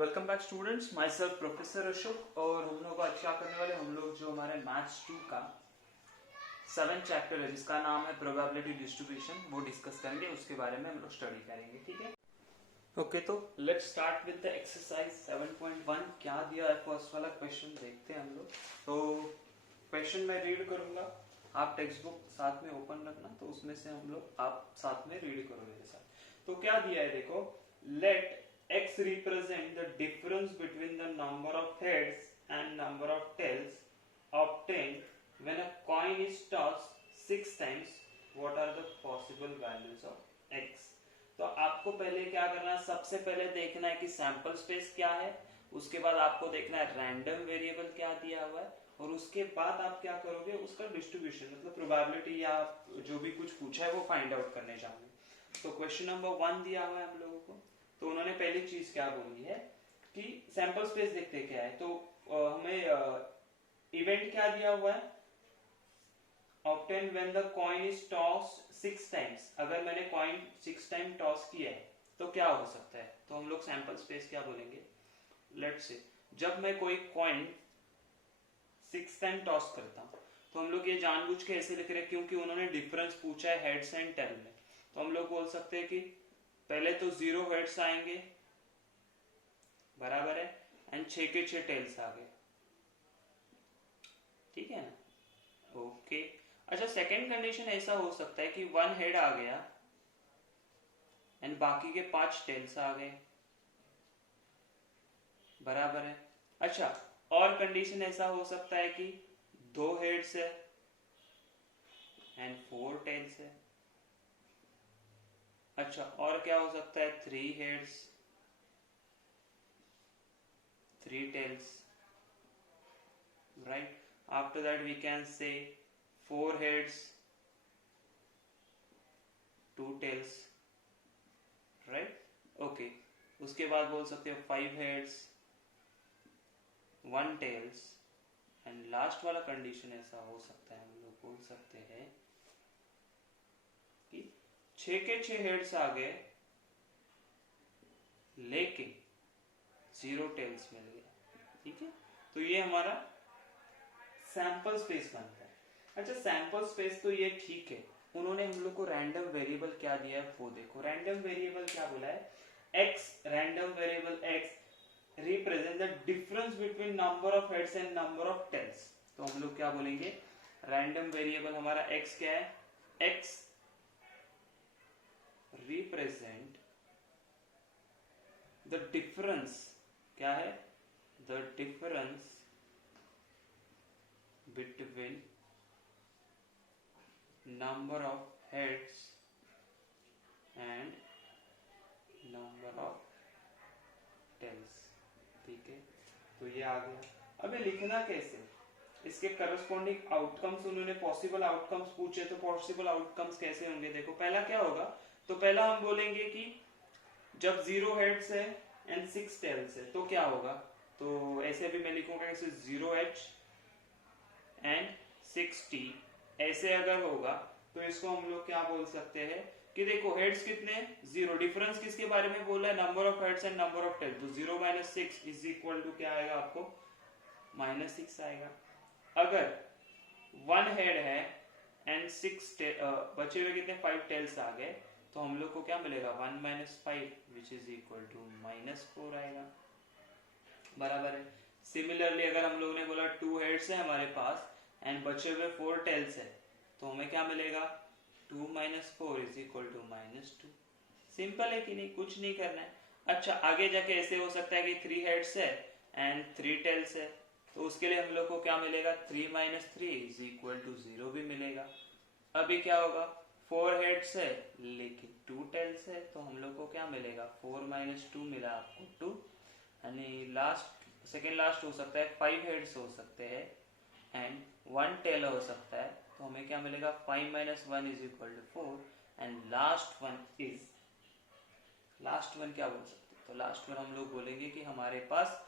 Welcome back students, my self professor Ashok. और हम लोग आज क्या करने वाले, हम लोग जो हमारे मैथ्स 2 का 7th चैप्टर है जिसका नाम है प्रोबेबिलिटी डिस्ट्रीब्यूशन, वो डिस्कस करेंगे। उसके बारे में हम लोग स्टडी करेंगे, ठीक है। ओके, तो let's start with the exercise 7.1। क्या दिया है फर्स्ट वाला क्वेश्चन, देखते हैं हम लोग। तो क्वेश्चन मैं रीड करूंगा, आप टेक्स्ट बुक साथ में ओपन रखना, तो उसमें से हम लोग आप साथ में रीड करो मेरे साथ। तो क्या दिया है देखो, let x represent the difference between the number of heads and number of tails obtained when a coin is tossed 6 times. What are the possible values of x? तो आपको पहले क्या करना है, सबसे पहले देखना है कि सैंपल स्पेस क्या है, उसके बाद आपको देखना है रैंडम वेरिएबल क्या दिया हुआ है, और उसके बाद आप क्या करोगे, उसका डिस्ट्रीब्यूशन मतलब प्रोबेबिलिटी या जो भी कुछ पूछा है वो फाइंड आउट करने जाओगे। तो क्वेश्चन नंबर 1 दिया हुआ है हम लोगों को। तो उन्होंने पहली चीज क्या बोली है कि सैंपल स्पेस देखते क्या है। तो हमें इवेंट क्या दिया हुआ है, obtain when the coin is tossed 6 times. अगर मैंने कॉइन 6 टाइम टॉस किया है तो क्या हो सकता है, तो हम लोग सैंपल स्पेस क्या बोलेंगे, लेट्स से जब मैं कोई कॉइन 6 टाइम टॉस करता हूं, तो हम लोग ये जानबूझ के ऐसे लिख रहे हैं क्योंकि उन्होंने डिफरेंस पूछा है हेड्स एंड टेल में। तो हम लोग बोल सकते हैं कि पहले तो 0 हेड्स आएंगे, बराबर है, एंड 6 के 6 टेल्स आ गए, ठीक है ना। ओके, अच्छा सेकंड कंडीशन ऐसा हो सकता है कि 1 हेड आ गया एंड बाकी के 5 टेल्स आ गए, बराबर है। अच्छा, और कंडीशन ऐसा हो सकता है कि 2 हेड्स है एंड 4 टेल्स है। अच्छा, और क्या हो सकता है, 3 heads 3 tails, right? After that we can say 4 heads 2 tails, right? Okay, उसके बाद बोल सकते हो 5 heads 1 tails, एंड लास्ट वाला कंडीशन ऐसा हो सकता है, हम लोग बोल सकते हैं कि 6 के 6 हेड्स आ गए लेकिन 0 टेल्स मिल गया, ठीक है। तो ये हमारा सैंपल स्पेस बनता है। अच्छा, सैंपल स्पेस तो ये ठीक है, उन्होंने हम लोग को रैंडम वेरिएबल क्या दिया है वो देखो। रैंडम वेरिएबल क्या बोला है, x, random variable x represent the difference between number of heads and number of tails. तो हम लोग क्या बोलेंगे, रैंडम वेरिएबल हमारा x क्या है, x रिप्रेजेंट द डिफरेंस, क्या है, the difference between number of heads and number of tails, ठीक है। तो ये आ गया। अब ये लिखना कैसे, इसके करस्पॉन्डिंग आउटकम्स, उन्होंने पॉसिबल आउटकम्स पूछे, तो पॉसिबल आउटकम्स कैसे होंगे देखो। पहला क्या होगा, तो पहला हम बोलेंगे कि जब 0 हेड्स है एंड 6 टेल्स है तो क्या होगा। तो ऐसे भी मैं लिखूंगा ऐसे 0h एंड 6t, ऐसे अगर होगा तो इसको हम लोग क्या बोल सकते हैं कि देखो हेड्स कितने हैं, 0, डिफरेंस किसके बारे में बोला है, number of heads and number of tails. तो 0 - 6 इज इक्वल टू क्या आएगा आपको, -6 आएगा। अगर 1 हेड है एंड 6 बचे हुए कितने 5 टेल्स आ गए, तो हम लोग को क्या मिलेगा 1 - 5 विच इज इक्वल टू -4 आएगा, बराबर है। सिमिलरली अगर हम लोगों ने बोला 2 हेड्स है हमारे पास एंड बचे हुए 4 टेल्स है, तो हमें क्या मिलेगा 2 - 4 इज इक्वल टू -2। सिंपल है कि नहीं, कुछ नहीं करना है। अच्छा, आगे जाके ऐसे हो सकता है कि 3 हेड्स है एंड 3 टेल्स है, तो उसके लिए हम लोग को क्या मिलेगा 3 - 3 इज इक्वल टू 0 भी मिलेगा। अभी क्या होगा, 4 हेड्स है लेकिन 2 टेल्स है, तो हम लोग को क्या मिलेगा 4 - 2 मिला आपको 2, यानी लास्ट सेकेंड लास्ट हो सकता है 5 हेड्स हो सकते हैं एंड 1 टेल हो सकता है, तो हमें क्या मिलेगा 5 - 1 is equal to 4 and last one is, last one क्या बोल सकते हैं, तो लास्ट वन हम लोग बोलेंगे कि हमारे पास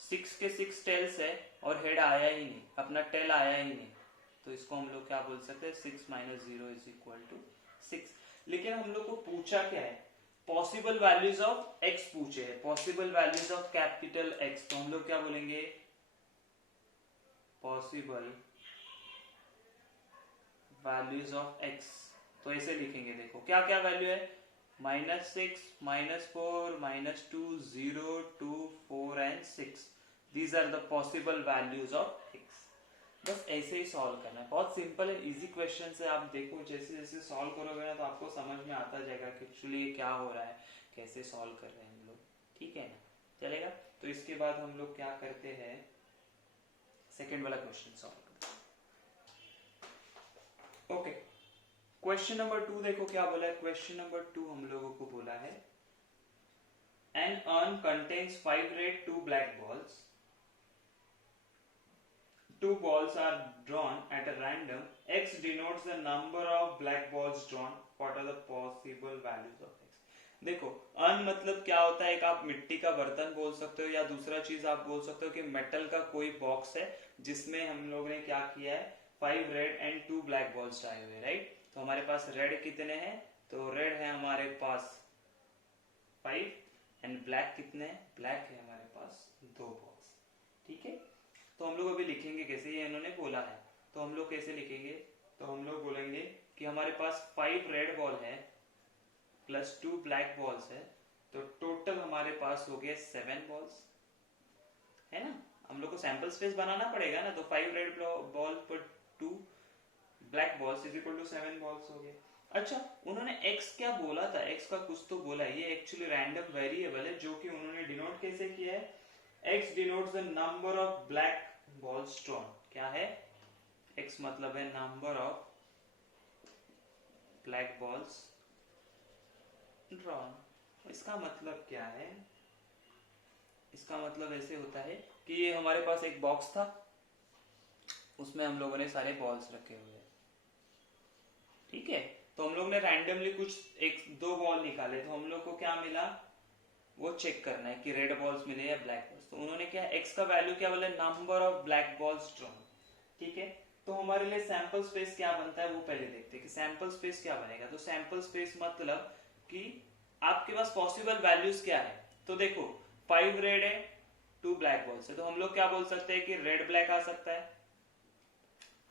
6 के 6 टेल्स है और हेड आया ही नहीं, अपना टेल आया ही नहीं, तो इसको हम लोग क्या बोल सकते हैं 6 - 0 इज इक्वल टू 6। लेकिन हम लोग को पूछा क्या है पॉसिबल वैल्यूज ऑफ एक्स पूछे हैं, possible values of capital x, तो हम लोग क्या बोलेंगे, पॉसिबल वैल्यूज ऑफ एक्स। तो ऐसे लिखेंगे, देखो क्या क्या वैल्यू है, -6, -4, -2, 0, 2, 4 and 6। These are the possible values of x. बस ऐसे ही सॉल्व करना है, बहुत सिंपल है, इजी क्वेश्चन है। आप देखो जैसे जैसे सॉल्व करोगे ना तो आपको समझ में आता जाएगा कि एक्चुअली क्या हो रहा है, कैसे सॉल्व कर रहे हैं हम लोग, ठीक है ना, चलेगा। तो इसके बाद हम लोग क्या करते हैं, सेकेंड वाला क्वेश्चन सॉल्व करते हैं। ओके, क्वेश्चन नंबर 2 देखो क्या बोला है। क्वेश्चन नंबर 2 हम लोगों को बोला है an urn contains 5 red 2 black balls, 2 balls are drawn at a random. X denotes the number of black balls drawn. What are the possible values of X? देखो अन मतलब क्या होता है, एक आप मिट्टी का बर्तन बोल सकते हो, या दूसरा चीज आप बोल सकते हो कि मेटल का कोई बॉक्स है जिसमें हम लोग ने क्या किया है, 5 रेड एंड 2 ब्लैक बॉल्स डाले हुए, राइट। तो हमारे पास रेड कितने हैं, तो रेड है हमारे पास 5 एंड ब्लैक कितने हैं, ब्लैक है हमारे पास 2 बॉल्स, ठीक है। तो हम लोग अभी लिखेंगे कैसे, ये इन्होंने बोला है, तो हम लोग कैसे लिखेंगे, तो हम लोग बोलेंगे कि हमारे पास 5 रेड बॉल है प्लस 2 ब्लैक बॉल्स है, तो टोटल हमारे पास हो गए 7 बॉल्स, है ना। हम लोग को सैंपल स्पेस बनाना पड़ेगा ना, तो 5 रेड बॉल पर 2 black balls is equal to 7 balls हो गए। अच्छा, उन्होंने x क्या बोला था, x का कुछ तो बोला है, ये एक्चुअली रैंडम वेरिएबल है जो कि उन्होंने डिनोट कैसे किया है, x denotes the number of black balls drawn। क्या है, x मतलब है number of black balls drawn। इसका मतलब क्या है, इसका मतलब ऐसे होता है कि ये हमारे पास एक बॉक्स था, उसमें हम लोगों ने सारे बॉल्स रखे हुए हैं, ठीक है। तो हम लोग ने रैंडमली कुछ एक 2 बॉल निकाले, तो हम लोग को क्या मिला, वो चेक करना है कि रेड बॉल्स मिले या ब्लैक बॉल्स। तो उन्होंने क्या, x का वैल्यू क्या बोले, number of black balls drawn, ठीक है। तो हमारे लिए सैंपल स्पेस क्या बनता है वो पहले देखते हैं कि सैंपल स्पेस क्या बनेगा। तो सैंपल स्पेस मतलब कि आपके पास पॉसिबल वैल्यूज क्या है। तो देखो 5 रेड है 2 ब्लैक बॉल्स है, तो हम लोग क्या बोल सकते हैं कि रेड ब्लैक आ सकता है,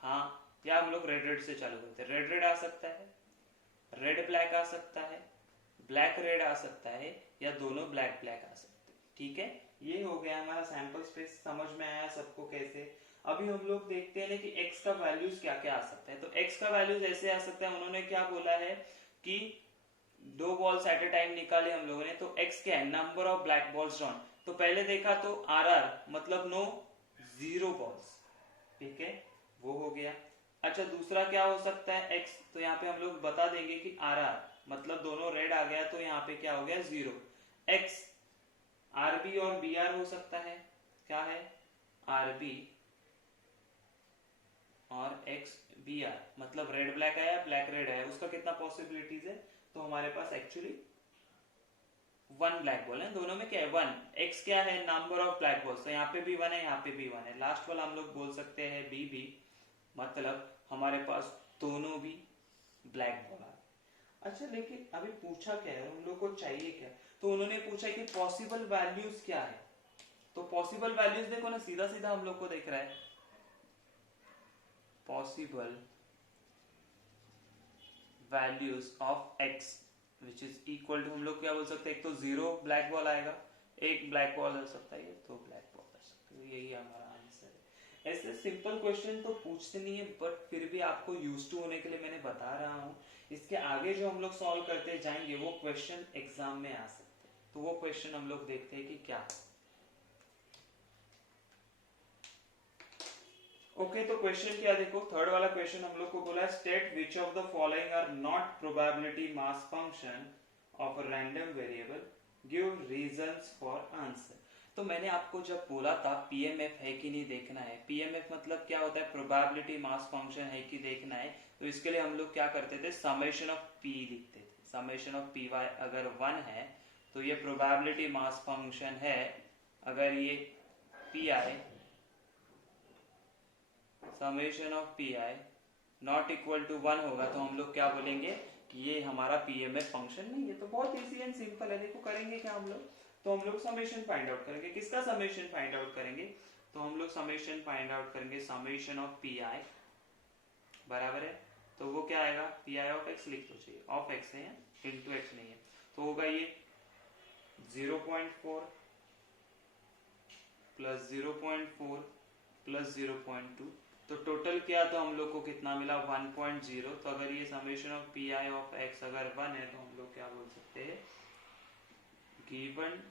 हाँ, या हम लोग रेड रेड से चालू करते हैं, रेड रेड आ सकता है, रेड ब्लैक आ सकता है, ब्लैक रेड आ सकता है, या दोनों ब्लैक ब्लैक आ सकते हैं, ठीक है। ये हो गया हमारा सैंपल स्पेस, समझ में आया सबको कैसे। अभी हम लोग देखते हैं कि x का वैल्यूज क्या क्या आ सकता है। तो x का वैल्यूज ऐसे आ सकता है, उन्होंने क्या बोला है कि 2 बॉल्स एट ए टाइम निकाले हम लोगों ने, तो x क्या है, number of black balls drawn. तो पहले देखा तो RR मतलब नो 0 बॉल्स, ठीक है, वो हो गया। अच्छा, दूसरा क्या हो सकता है x, तो यहाँ पे हम लोग बता देंगे कि RR मतलब दोनों रेड आ गया, तो यहाँ पे क्या हो गया 0। x RB और BR हो सकता है, क्या है RB और x BR मतलब रेड ब्लैक आया ब्लैक रेड आया, उसका कितना पॉसिबिलिटीज है, तो हमारे पास एक्चुअली 1 ब्लैक बॉल है, दोनों में क्या है 1। x क्या है, नंबर ऑफ ब्लैक बॉल्स, तो यहाँ पे भी 1 है यहाँ पे भी 1 है। लास्ट वाला हम लोग बोल सकते हैं BB मतलब हमारे पास दोनों भी ब्लैक बॉल आ। अच्छा, लेकिन अभी पूछा क्या है, उन लोग को चाहिए क्या, तो उन्होंने पूछा कि पॉसिबल वैल्यूज क्या है। तो पॉसिबल वैल्यूज देखो ना, सीधा सीधा हम लोग को देख रहा है, possible values of x which is equal to, हम लोग क्या बोल सकते हैं, एक तो 0 ब्लैक बॉल आएगा, एक ब्लैक बॉल आ सकता है, तो ब्लैक बॉल आ सकता है, यही हमारा आंसर है। ऐसे सिंपल क्वेश्चन तो पूछते नहीं है, बट फिर भी आपको यूज टू होने के लिए मैंने बता रहा हूँ। इसके आगे जो हम लोग सॉल्व करते जाएंगे वो क्वेश्चन एग्जाम में आ सकते हैं, तो वो क्वेश्चन हम लोग देखते हैं कि क्या। ओके, तो क्वेश्चन क्या देखो, थर्ड वाला क्वेश्चन हम लोग को बोला है state which of the following are not probability mass function of a random variable, give reasons for answer. तो मैंने आपको जब बोला था पीएमएफ है कि नहीं देखना है, पीएमएफ मतलब क्या होता है, प्रोबेबिलिटी मास फंक्शन है कि देखना है, तो इसके लिए हम लोग क्या करते थे, समेशन ऑफ पी लिखते थे। समेशन ऑफ पी वाई अगर 1 है तो ये प्रोबेबिलिटी मास फंक्शन है, अगर ये p i summation of p i not equal to 1 होगा तो हम लोग क्या बोलेंगे कि ये हमारा पीएमएफ फंक्शन नहीं है। तो बहुत इजी एंड सिंपल है। देखो करेंगे क्या हम लोग, तो हम लोग समेशन फाइंड आउट करेंगे। किसका समेशन फाइंड आउट करेंगे, तो हम लोग समेशन फाइंड आउट करेंगे समेशन ऑफ पी आई बराबर है, तो वो क्या आएगा, पी आई ऑफ एक्स लिख दो, चाहिए ऑफ एक्स है इंटू एक्स नहीं है, तो होगा ये 0.4 प्लस 0.4 प्लस 0.2, तो टोटल क्या, तो हम लोग को कितना मिला 1.0। तो अगर ये summation of p i of x अगर 1 है तो हम लोग क्या बोल सकते हैं, given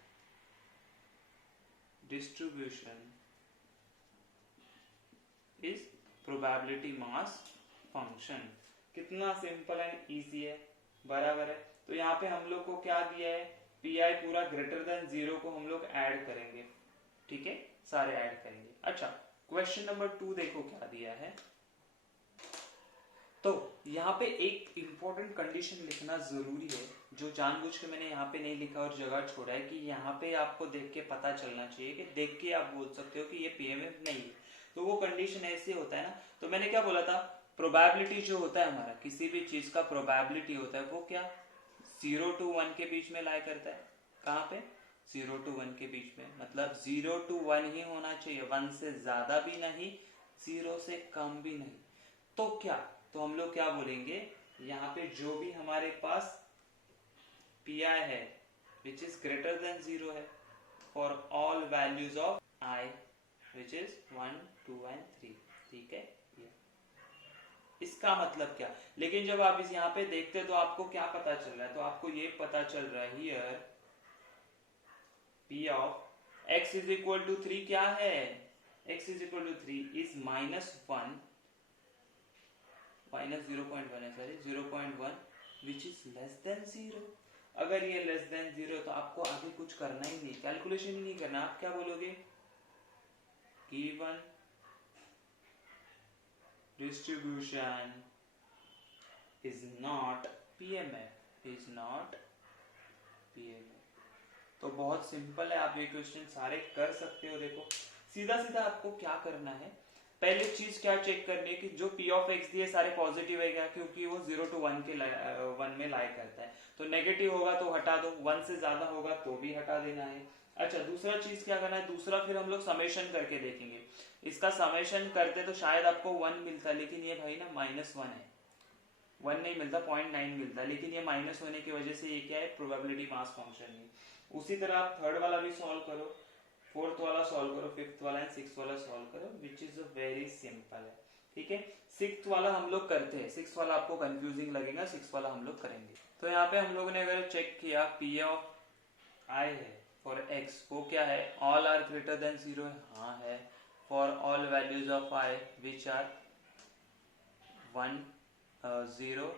distribution is probability mass function. कितना सिंपल एंड इजी है, बराबर है। तो यहाँ पे हम लोग को क्या दिया है, पी आई पूरा ग्रेटर देन 0 को हम लोग ऐड करेंगे, ठीक है, सारे ऐड करेंगे। अच्छा क्वेश्चन नंबर 2 देखो क्या दिया है। तो यहाँ पे एक इंपॉर्टेंट कंडीशन लिखना जरूरी है, जो जानबूझ के मैंने यहाँ पे नहीं लिखा और जगह छोड़ा है, कि यहाँ पे आपको देख के पता चलना चाहिए, कि देख के आप बोल सकते हो कि ये पीएमएफ नहीं है। तो वो कंडीशन ऐसे होता है ना, तो मैंने क्या बोला था, प्रोबेबिलिटी जो होता है हमारा, किसी भी चीज का प्रोबेबिलिटी होता है वो क्या 0 to 1 के बीच में लाई करता है। कहाँ पे 0 to 1 के बीच में, मतलब 0 to 1 ही होना चाहिए, 1 से ज्यादा भी नहीं, 0 से कम भी नहीं। तो क्या, तो हम लोग क्या बोलेंगे, यहाँ पे जो भी हमारे पास पी आई है विच इज ग्रेटर देन 0 है for all values of i which is 1 2 and 3, ठीक है। इसका मतलब क्या, लेकिन जब आप इस यहाँ पे देखते हैं तो आपको क्या पता चल रहा है, तो आपको ये पता चल रहा है here p of x is equal to 3 क्या है, x is equal to 3 is -1 minus 0.1 है, sorry 0.1 which is less than 0। अगर ये लेस देन 0 तो आपको आगे कुछ करना ही नहीं, कैलकुलेशन ही नहीं करना, आप क्या बोलोगे, given distribution is not PMF is not PMF। तो बहुत सिंपल है, आप ये क्वेश्चन सारे कर सकते हो। देखो सीधा सीधा आपको क्या करना है, पहले चीज क्या चेक करनी है कि जो P ऑफ X दिए सारे पॉजिटिव है क्या, क्योंकि वो 0 to 1 के 1 में लाई करता है, तो नेगेटिव होगा तो हटा दो, 1 से ज्यादा होगा तो भी हटा देना है। अच्छा दूसरा चीज क्या करना है, दूसरा फिर हम लोग समेशन करके देखेंगे। इसका समेशन करते तो शायद आपको 1 मिलता, लेकिन ये भाई ना -1 है, 1 नहीं मिलता, 0.9 मिलता, लेकिन ये माइनस होने की वजह से ये क्या है, प्रोबेबिलिटी मास फंक्शन है। उसी तरह आप थर्ड वाला भी सॉल्व करो, फोर्थ वाला सॉल्व करो, फिफ्थ वाला एंड सिक्स्थ वाला सॉल्व करो, विच इज वेरी सिंपल है, ठीक है। सिक्स्थ वाला हम लोग करते हैं, सिक्स्थ वाला आपको कंफ्यूजिंग लगेगा, सिक्स्थ वाला हम लोग करेंगे। तो यहाँ पे हम लोग ने अगर चेक किया पी ऑफ आई है फॉर एक्स, वो क्या है, ऑल आर ग्रेटर देन 0 है, हाँ है, for all values of i which are 1 0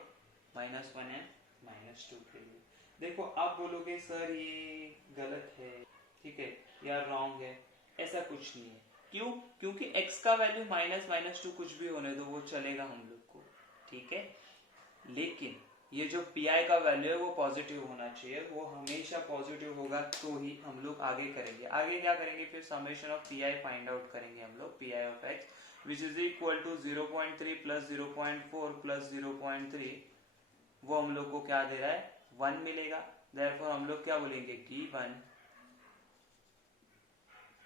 -1 and -2 के लिए। देखो आप बोलोगे सर ये गलत है, ठीक है, या रॉन्ग है, ऐसा कुछ नहीं है। क्यों, क्योंकि x का वैल्यू -2 कुछ भी होने दो वो चलेगा हम लोग को, ठीक है, लेकिन ये जो पी आई का वैल्यू है वो पॉजिटिव होना चाहिए, वो हमेशा पॉजिटिव होगा तो ही हम लोग आगे करेंगे। आगे क्या करेंगे, फिर summation of p i find out करेंगे हम लोग, p i of x which is equal to 0.3 plus 0.4 plus 0.3, वो हम लोग को क्या दे रहा है, 1 मिलेगा। देयरफॉर हम लोग क्या बोलेंगे, गिवन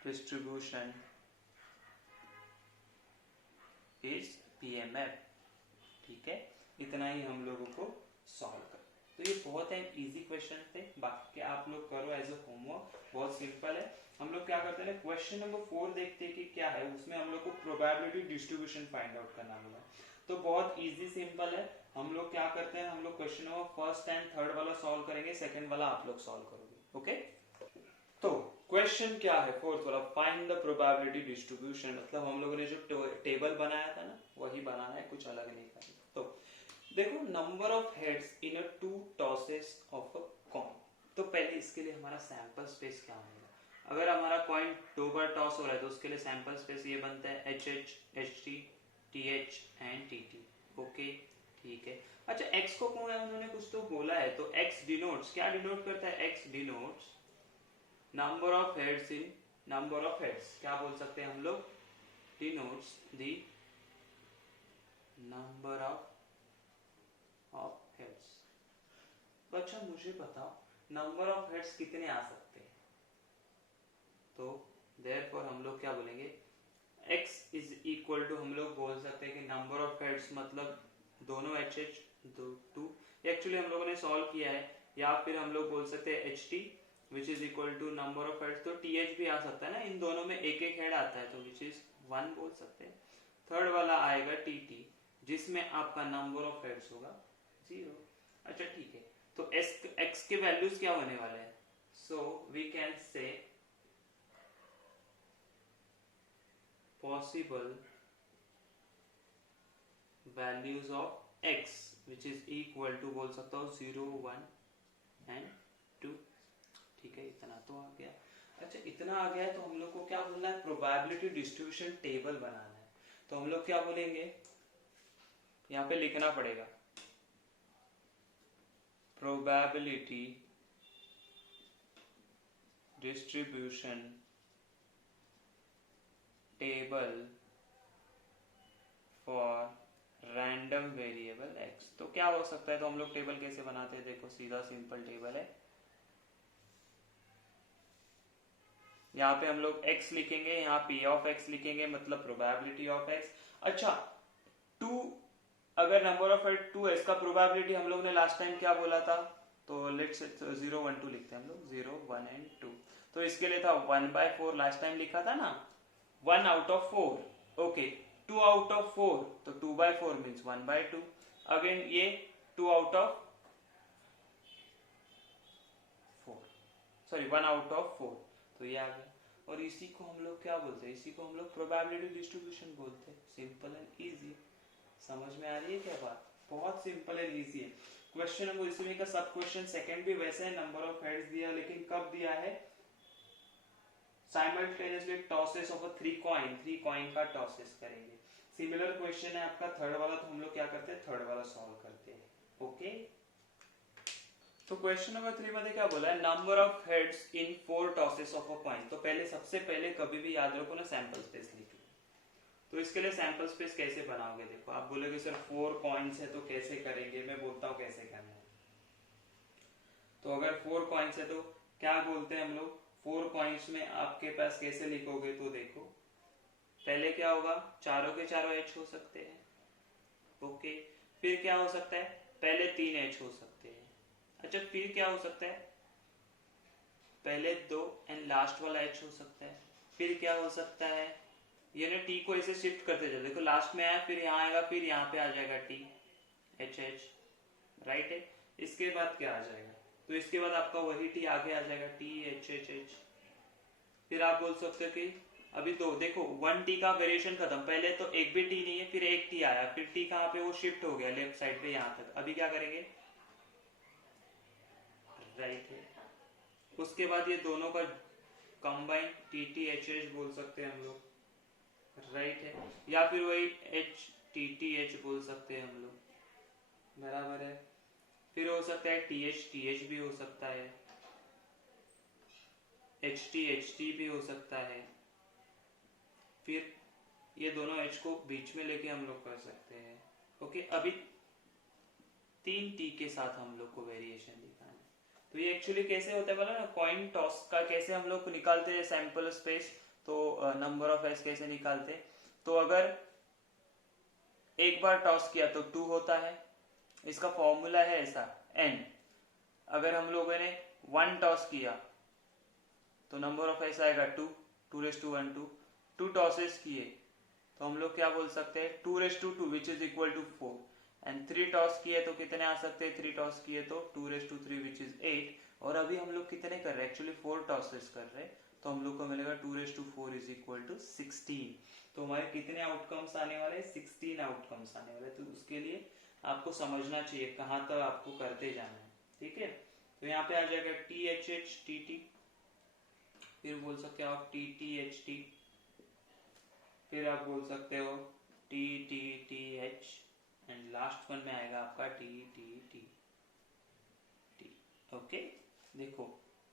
डिस्ट्रीब्यूशन इज पीएमएफ, ठीक है। इतना ही हम लोगों को सॉल्व कर, तो ये बहुत है इजी क्वेश्चन थे, बाकी आप लोग करो एज अ होमवर्क, बहुत सिंपल है। हम लोग क्या करते हैं, क्वेश्चन नंबर 4 देखते हैं कि क्या है, उसमें हम लोग को प्रोबेबिलिटी डिस्ट्रीब्यूशन फाइंड आउट करना होगा। तो बहुत इजी सिंपल है, हम लोग क्या करते हैं, हम लोग question number first and third वाला सॉल्व करेंगे, सेकंड वाला आप लोग सॉल्व करोगे, ओके। तो क्वेश्चन क्या है फोर्थ वाला, फाइंड द प्रोबेबिलिटी डिस्ट्रीब्यूशन, मतलब हम लोगों ने जो टेबल बनाया था ना वही बनाना है, कुछ अलग नहीं करना। तो देखो number of heads in a 2 tosses of a coin, तो पहले इसके लिए हमारा सैंपल स्पेस क्या होगा, अगर हमारा कॉइन 2 बार टॉस हो रहा है तो उसके लिए सैंपल स्पेस ये बनता है HH, HT, TH and TT, okay, ठीक है। अच्छा x को कौन है, उन्होंने कुछ तो बोला है, तो x डिनोट्स, क्या डिनोट करता है, x denotes number of heads in number of heads, क्या बोल सकते हैं हम लोग, denotes the number of heads, तो अच्छा मुझे बताओ नंबर ऑफ हेड्स कितने आ सकते हैं? तो देयरफॉर हम लोग क्या बोलेंगे, x इज इक्वल टू, हम लोग बोल सकते हैं कि नंबर ऑफ हेड्स मतलब दोनों एच एच टू, एक्चुअली हम लोगों ने सॉल्व किया है, या फिर हम लोग बोल सकते हैं h t which is equal to number of heads, तो टी एच भी आ सकता है ना, इन दोनों में एक एक हेड आता है तो विच इज 1 बोल सकते हैं। थर्ड वाला आएगा टी टी जिसमें आपका नंबर ऑफ हेड्स होगा 0। अच्छा ठीक है, तो एक्स के वैल्यूज क्या होने वाले हैं? So we can say possible values of x which is equal to, बोल सकता हूँ 0 1 and 2। ठीक है, इतना तो आ गया। अच्छा इतना आ गया है तो हम लोग को क्या बोलना है, प्रोबेबिलिटी डिस्ट्रीब्यूशन टेबल बनाना है। तो हम लोग क्या बोलेंगे, यहाँ पे लिखना पड़ेगा probability distribution table for random variable x। तो क्या हो सकता है, तो हम लोग टेबल कैसे बनाते हैं, देखो सीधा सिंपल टेबल है। यहाँ पे हम लोग x लिखेंगे, यहाँ p ऑफ x लिखेंगे, मतलब प्रोबेबिलिटी ऑफ x। अच्छा 2, अगर नंबर ऑफ 2 है, इसका प्रोबेबिलिटी हम लोग ने लास्ट टाइम क्या बोला था, तो लेट्स 0 1 2 लिखते हैं हम लोग, 0 1 एंड 2। तो इसके लिए था 1/4 लास्ट टाइम लिखा था ना, 1 out of 4, okay 2 out of 4, तो 2/4 मीन्स 1/2। अगेन ये 2 out of 4, sorry 1 out of 4, तो ये आ गया। और इसी को हम लोग क्या बोलते हैं, इसी को हम लोग प्रोबेबिलिटी डिस्ट्रीब्यूशन बोलते हैं। सिंपल एंड इजी, समझ में आ रही है क्या बात? बहुत सिंपल एंड इजी है। क्वेश्चन नंबर इसमें का सब क्वेश्चन सेकंड भी वैसे है, नंबर ऑफ हेड्स दिया, लेकिन कब दिया है, साइमल्टेनियसली टॉसेस ऑफ 3 कॉइन का टॉसेस करेंगे। सिमिलर क्वेश्चन है आपका थर्ड वाला, तो हम लोग क्या करते हैं, थर्ड वाला सॉल्व करते हैं। ओके, तो क्वेश्चन नंबर 3 में क्या बोला है, number of heads in 4 tosses of a coin. तो पहले सबसे पहले कभी भी याद रखो ना, सैंपल स्पेस लिख लो। तो इसके लिए सैंपल स्पेस कैसे बनाओगे, देखो आप बोलोगे सर 4 कॉइन्स है तो कैसे करेंगे, मैं बोलता हूँ कैसे करना है। तो अगर 4 कॉइन्स है तो क्या बोलते हैं हम लोग, 4 कॉइन्स में आपके पास कैसे लिखोगे, तो देखो पहले क्या होगा, चारों के चारों एच हो सकते हैं, ओके। फिर क्या हो सकता है, पहले 3 एच हो सकते हैं। अच्छा फिर क्या हो सकता है, पहले 2 एंड लास्ट वाला एच हो सकता है। फिर क्या हो सकता है, ये ना टी को ऐसे शिफ्ट करते चलो, देखो लास्ट में आया, फिर यहाँ आएगा, फिर यहाँ पे आ जाएगा टी एच एच, राइट है। इसके बाद क्या आ जाएगा, तो इसके बाद आपका वही टी आगे आ जाएगा, टी एच एच एच। फिर आप बोल सकते हो कि अभी तो देखो 1 टी का वेरिएशन खत्म, पहले तो एक भी टी नहीं है, फिर एक टी आया, फिर टी कहाँ पे वो शिफ्ट हो गया लेफ्ट साइड पे यहाँ तक। अभी क्या करेंगे, राइट है। उसके बाद ये दोनों का combine T t h H बोल सकते हैं हम लोग, राइट है। या फिर वही एच टी टी एच बोल सकते हैं हम लोग, बराबर है। फिर हो सकता है टी एच भी हो सकता है, एच टी भी हो सकता है। फिर ये दोनों एच को बीच में लेके हम लोग कर सकते हैं, ओके। अभी 3 टी के साथ हम लोग को वेरिएशन दिखाना है। तो ये एक्चुअली कैसे होता है बोला ना, कॉइन टॉस का कैसे हम लोग निकालते हैं सैंपल स्पेस, तो नंबर ऑफ एच कैसे निकालते हैं, तो अगर एक बार टॉस किया तो 2 होता है, इसका फॉर्मूला है ऐसा n। अगर हम लोगों ने 1 टॉस किया तो नंबर ऑफ एच आएगा 2, 2 2 टॉसेस किए तो हम लोग क्या बोल सकते हैं, 2 which is equal to 4। And 3 toss किए तो कितने आ सकते हैं, 3 टॉस किए तो 2 विच इज 8। और अभी हम लोग कितने कर रहे हैं, एक्चुअली 4 टॉसेस कर रहे हैं, तो हम लोग को मिलेगा 2 इज इक्वल टू 16। तो हमारे कितने आउटकम्स आने वाले हैं, 16 आउटकम्स आने वाले। तो उसके लिए आपको समझना चाहिए कहाँ तक आपको करते जाना है, ठीक है। तो यहाँ पे आ जाएगा T h h t T, फिर बोल सकते हो आप टी टी एच टी, फिर आप बोल सकते हो T T t H, and last one में आएगा आपका T T T T, okay. देखो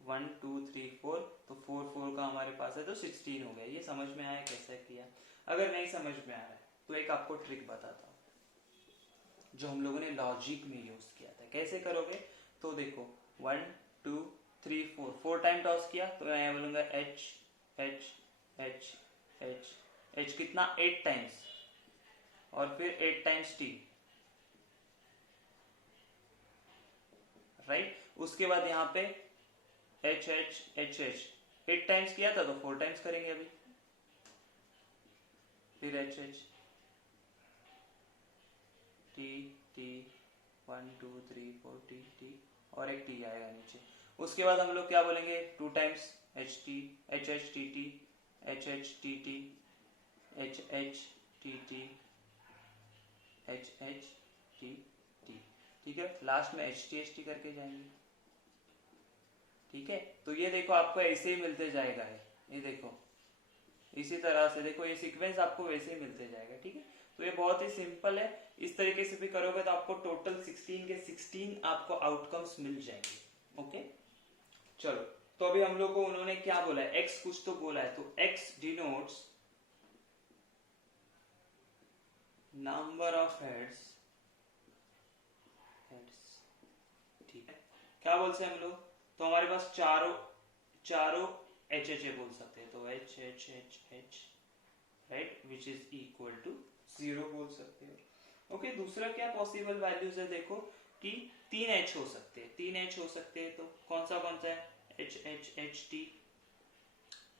1 2 3 4, तो 4 का हमारे पास है तो 16 हो गया। ये समझ में आया कैसे किया? अगर नहीं समझ में आ रहा है तो एक आपको ट्रिक बताता हूँ जो हम लोगों ने लॉजिक में यूज किया था। कैसे करोगे, तो देखो 1 2 3 4 4 टाइम टॉस किया तो मैं बोलूंगा H h h h H कितना 8 टाइम्स और फिर 8 टाइम्स टी, राइट। उसके बाद यहाँ पे H h h H 8 times किया था तो 4 टाइम्स करेंगे अभी, फिर H h t T 1 2 3 4 T T और एक टी आएगा नीचे। उसके बाद हम लोग क्या बोलेंगे 2 times H T h h t t h h t t h h t t h h t T, ठीक है। लास्ट में एच टी करके जाएंगे, ठीक है। तो ये देखो आपको ऐसे ही मिलते जाएगा, ये देखो इसी तरह से देखो ये सीक्वेंस आपको वैसे ही मिलते जाएगा, ठीक है। तो ये बहुत ही सिंपल है, इस तरीके से भी करोगे तो आपको टोटल 16 के 16 आपको आउटकम्स मिल जाएंगे, ओके। चलो, तो अभी हम लोग को उन्होंने क्या बोला है, x कुछ तो बोला है, तो x denotes number of heads, ठीक है। क्या बोलते हैं हम लोग, तो हमारे पास चारों एच एच बोल सकते हैं, तो h h h h, right, which is equal to 0 बोल सकते हो, ओके। दूसरा क्या पॉसिबल वैल्यूज है, देखो कि 3 एच हो सकते हैं, 3 एच हो सकते हैं, तो कौन सा है, h h h t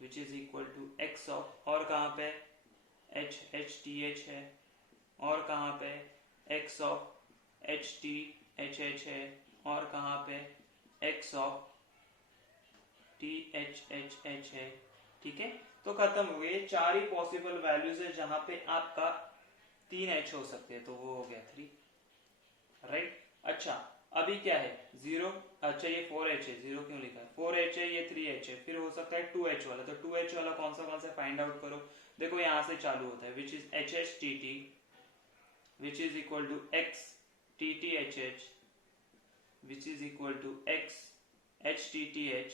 which is equal to x of, और कहाँ पे एच एच टी एच है, और कहाँ पे x of H T h H है, और कहाँ पे x of T h h H है, ठीक है। तो खत्म हो गए, 4 ही पॉसिबल वैल्यूज है जहां पे आपका 3 एच हो सकते हैं, तो वो हो गया 3, राइट। अच्छा, अभी क्या है 0, अच्छा ये 4h है, 0 क्यों लिखा है, 4h है, ये 3h है, फिर हो सकता है 2h वाला, तो 2h वाला कौन सा फाइंड आउट करो। देखो यहां से चालू होता है, which is h h t t which is equal to x t t h h which is equal to x h t t h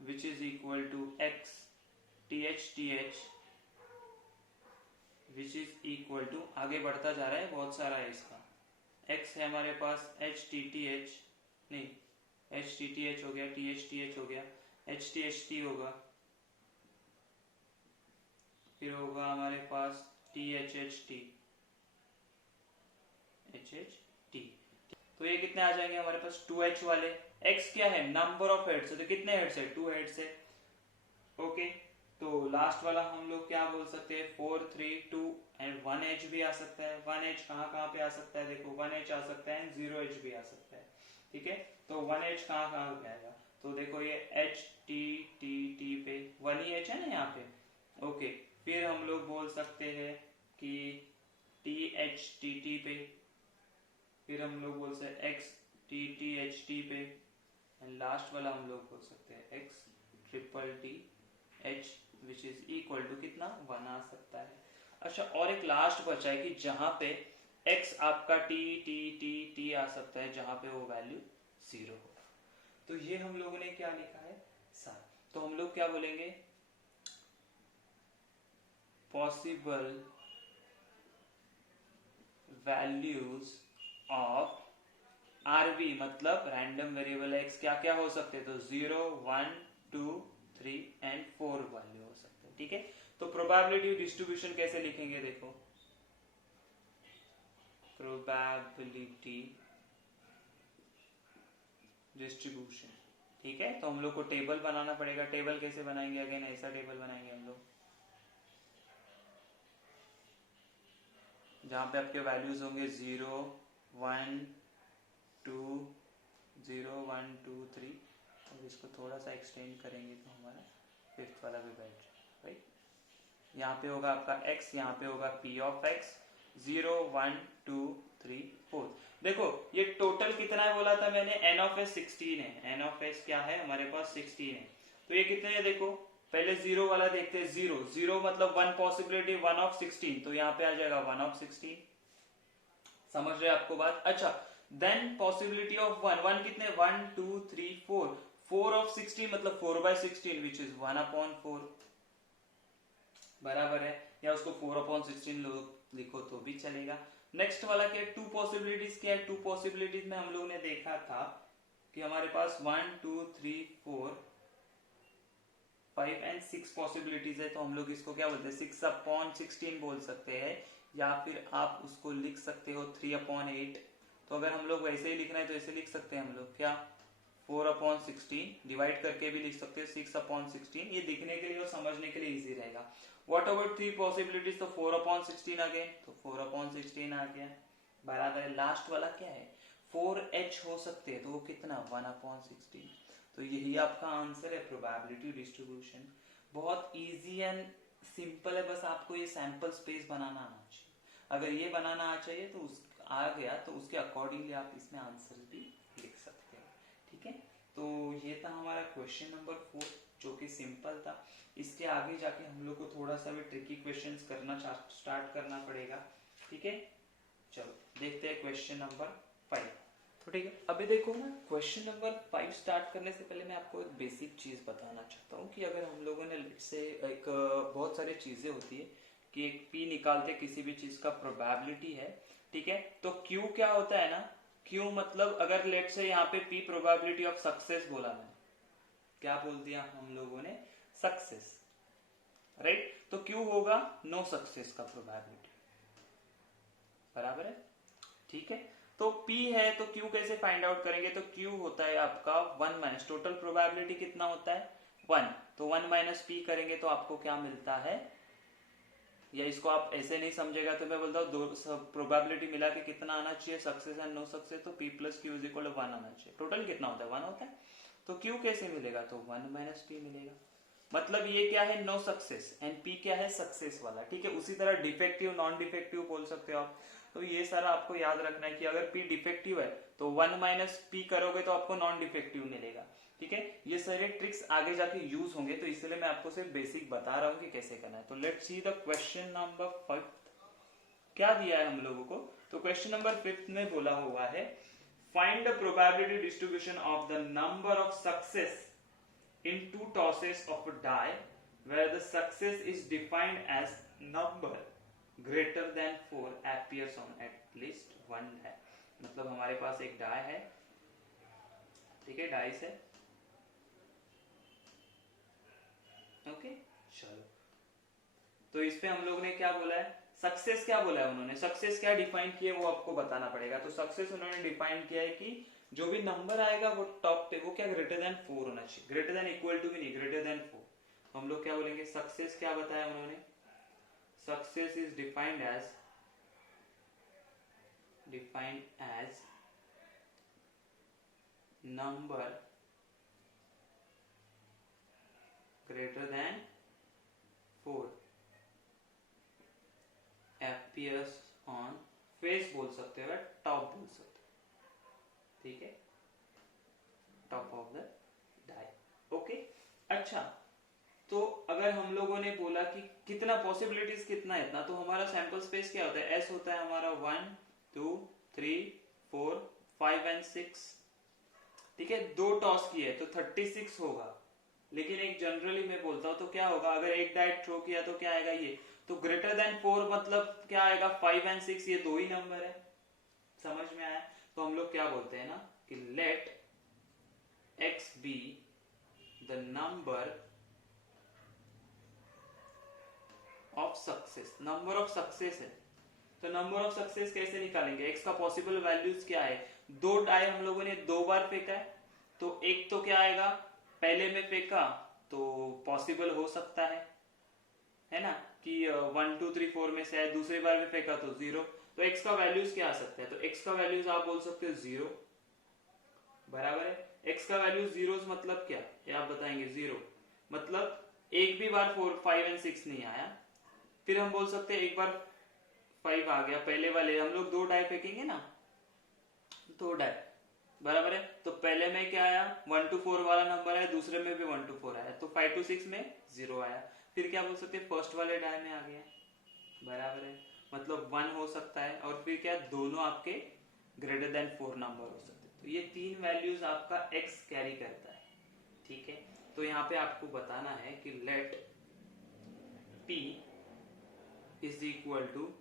which is equal to x t h which is equal to, आगे बढ़ता जा रहा है, बहुत सारा है इसका, x है हमारे पास एच टी टी एच, नहीं एच टी टी एच हो गया, टी एच हो गया, एच टी होगा, फिर होगा हमारे पास टी एच टी, तो ये कितने आ जाएंगे हमारे पास 2h वाले। x क्या है, नंबर ऑफ हेड्स है, तो कितने हेड्स है, 2 हेड्स है, ओके। तो लास्ट वाला हम लोग क्या बोल सकते हैं, 4 3 2 एंड 1h भी आ सकता है, 1h कहाँ पे आ सकता है, देखो 1h आ सकता है, 0h भी आ सकता है, ठीक है। तो 1h कहाँ पे आएगा, तो देखो ये h t t t पे 1 ही h है ना यहाँ पे, ओके। फिर हम लोग बोल सकते हैं कि t h t t पे, फिर हम लोग बोल सकते हैं x t t h t पे, एंड लास्ट वाला हम लोग बोल सकते हैं x triple t h which is equal to कितना 1 आ सकता है। अच्छा, और एक लास्ट बचा है कि जहां पे x आपका t t t t आ सकता है, जहां पे वो वैल्यू 0 होगा। तो ये हम लोगों ने क्या लिखा है, 7। तो हम लोग क्या बोलेंगे, पॉसिबल वैल्यूज ऑफ आरवी, मतलब रैंडम वेरिएबल x क्या क्या हो सकते हैं, तो 0 1 2 3 एंड 4 वैल्यू हो सकते हैं, ठीक है। तो प्रोबेबिलिटी डिस्ट्रीब्यूशन कैसे लिखेंगे, देखो प्रोबेबिलिटी डिस्ट्रीब्यूशन, ठीक है। तो हम लोग को टेबल बनाना पड़ेगा, टेबल कैसे बनाएंगे, अगेन ऐसा टेबल बनाएंगे हम लोग जहां पे आपके वैल्यूज होंगे 0 1 2 0 1 2 3, और इसको थोड़ा सा एक्सटेंड करेंगे तो हमारा 5th वाला भी बैठ जाएगा, राइट। यहाँ पे होगा आपका x, यहाँ पे होगा p ऑफ x, 0 1 2 3 4। देखो ये टोटल कितना है बोला था मैंने, n ऑफ s 16 है, n ऑफ s क्या है हमारे पास 16 है, तो ये कितने है, देखो पहले 0 वाला देखते हैं, 0 0 मतलब 1 पॉसिबिलिटी 1 ऑफ 16, तो यहाँ पे आ जाएगा 1 ऑफ 16, समझ रहे आपको बात। अच्छा, देन पॉसिबिलिटी ऑफ 1 कितने, 1 2 3 4, 4 ऑफ 16 मतलब 4/16 विच इज 1/4, बराबर है, या उसको 4/16 लिखो तो भी चलेगा। नेक्स्ट वाला क्या है, टू पॉसिबिलिटीज क्या है, टू पॉसिबिलिटीज में हम लोग ने देखा था कि हमारे पास 1 2 3 4 5 एंड 6 पॉसिबिलिटीज है, तो हम लोग इसको क्या बोलते हैं 6/16 बोल सकते हैं, या फिर आप उसको लिख सकते हो 3/8। तो अगर हम लोग वैसे ही लिखना है तो ऐसे लिख सकते हैं हम लोग क्या 4/16, डिवाइड करके भी लिख सकते हैं 6/16, ये दिखने के लिए और समझने के लिए इजी रहेगा। व्हाट अबाउट 3 पॉसिबिलिटीज, तो 4/16 अगेन, तो 4/16 आ गया बराबर। लास्ट वाला क्या है 4h हो सकते हैं, तो वो कितना 1/16, तो यही आपका आंसर है प्रोबेबिलिटी डिस्ट्रीब्यूशन। बहुत इजी एंड सिंपल है, बस आपको ये सैंपल स्पेस बनाना आना चाहिए। अगर ये बनाना आ चाहिए तो आ गया तो उसके अकॉर्डिंगली आप इसमें आंसर भी लिख सकते हो। ठीक है, तो ये था हमारा क्वेश्चन नंबर 4 जो कि सिंपल था। इसके आगे जाके हम लोग को थोड़ा सा भी ट्रिकी क्वेश्चंस करना स्टार्ट करना पड़ेगा। ठीक है, चलो देखते हैं क्वेश्चन नंबर 5। तो ठीक है, अभी देखो मैं क्वेश्चन नंबर 5 स्टार्ट करने से पहले मैं आपको एक बेसिक चीज बताना चाहता हूँ कि अगर हम लोगों ने से एक बहुत सारी चीजें होती है कि एक पी निकालते किसी भी चीज का प्रोबेबिलिटी है, ठीक है, तो क्यू क्या होता है ना, क्यू मतलब अगर लेट से यहाँ पे पी प्रोबेबिलिटी ऑफ सक्सेस बोला, मैंने क्या बोल दिया हम लोगों ने सक्सेस, राइट, तो क्यू होगा नो सक्सेस का प्रोबेबिलिटी, बराबर है। ठीक है, तो P है तो Q कैसे फाइंड आउट करेंगे, तो Q होता है आपका 1 माइनस टोटल प्रोबेबिलिटी कितना होता है 1, तो 1 माइनस P करेंगे तो आपको क्या मिलता है, या इसको आप ऐसे नहीं समझेगा तो मैं बोलता हूँ दो प्रोबेबिलिटी मिला के कितना आना चाहिए सक्सेस एंड नो सक्सेस, तो P plus q is equal to 1 आना चाहिए। टोटल कितना होता है 1 होता है, तो Q कैसे मिलेगा, तो 1 माइनस P मिलेगा, मतलब ये क्या है नो सक्सेस एंड P क्या है सक्सेस वाला। ठीक है, उसी तरह डिफेक्टिव नॉन डिफेक्टिव बोल सकते हो आप। तो ये सारा आपको याद रखना है कि अगर P डिफेक्टिव है तो 1 माइनस P करोगे तो आपको नॉन डिफेक्टिव मिलेगा। ठीक है, ये सारे ट्रिक्स आगे जाके यूज होंगे, तो इसलिए मैं आपको सिर्फ बेसिक बता रहा हूँ कि कैसे करना है। तो let's see the question number 5 क्या दिया है हम लोगों को। तो क्वेश्चन नंबर 5 में बोला हुआ है find the probability distribution of the number of success in two tosses of a die where the success is defined as number greater than 4 appears on at least one die। मतलब हमारे पास एक die है, ठीक है, dice है, okay, चलो, तो इस पे हम लोग ने क्या बोला है सक्सेस, क्या बोला है उन्होंने, सक्सेस क्या डिफाइन किया वो आपको बताना पड़ेगा। तो सक्सेस उन्होंने डिफाइन किया है कि जो भी नंबर आएगा वो टॉप पे वो क्या ग्रेटर देन 4 होना चाहिए, ग्रेटर देन इक्वल टू भी नहीं, ग्रेटर देन 4। तो हम लोग क्या बोलेंगे सक्सेस क्या बताया उन्होंने, success is defined as number greater than 4 appears on face बोल सकते हो, टॉप बोल सकते हो, ठीक है, top of the die, okay. अच्छा, तो अगर हम लोगों ने बोला कि कितना पॉसिबिलिटीज कितना है इतना, तो हमारा सैंपल स्पेस क्या होता है, एस होता है हमारा 1 2 3 4 5 एंड 6, ठीक है, दो टॉस की है तो 36 होगा, लेकिन एक जनरली मैं बोलता हूं तो क्या होगा अगर एक डाई थ्रो किया तो क्या आएगा ये, तो ग्रेटर देन 4 मतलब क्या आएगा 5 एंड 6, ये दो ही नंबर है, समझ में आया। तो हम लोग क्या बोलते हैं ना कि let x be the number of success, number of success है, तो नंबर ऑफ सक्सेस कैसे निकालेंगे, x का पॉसिबल वैल्यूज क्या है, दो डाई हम लोगों ने दो बार फेंका है, तो एक तो क्या आएगा पहले में फेंका तो पॉसिबल हो सकता है ना कि 1 2 3 4 में से है, दूसरी बार में फेंका तो 0, तो x का वैल्यूज क्या आ सकता है, तो x का वैल्यूज आप बोल सकते हो 0, बराबर है। x का वैल्यू 0 मतलब क्या, ये आप बताएंगे 0 मतलब एक भी बार 4 5 एंड 6 नहीं आया, फिर हम बोल सकते हैं एक बार 5 आ गया, पहले वाले हम लोग दो डाई फेंकेंगे ना, दो डाई, बराबर है, तो पहले में क्या आया 1 to 4 वाला नंबर है, दूसरे में भी 1 to 4 आया, तो 5 to 6 में 0 आया, फिर क्या बोल सकते हैं फर्स्ट वाले डाई में आ गया, बराबर है, मतलब 1 हो सकता है, और फिर क्या दोनों आपके ग्रेटर देन 4 नंबर हो सकते हैं, तो ये तीन वैल्यूज आपका x कैरी करता है, ठीक है। तो यहाँ पे आपको बताना है कि let p is equal to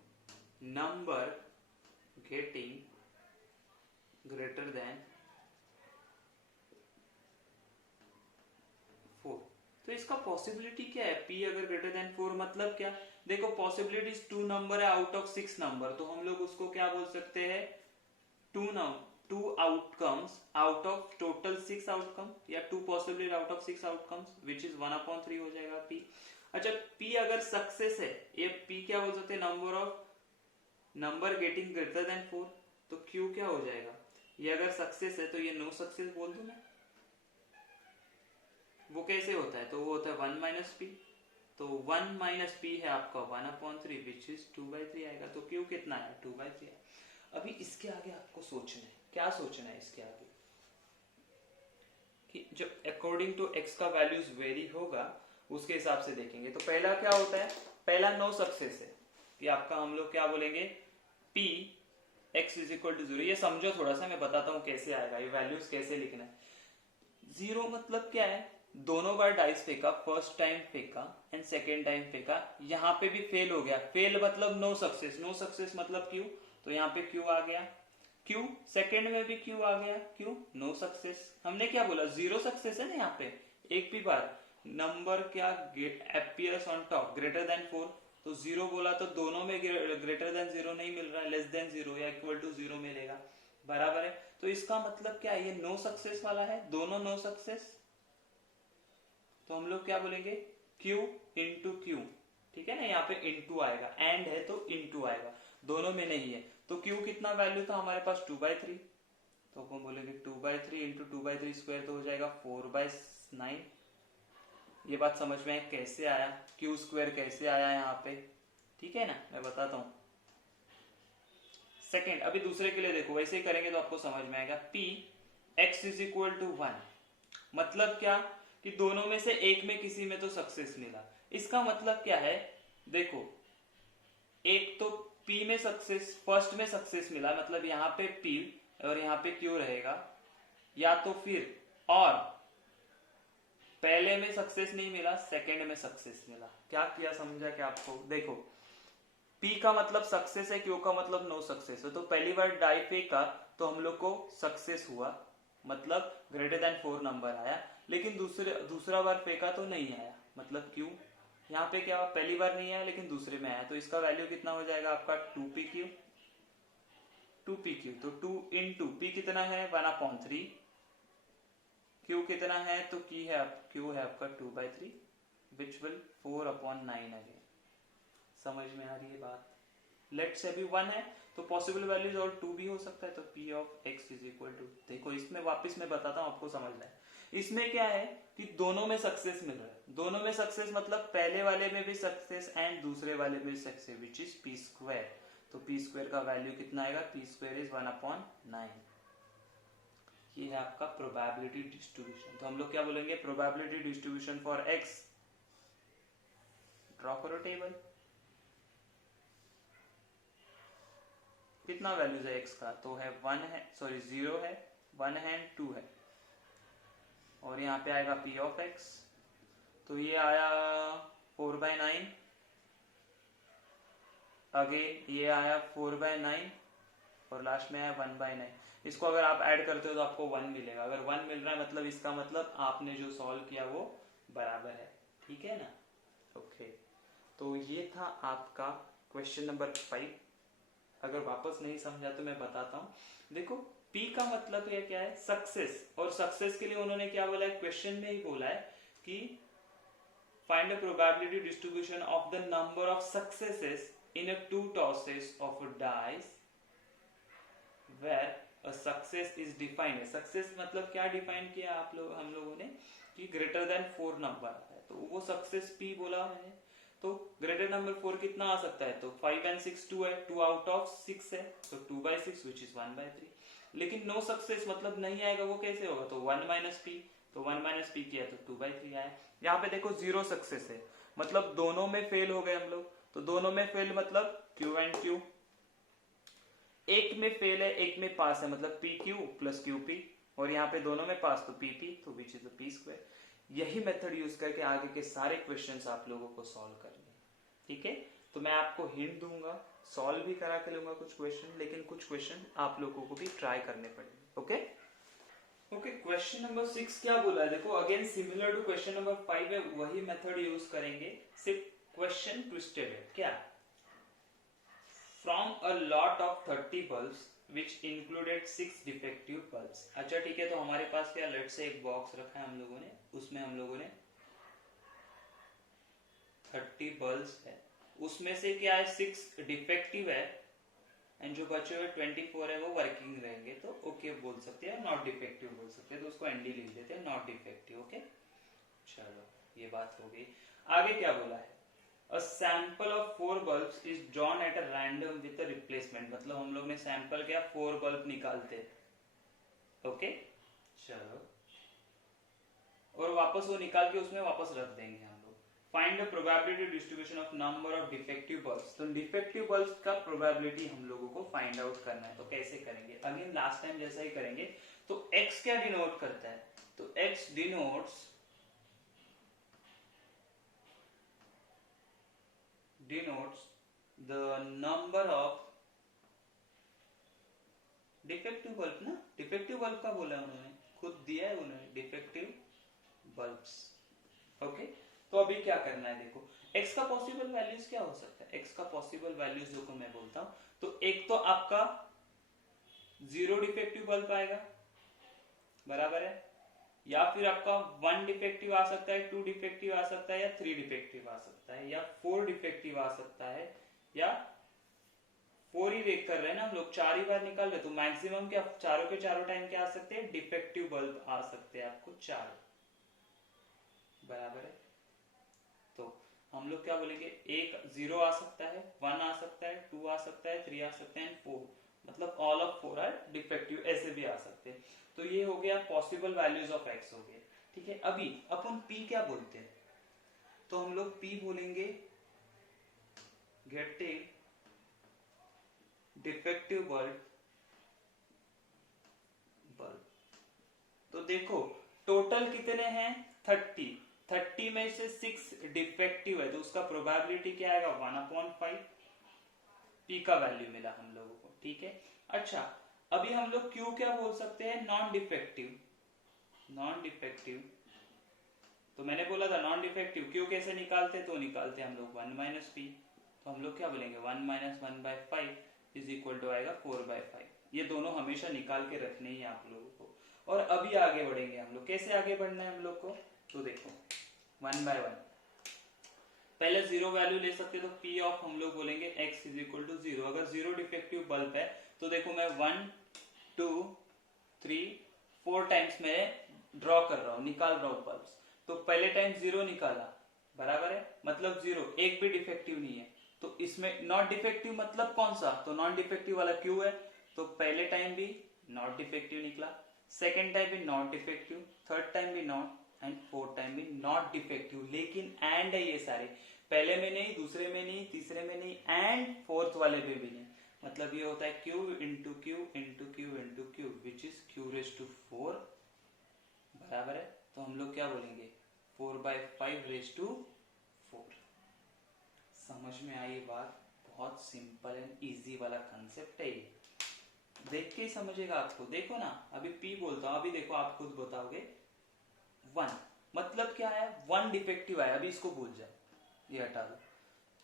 number getting greater than 4। तो इसका पॉसिबिलिटी क्या है? p अगर ग्रेटर देन 4 मतलब क्या? देखो पॉसिबिलिटीज 2 नंबर है आउट ऑफ 6 नंबर, तो हम लोग उसको क्या बोल सकते हैं? 2 outcomes out of total 6 outcome, या 2 possibility out of 6 outcomes which is 1/3 हो जाएगा p। अच्छा p अगर सक्सेस है, ये p क्या बोल सकते हैं? नंबर गेटिंग ग्रेटर देन 4, तो q क्या हो जाएगा? ये अगर सक्सेस है तो ये नो सक्सेस बोल दूं मैं? वो कैसे होता है? तो वो होता है 1 माइनस पी, तो 1 माइनस पी है आपका 1/3 विच इज 2/3 आएगा, तो क्यू कितना है? 2/3 है। अभी इसके आगे आपको सोचना है, क्या सोचना है इसके आगे? कि जब अकॉर्डिंग टू एक्स का वैल्यूज वेरी होगा उसके हिसाब से देखेंगे। तो पहला क्या होता है? पहला नो सक्सेस है कि आपका हम लोग क्या बोलेंगे? p x is equal to 0। ये समझो थोड़ा सा, मैं बताता हूँ कैसे आएगा, ये वैल्यूज कैसे लिखना है। 0 मतलब क्या है? दोनों बार डाइस फेंका, फर्स्ट टाइम फेंका एंड सेकेंड टाइम फेंका, यहाँ पे भी फेल हो गया। फेल मतलब नो सक्सेस, नो सक्सेस मतलब क्यू, तो यहाँ पे क्यू आ गया। क्यू सेकेंड में भी क्यू आ गया, क्यू नो सक्सेस। हमने क्या बोला? 0 सक्सेस है ना यहाँ पे। एक भी बार नंबर क्या appears on top greater than 4, तो 0 बोला तो दोनों में ग्रेटर देन 0 नहीं मिल रहा है, लेस देन 0 या इक्वल टू 0 मिलेगा, बराबर है। तो इसका मतलब क्या है? ये नो सक्सेस वाला है, दोनों नो सक्सेस, तो हम लोग क्या बोलेंगे? Q इंटू क्यू, ठीक है ना? यहाँ पे इंटू आएगा, एंड है तो इंटू आएगा, दोनों में नहीं है। तो Q कितना वैल्यू था हमारे पास? 2/3, तो हम बोलेंगे 2/3 इंटू 2/3 स्क्वायर, तो हो जाएगा 4/9। ये बात समझ में है कैसे आया? Q स्क्वायर कैसे आया यहाँ पे, ठीक है ना? मैं बताता हूँ। सेकेंड, अभी दूसरे के लिए देखो, वैसे ही करेंगे तो आपको समझ में आएगा। P x is equal to 1 मतलब क्या? कि दोनों में से एक में किसी में तो सक्सेस मिला। इसका मतलब क्या है? देखो एक तो P में सक्सेस, फर्स्ट में सक्सेस मिला, मतलब यहाँ पे P और यहाँ पे Q रहेगा, या तो फिर और पहले में सक्सेस नहीं मिला, सेकेंड में सक्सेस मिला। क्या किया समझा क्या आपको? देखो P का मतलब सक्सेस है, Q का मतलब नो सक्सेस है। तो पहली बार डाई फेंका तो हम लोग को सक्सेस हुआ, मतलब ग्रेटर देन 4 नंबर आया, लेकिन दूसरा बार फेंका तो नहीं आया, मतलब क्यू यहाँ पे क्या? पहली बार नहीं आया लेकिन दूसरे में आया, तो इसका वैल्यू कितना हो जाएगा आपका? 2pq। 2pq तो 2 इंटू पी कितना है? 1/3। क्यू कितना है? तो क्यू है आपका 2/3 विच विल 4/9 अगेन। समझ में आ रही है बात? लेट से अभी 1 है तो पॉसिबल वैल्यूज और 2 भी हो सकता है, तो p of x is equal to, देखो इसमें वापस मैं बताता हूँ आपको समझना है। इसमें क्या है कि दोनों में सक्सेस मिल रहा है, दोनों में सक्सेस मतलब पहले वाले में भी सक्सेस एंड दूसरे वाले में भी success which is p square. तो p स्क्वायर का वैल्यू कितना आएगा? p square is 1/9। ये है आपका प्रोबेबिलिटी डिस्ट्रीब्यूशन। तो हम लोग क्या बोलेंगे? Probability distribution for x। Draw करो टेबल, कितना वैल्यूज है x का? तो है 1 है, सॉरी 0 है, 1 है एंड 2 है, और यहाँ पे आएगा p ऑफ x, तो ये आया 4/9, अगेन ये आया 4/9, और लास्ट में आया 1/9। इसको अगर आप ऐड करते हो तो आपको 1 मिलेगा। अगर 1 मिल रहा है मतलब इसका मतलब आपने जो सॉल्व किया वो बराबर है, ठीक है ना? ओके, तो ये था आपका क्वेश्चन नंबर 5। अगर वापस नहीं समझा तो मैं बताता हूँ। देखो P का मतलब ये क्या है? सक्सेस, और सक्सेस के लिए उन्होंने क्या बोला है? क्वेश्चन में ही बोला है कि find the probability distribution of the number of successes in a 2 tosses of a dice where a success is defined. Success मतलब क्या डिफाइन किया हम लोगों ने कि ग्रेटर देन 4 नंबर है, तो वो सक्सेस P बोला मैंने। तो ग्रेटर नंबर 4 कितना आ सकता है? तो 5 and 6 2 है, 2 आउट ऑफ 6 है, तो 2/6 विच इज 1/3। लेकिन नो सक्सेस मतलब नहीं आएगा, वो कैसे होगा? तो 1 माइनस पी, तो 1 माइनस पी किया तो 2/3 आया। यहाँ पे देखो 0 सक्सेस है, मतलब दोनों में फेल हो गए हम लोग, तो दोनों में फेल मतलब Q एंड Q। एक में फेल है, एक में पास है, मतलब PQ प्लस QP, और यहाँ पे दोनों में पास तो PP, तो विच इज p स्क्वायर। यही मेथड यूज करके आगे के सारे क्वेश्चंस आप लोगों को सॉल्व करने, ठीक है? तो मैं आपको हिंट दूंगा, सॉल्व भी करा के लूंगा कुछ क्वेश्चन, लेकिन कुछ क्वेश्चन आप लोगों को भी ट्राई करने पड़ेंगे। ओके ओके, क्वेश्चन नंबर 6 क्या बोला है देखो, again similar to question number 5 है, वही मेथड यूज करेंगे, सिर्फ क्वेश्चन ट्विस्टेड है। क्या? From a lot of 30 bulbs which included 6 defective bulbs। अच्छा ठीक है, तो हमारे पास क्या, लेट से एक बॉक्स रखा है हम लोगों ने, उसमें हम लोगों ने 30 बल्ब्स है, उसमें से क्या है 6 डिफेक्टिव है, एंड जो बचे हुए 24 है वो वर्किंग रहेंगे, तो ओके बोल सकते हैं, नॉट डिफेक्टिव बोल सकते हैं, तो उसको एनडी लिख देते हैं, नॉट डिफेक्टिव। ओके चलो ये बात हो गई। आगे क्या बोला है, A sample of 4 bulbs is drawn at a random with a replacement, मतलब हम लोग ने सैंपल क्या 4 बल्ब निकालते। ओके चलो, और वापस वो निकाल के उसमें वापस रख देंगे हम लोग। Find the probability distribution of number of defective bulbs, तो डिफेक्टिव बल्ब्स का प्रोबेबिलिटी हम लोगों को फाइंड आउट करना है, तो कैसे करेंगे, अगेन लास्ट टाइम जैसा ही करेंगे। तो x क्या डिनोट करता है, तो x denotes the number of defective bulb ना, डिफेक्टिव बल्ब का बोला है उन्होंने, खुद दिया है उन्होंने, डिफेक्टिव बल्ब्स। ओके तो अभी क्या करना है देखो, x का पॉसिबल वैल्यूज क्या हो सकता है, x का पॉसिबल वैल्यूज जो को मैं बोलता हूं, तो एक तो आपका 0 डिफेक्टिव बल्ब आएगा, बराबर है, या फिर आपका 1 डिफेक्टिव आ सकता है, 2 डिफेक्टिव आ सकता है, या 3 डिफेक्टिव आ सकता है, या 4 डिफेक्टिव आ सकता है, या 4 ही देख कर रहे हैं ना हम लोग, 4 ही बार निकाल रहे, तो मैक्सिमम क्या चारों के चारों टाइम क्या आ सकते हैं, डिफेक्टिव बल्ब आ सकते हैं आपको 4, बराबर है। तो हम लोग क्या बोलेंगे, एक 0 आ सकता है, 1 आ सकता है, 2 आ सकता है, 3 आ सकते हैं, 4, मतलब ऑल ऑफ 4 आर डिफेक्टिव, ऐसे भी आ सकते हैं। तो ये हो गया पॉसिबल वैल्यूज ऑफ x हो गए, ठीक है। अभी अपन p क्या बोलते हैं, तो हम लोग p बोलेंगे गेटिंग डिफेक्टिव बल्ब। तो देखो टोटल कितने हैं 30 में से 6 डिफेक्टिव है, तो उसका प्रोबेबिलिटी क्या आएगा 1/5, p का वैल्यू मिला हम लोगों को, ठीक है। अच्छा अभी हम लोग q क्या बोल सकते हैं, नॉन डिफेक्टिव, नॉन डिफेक्टिव, तो मैंने बोला था नॉन डिफेक्टिव q कैसे निकालते, तो निकालते हम लोग 1 - p, तो हम लोग क्या बोलेंगे 1 - 1/5 इज इक्वल टू आएगा 4/5। ये दोनों हमेशा निकाल के रखने ही आप लोगों को। और अभी आगे बढ़ेंगे हम लोग, कैसे आगे बढ़ना है हम लोग को, तो देखो 1 बाय 1, पहले 0 वैल्यू ले सकते, तो p ऑफ हम लोग बोलेंगे x इज इक्वल टू 0। अगर 0 डिफेक्टिव बल्ब है तो देखो मैं 1 2 3 4 टाइम्स मैं ड्रॉ कर रहा हूँ, निकाल रहा हूँ बल्ब, तो पहले टाइम 0 निकाला, बराबर है, मतलब 0, एक भी डिफेक्टिव नहीं है, तो इसमें नॉट डिफेक्टिव मतलब कौन सा, तो नॉन डिफेक्टिव वाला क्यू है, तो पहले टाइम भी नॉट डिफेक्टिव निकला, सेकेंड टाइम भी नॉट डिफेक्टिव, थर्ड टाइम भी नॉट, एंड फोर्थ टाइम भी नॉट डिफेक्टिव, लेकिन एंड है ये सारे, पहले में नहीं, दूसरे में नहीं, तीसरे में नहीं, एंड फोर्थ वाले में भी नहीं, मतलब ये होता है q into Q into Q into Q which is q⁴, बराबर है। तो हम लोग क्या बोलेंगे 4/5⁴। समझ में आई बात, बहुत सिंपल एंड इजी वाला कंसेप्ट है ये, देख के ही समझेगा आपको। देखो ना अभी p बोलता हूं, अभी देखो आप खुद बताओगे 1 मतलब क्या है, 1 डिफेक्टिव आया, अभी इसको भूल जाओ, ये हटा दो,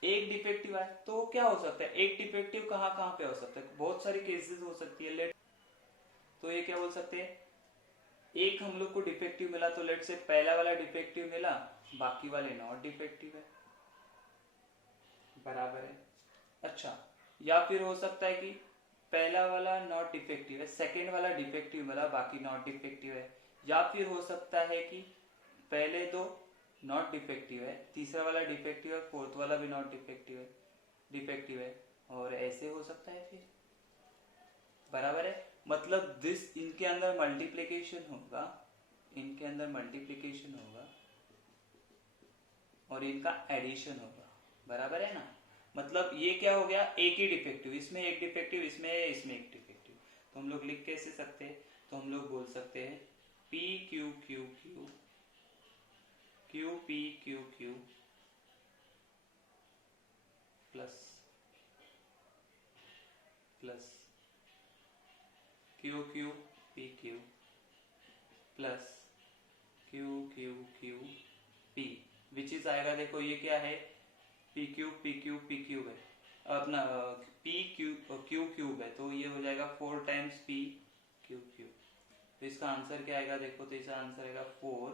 एक डिफेक्टिव आया, तो क्या हो सकता है, एक डिफेक्टिव कहाँ कहाँ पे हो सकता है, बहुत सारी केसेस हो सकती है, लेट तो ये क्या बोल सकते हैं, एक हम लोग को डिफेक्टिव मिला, तो लेट से पहला वाला डिफेक्टिव मिला, बाकी वाले नॉट डिफेक्टिव है, बराबर है। अच्छा या फिर हो सकता है कि पहला वाला नॉट डिफेक्टिव है, सेकेंड वाला डिफेक्टिव मिला, बाकी नॉट डिफेक्टिव है, या फिर हो सकता है कि पहले दो नॉट डिफेक्टिव है, तीसरा वाला डिफेक्टिव है, फोर्थ वाला भी नॉट डिफेक्टिव है, और ऐसे हो सकता है फिर, बराबर है। मतलब दिस इनके अंदर मल्टीप्लिकेशन होगा, इनके अंदर मल्टीप्लिकेशन होगा और इनका एडिशन होगा, बराबर है ना। मतलब ये क्या हो गया, एक ही डिफेक्टिव, इसमें एक डिफेक्टिव, इसमें एक डिफेक्टिव, तो हम लोग लिख कैसे सकते हैं, तो हम लोग बोल सकते हैं p q q q q p q q plus plus Q Q P Q plus Q Q Q P, which is आएगा, देखो ये क्या है, पी क्यूब है अपना, पी क्यू क्यूब है, तो ये हो जाएगा 4 टाइम्स पी क्यू क्यूब। तो इसका आंसर क्या आएगा, देखो तो इसका आंसर आएगा 4।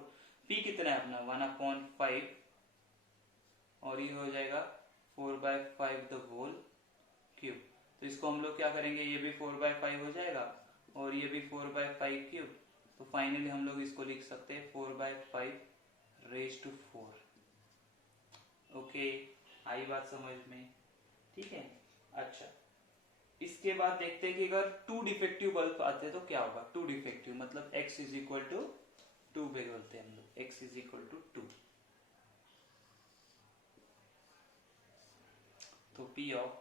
पी कितना है अपना 1/5, और ये हो जाएगा 4/5 द होल क्यूब। तो इसको हम लोग क्या करेंगे, ये भी 4/5 हो जाएगा और ये भी 4/5 क्यूब, तो फाइनली हम लोग इसको लिख सकते हैं 4/5⁴। ओके, आई बात समझ में, ठीक है। अच्छा, इसके बाद देखते हैं कि अगर 2 डिफेक्टिव बल्ब आते हैं तो क्या होगा। 2 डिफेक्टिव मतलब x इज इक्वल टू 2 पे बोलते हैं हम लोग, x इज इक्वल टू 2, तो p of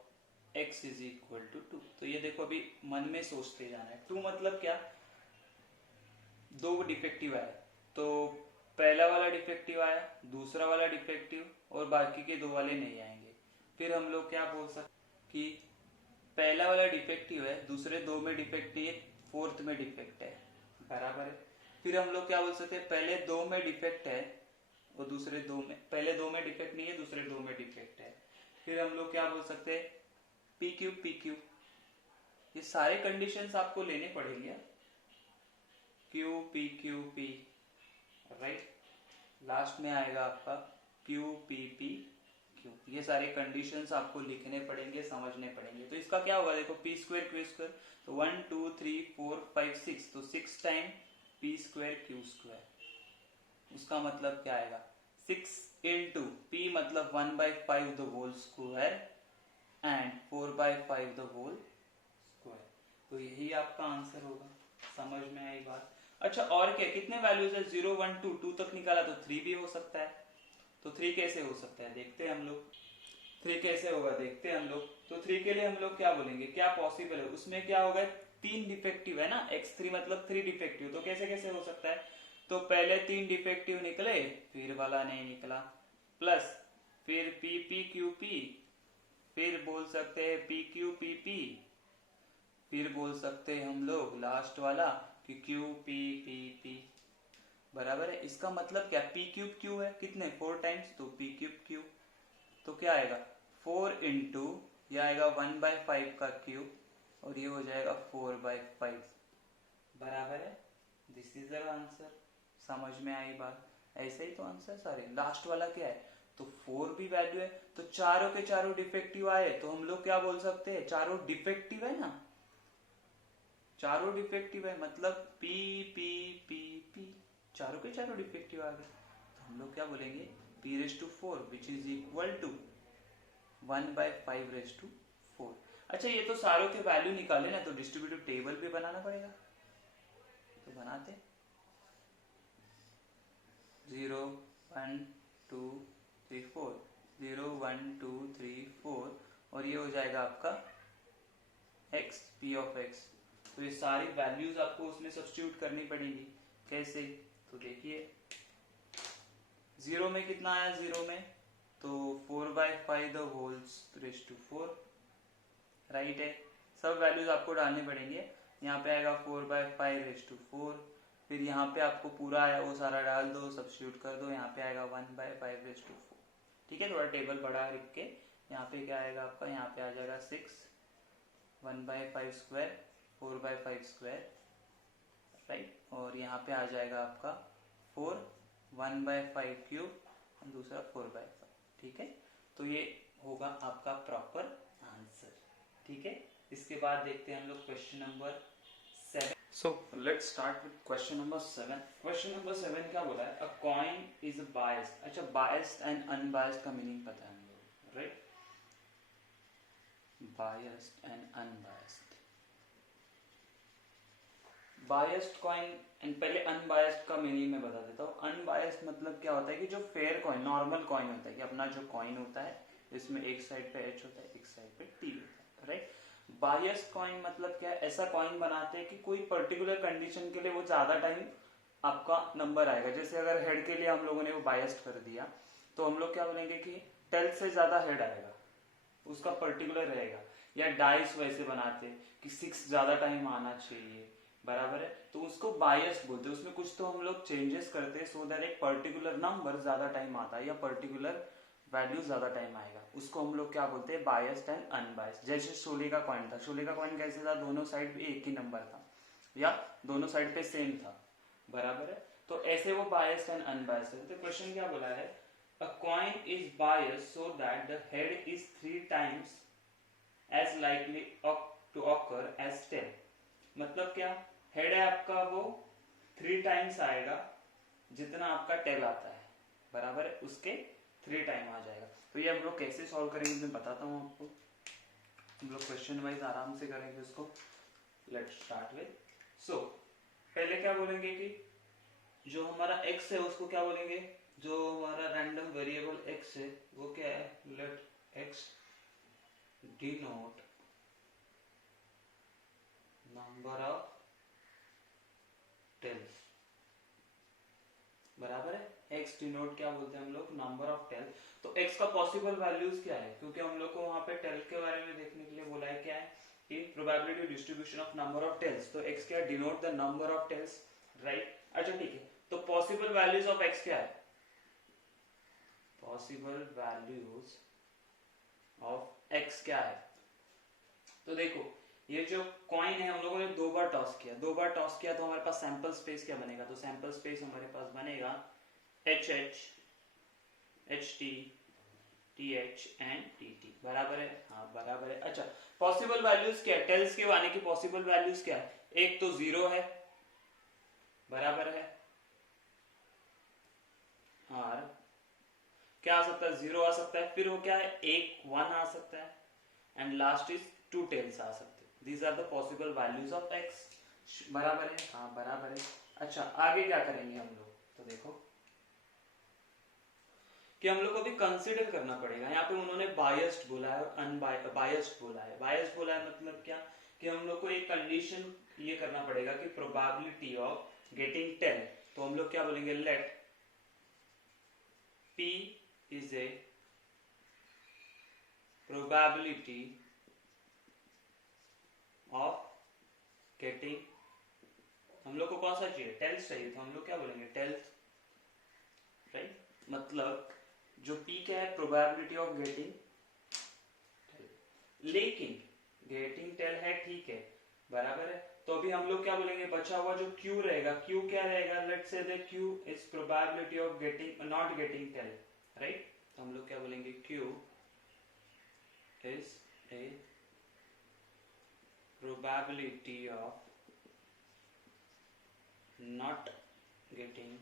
x is equal to 2। तो ये देखो अभी मन में सोचते जाना है, 2 मतलब क्या, 2 डिफेक्टिव आया, तो पहला वाला डिफेक्टिव आया, दूसरा वाला डिफेक्टिव, और बाकी के 2 वाले नहीं आएंगे। फिर हम लोग क्या बोल सकते कि पहला वाला डिफेक्टिव है, दूसरे 2 में डिफेक्ट नहीं है, 4th में डिफेक्ट है, बराबर है। फिर हम लोग क्या बोल सकते हैं, पहले 2 में डिफेक्ट है और दूसरे 2 में, पहले 2 में डिफेक्ट नहीं है, दूसरे 2 में डिफेक्ट है। फिर हम लोग क्या बोल सकते हैं, पी क्यू। ये सारे कंडीशंस आपको लेने पड़ेंगे, क्यू पी, राइट। लास्ट में आएगा आपका क्यू पी क्यू। ये सारे कंडीशंस आपको लिखने पड़ेंगे, समझने पड़ेंगे। तो इसका क्या होगा, देखो पी स्क्वायर क्यू स्क्वायर, तो 1 2 3 4 5 6, तो 6 time p square q square. उसका मतलब क्या आएगा, 6 इंटू पी मतलब 1/5 the whole square and 4/5 the whole square. तो यही आपका आंसर होगा। समझ में आई बात। अच्छा, और क्या, कितने वैल्यूज है, 0 1 2 2 तक निकाला, तो 3 भी हो सकता है। तो 3 कैसे हो सकता है, देखते हैं हम लोग। 3 कैसे होगा, देखते हैं हम लोग। तो 3 के लिए हम लोग क्या बोलेंगे, क्या पॉसिबल है, उसमें क्या होगा, 3 डिफेक्टिव है ना, x3 मतलब 3 डिफेक्टिव, तो कैसे कैसे हो सकता है। तो पहले 3 डिफेक्टिव निकले, फिर वाला नहीं निकला, प्लस फिर पी क्यू पी, फिर बोल सकते हैं पी क्यू पी, फिर बोल सकते हैं हम लोग लास्ट वाला कि क्यू पी, बराबर है। इसका मतलब क्या, पी क्यूब क्यू है कितने, 4 टाइम्स, तो पी क्यूब क्यू, तो क्या आएगा 4 इंटू, ये आएगा 1/5 का क्यूब, और ये हो जाएगा 4/5, बराबर है। This is the answer. समझ में आई बात। ऐसे ही तो आंसर सारे। लास्ट वाला क्या है, तो 4 भी वैल्यू है, तो चारों के चारों डिफेक्टिव आए, तो हम लोग क्या बोल सकते हैं, चारों डिफेक्टिव है ना, चारों डिफेक्टिव है, मतलब पी, चारों के चारों डिफेक्टिव आ गए, तो हम लोग क्या बोलेंगे, p⁴ which is equal to 1/5⁴। अच्छा, ये तो सारों के वैल्यू निकाले ना, तो डिस्ट्रीब्यूटिव टेबल भी बनाना पड़ेगा, तो बनाते 0 1 2 3 4, 0 1 2 3 4, और ये हो जाएगा आपका x, p ऑफ x। तो ये सारी वैल्यूज आपको उसमें सब्स्टिट्यूट करनी पड़ेगी। कैसे, तो देखिए 0 में कितना आया, 0 में तो 4/5 the whole raise to 4, right है। सब वैल्यूज आपको डालने पड़ेंगे। यहाँ पे आएगा 4/5 रेज़ टू 4, फिर यहाँ पे आपको पूरा आया वो सारा डाल दो, सब्स्टिट्यूट कर दो, यहाँ पे आएगा 1/5 रेज़ टू 4, ठीक है। थोड़ा टेबल बड़ा लिख के यहाँ पे क्या आएगा आपका, यहाँ पे आ जाएगा 6, 1/5 स्क्वायर, 4/5 स्क्वायर, राइट, और यहाँ पे आ जाएगा आपका 4, 1/5 क्यूब, दूसरा 4/5, ठीक है। तो ये होगा आपका प्रॉपर आंसर, ठीक है। इसके बाद देखते हैं हम लोग question number 7। So let's start with question number 7। Question number 7 क्या बोला है, अ कॉइन इज बायस्ड। अच्छा, बायस्ड एंड अनबायस्ड का मीनिंग पता है हम लोग, right, biased and unbiased. Biased coin and पहले अनबायस्ड का मीनिंग मैं बता देता हूँ। अनबायस्ड मतलब क्या होता है कि जो फेयर कॉइन, नॉर्मल कॉइन होता है, कि अपना जो कॉइन होता है इसमें एक साइड पे एच होता है, एक साइड पे टी होता है, राइट। बायस्ड कॉइन मतलब क्या है, ऐसा कॉइन बनाते हैं कि कोई पर्टिकुलर कंडीशन के लिए वो ज्यादा टाइम आपका नंबर आएगा। जैसे अगर हेड के लिए हम लोगों ने वो बायस्ड कर दिया, तो हम लोग क्या बोलेंगे कि टेल से ज्यादा हेड आएगा, उसका पर्टिकुलर रहेगा। या डाइस वैसे बनाते कि 6 ज्यादा टाइम आना चाहिए, बराबर है, तो उसको बायस बोलते हैं। उसमें कुछ तो हम लोग चेंजेस करते हैं सो दैट एक पर्टिकुलर नंबर ज्यादा टाइम आता है या पर्टिकुलर वैल्यू ज्यादा टाइम आएगा, उसको हम लोग क्या बोलते हैं, बायस्ड एंड अनबायस्ड। जैसे शोले का कॉइन था, शोले का कॉइन कैसे था, दोनों साइड पे एक ही नंबर था या दोनों साइड पे सेम था, बराबर है, तो ऐसे वो बायस्ड एंड अनबायस्ड है। तो क्वेश्चन क्या बोला है, a coin is biased so that the head is 3 times as likely to occur as tail. मतलब क्या, हेड है आपका वो 3 टाइम्स आएगा जितना आपका टेल आता है, बराबर है, उसके 3 टाइम आ जाएगा। तो ये हम लोग कैसे सॉल्व करेंगे मैं बताता हूँ आपको। हम लोग क्वेश्चन वाइज आराम से करेंगे उसको। लेट्स स्टार्ट विद, सो पहले क्या बोलेंगे कि जो हमारा x है उसको क्या बोलेंगे, जो हमारा रैंडम वेरिएबल x है वो क्या है, let x denote number of tails, बराबर है, x डिनोट क्या बोलते हैं हम लोग, नंबर ऑफ टेल्स। तो x का पॉसिबल वैल्यूज क्या है, क्योंकि हम लोग को वहां पे टेल के बारे में देखने के लिए बोला है, क्या है कि probability distribution of number of tails, तो x क्या है, denote the number of tails, right. अच्छा ठीक है, तो पॉसिबल वैल्यूज ऑफ x क्या है, पॉसिबल वैल्यूज ऑफ x क्या है, तो देखो ये जो कॉइन है हम लोगों ने 2 बार टॉस किया, 2 बार टॉस किया तो हमारे पास सैंपल स्पेस क्या बनेगा, तो सैंपल स्पेस हमारे पास बनेगा HH HT TH and TT, बराबर है, हाँ बराबर है। अच्छा पॉसिबल वैल्यूज क्या है, टेल्स के आने की पॉसिबल वैल्यूज क्या है, एक तो 0 है, बराबर है, और क्या आ सकता है, 0 आ सकता है, फिर वो क्या है, 1 आ सकता है, एंड लास्ट इज 2 टेल्स आ सकते हैं। These are the possible values of x, बराबर है, हाँ बराबर है। अच्छा आगे क्या करेंगे हम लोग, तो देखो कि हम लोग को भी कंसिडर करना पड़ेगा। यहाँ पे उन्होंने बायस्ड बोला है और अनबायस्ड बोला है। बायस्ड बोला है मतलब क्या, कि हम लोग को एक कंडीशन ये करना पड़ेगा कि प्रोबेबिलिटी ऑफ गेटिंग 10, तो हम लोग क्या बोलेंगे, let p is a probability of getting, हम लोग को कौन सा चाहिए, टेल्स चाहिए, तो हम लोग क्या बोलेंगे, टेल्स, राइट। मतलब जो p क्या है, प्रोबेबिलिटी ऑफ गेटिंग, लेकिन गेटिंग टेल है, ठीक है, बराबर है, तो अभी हम लोग क्या बोलेंगे, बचा हुआ जो q रहेगा, q क्या रहेगा, let's say the q is probability of getting not getting tell, right. तो हम लोग क्या बोलेंगे, q is a probability of not getting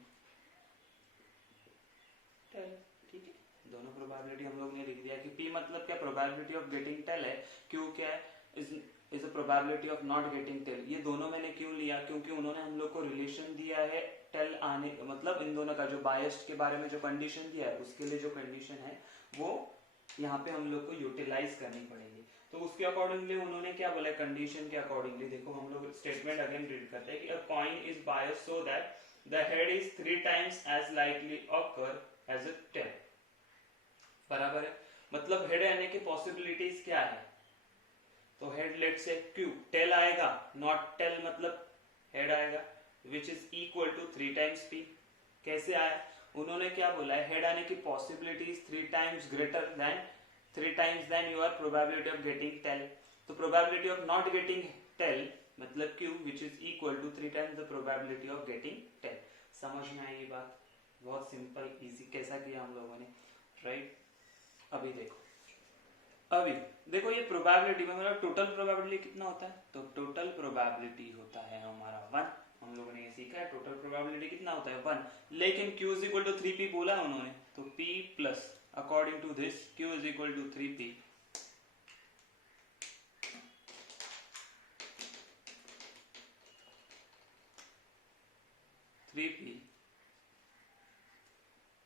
tell, ठीक है, दोनों प्रोबेबिलिटी हम लोग ने लिख दिया कि p मतलब क्या, प्रोबेबिलिटी ऑफ गेटिंग टेल है, q क्या है, is a probability of not getting tell. ये दोनों मैंने क्यों लिया, क्योंकि उन्होंने हम लोग को रिलेशन दिया है टेल आने, मतलब इन दोनों का जो बायस्ड के बारे में जो कंडीशन दिया है उसके लिए जो कंडीशन है वो यहाँ पे हम लोग को यूटिलाइज करनी पड़ेगी। तो उसके अकॉर्डिंगली उन्होंने क्या बोला, कंडीशन के अकॉर्डिंगली देखो हम लोग स्टेटमेंट अगेन रीड करते हैं कि a coin is biased so that the head is 3 times as likely occur as a tail, बराबर है। मतलब हेड आने की पॉसिबिलिटीज क्या है, तो head let say q, tail आएगा, नॉट टेल मतलब हेड आएगा, which is equal to 3 times p। कैसे आया, उन्होंने क्या बोला है, हेड आने की possibility is 3 times greater than 3 times than your probability of getting tail. तो probability of not getting tail मतलब q which is equal to 3 times the probability of getting tail. समझ में आई ये बात, बहुत सिंपल इजी कैसा किया हम लोगों ने, राइट। अभी देखो ये प्रोबेबिलिटी में मतलब टोटल प्रोबेबिलिटी कितना होता है, तो टोटल प्रोबेबिलिटी होता है हमारा 1, हम लोगों ने ये सीखा है, टोटल प्रोबेबिलिटी कितना होता है 1, लेकिन q is equal to 3p बोला है उन्होंने, तो p plus according to this q is equal to 3p,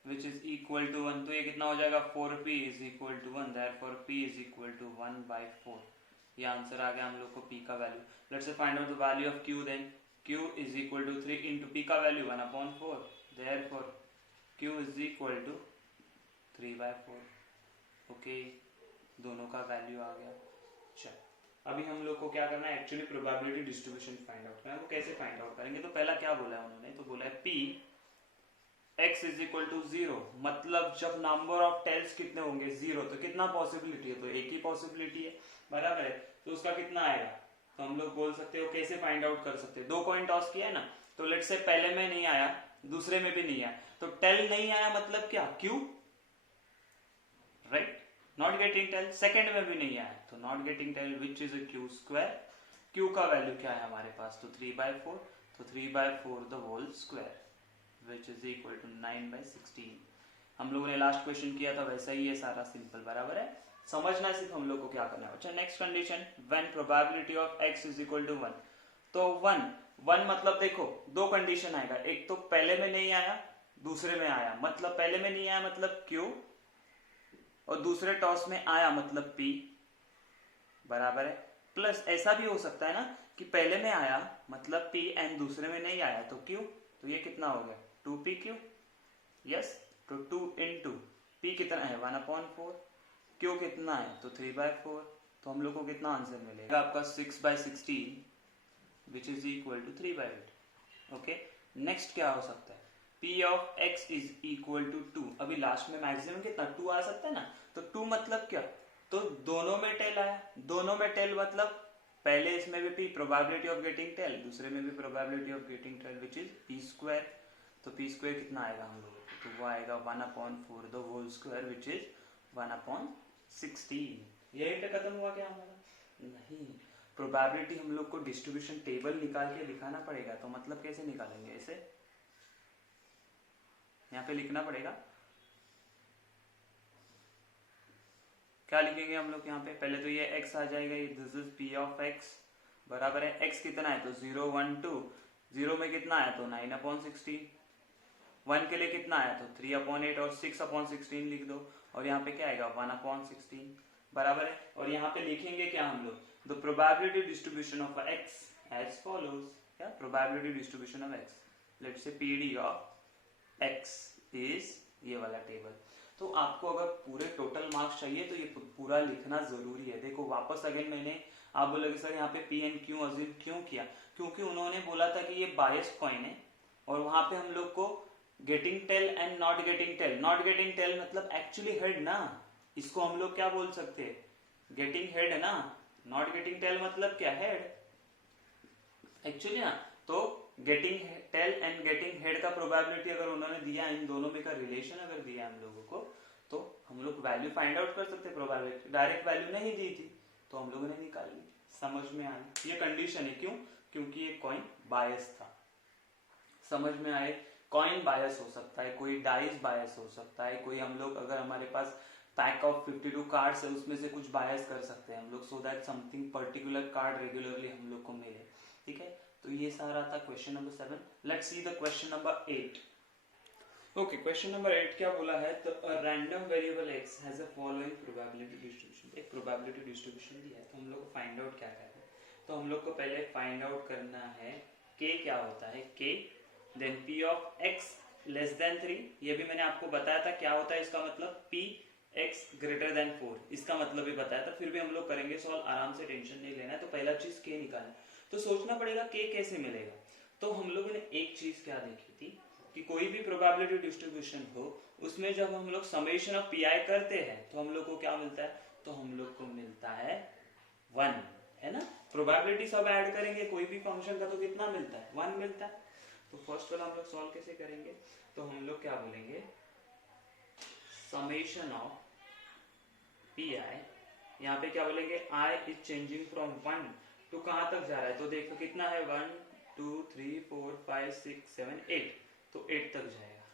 which is equal to 1, तो ये कितना हो जाएगा 4p is equal to 1, therefore p is equal to 1 by 4। ये आंसर आ गया हम लोग को p का value. Let's say find out the value of q, then q is equal to 3 into p का value 1/4, therefore q is equal to 3/4। Okay दोनों का वैल्यू आ गया। चल अभी हम लोग को क्या करना है, actually probability distribution find out करना है। तो कैसे फाइंड आउट करेंगे, तो पहला क्या बोला है उन्होंने, तो बोला है p x is equal to 0, मतलब जब नंबर ऑफ टेल्स कितने होंगे 0, तो कितना पॉसिबिलिटी है, तो एक ही पॉसिबिलिटी है, बराबर है। तो उसका कितना आएगा, तो हम लोग बोल सकते हो कैसे फाइंड आउट कर सकते हैं, 2 कॉइन टॉस किया है ना, तो लेट्स से पहले में नहीं आया, दूसरे में भी नहीं आया, तो टेल नहीं आया मतलब क्या, q, right, not getting tail. Second में भी नहीं आया तो not getting tail which is a q square. Q का वैल्यू क्या है हमारे पास, तो 3/4, तो 3/4 the whole square which is equal to 9/16। हम लोगों ने लास्ट क्वेश्चन किया था वैसा ही है सारा, सिंपल, बराबर है। समझना सिर्फ हम लोग को क्या करना है। अच्छा next condition, when probability of x is equal to 1, तो 1 मतलब देखो दो कंडीशन आएगा, एक तो पहले में नहीं आया, दूसरे में आया, मतलब पहले में नहीं आया मतलब q, और दूसरे टॉस में आया मतलब p, बराबर है। प्लस ऐसा भी हो सकता है ना कि पहले में आया मतलब p एंड दूसरे में नहीं आया तो q, तो ये कितना हो गया 2pq, यस, तो 2 इंटू p कितना है 1/4, q कितना है तो 3/4, तो हम लोग को कितना आंसर मिलेगा आपका 6/16 which is equal to 3/8। Okay, next क्या हो सकता है, p of x is equal to 2, अभी लास्ट में मैक्सिमम कितना 2 आ सकता है ना, तो 2 मतलब क्या, तो दोनों में टेल आया, दोनों में टेल मतलब पहले इसमें भी p probability of getting tail, दूसरे में भी probability of getting tail which is p square, तो p स्क्वायर कितना आएगा हम लोग, तो वो आएगा 1/4 the whole square which is 1/16। यही पे खत्म हुआ क्या हमारा, नहीं, प्रोबेबिलिटी हम लोग को डिस्ट्रीब्यूशन टेबल निकाल के दिखाना पड़ेगा, तो मतलब कैसे निकालेंगे, ऐसे यहाँ पे लिखना पड़ेगा, क्या लिखेंगे हम लोग यहाँ पे, पहले तो ये x आ जाएगा, ये this is p of x, बराबर है x कितना है तो 0 1 2, 0 में कितना आया तो 9/16, 1 के लिए कितना आया तो 3/8 और 6/16 लिख दो, और यहाँ पे क्या आएगा 1/16, बराबर है। और यहाँ पे लिखेंगे क्या हम लोग, the probability distribution of x as follows, क्या probability distribution of x, let's say PD of x is ये वाला टेबल। तो आपको अगर पूरे टोटल मार्क्स चाहिए तो ये पूरा लिखना जरूरी है। देखो वापस अगेन मैंने, आप बोलोगे सर यहाँ पे P एंड Q अज्यूम क्यों किया, क्योंकि उन्होंने बोला था कि ये बायस कॉइन है, और वहां पे हम लोग को getting tail and not getting tell, not getting tail मतलब एक्चुअली हेड ना, इसको हम लोग क्या बोल सकते हैं, गेटिंग हेड है ना, नॉट गेटिंग टेल मतलब क्या, हेड एक्चुअली ना। तो getting tail and getting head का प्रोबेबिलिटी अगर उन्होंने दिया, इन दोनों में का रिलेशन अगर दिया हम लोगों को, तो हम लोग वैल्यू फाइंड आउट कर सकते, प्रोबेबिलिटी डायरेक्ट वैल्यू नहीं दी थी तो हम लोगों ने निकाल ली, समझ में आया, ये कंडीशन है, क्यों, क्योंकि ये कॉइन बायस था, समझ में आए, कॉइन बायस हो सकता है, कोई डाइस बायस हो सकता है, कोई हम लोग अगर हमारे पास पैक ऑफ 52 कार्ड्स है उसमें से कुछ बायस कर सकते हैं हम लोग, so that something particular card regularly हम लोग को मिले, ठीक है। तो ये सारा था question number 7। Let's see the question number 8। Okay, question number 8 क्या बोला है, तो अ random variable x has a following probability distribution, एक प्रोबेबिलिटी डिस्ट्रीब्यूशन दिया है, तो हम लोग को फाइंड आउट क्या करना है, तो हम लोग को पहले फाइंड आउट करना है k क्या होता है, k then p of x less than 3, ये भी मैंने आपको बताया था क्या होता है इसका मतलब, p x ग्रेटर देन 4, इसका मतलब भी बताया था, फिर भी हम लोग करेंगे सॉल्व, आराम से टेंशन नहीं लेना है। तो पहला चीज k निकालना, तो सोचना पड़ेगा k कैसे मिलेगा, तो हम लोगों ने एक चीज क्या देखी थी कि कोई भी प्रोबेबिलिटी डिस्ट्रीब्यूशन हो उसमें जब हम लोग समेशन ऑफ pi करते हैं तो हम लोग को क्या मिलता है, तो हम लोग को मिलता है 1, है ना, प्रोबेबिलिटी सब ऐड करेंगे कोई भी फंक्शन का तो कितना मिलता है 1 मिलता है। तो फर्स्ट वाला हम लोग सॉल्व कैसे करेंगे, तो हम लोग क्या बोलेंगे, समेशन ऑफ pi, यहाँ पे क्या बोलेंगे, i is changing from 1 to कहां तक जा रहा है, तो देखो कितना है 1 2 3 4 5 6 7 8, तो 8 तक जाएगा,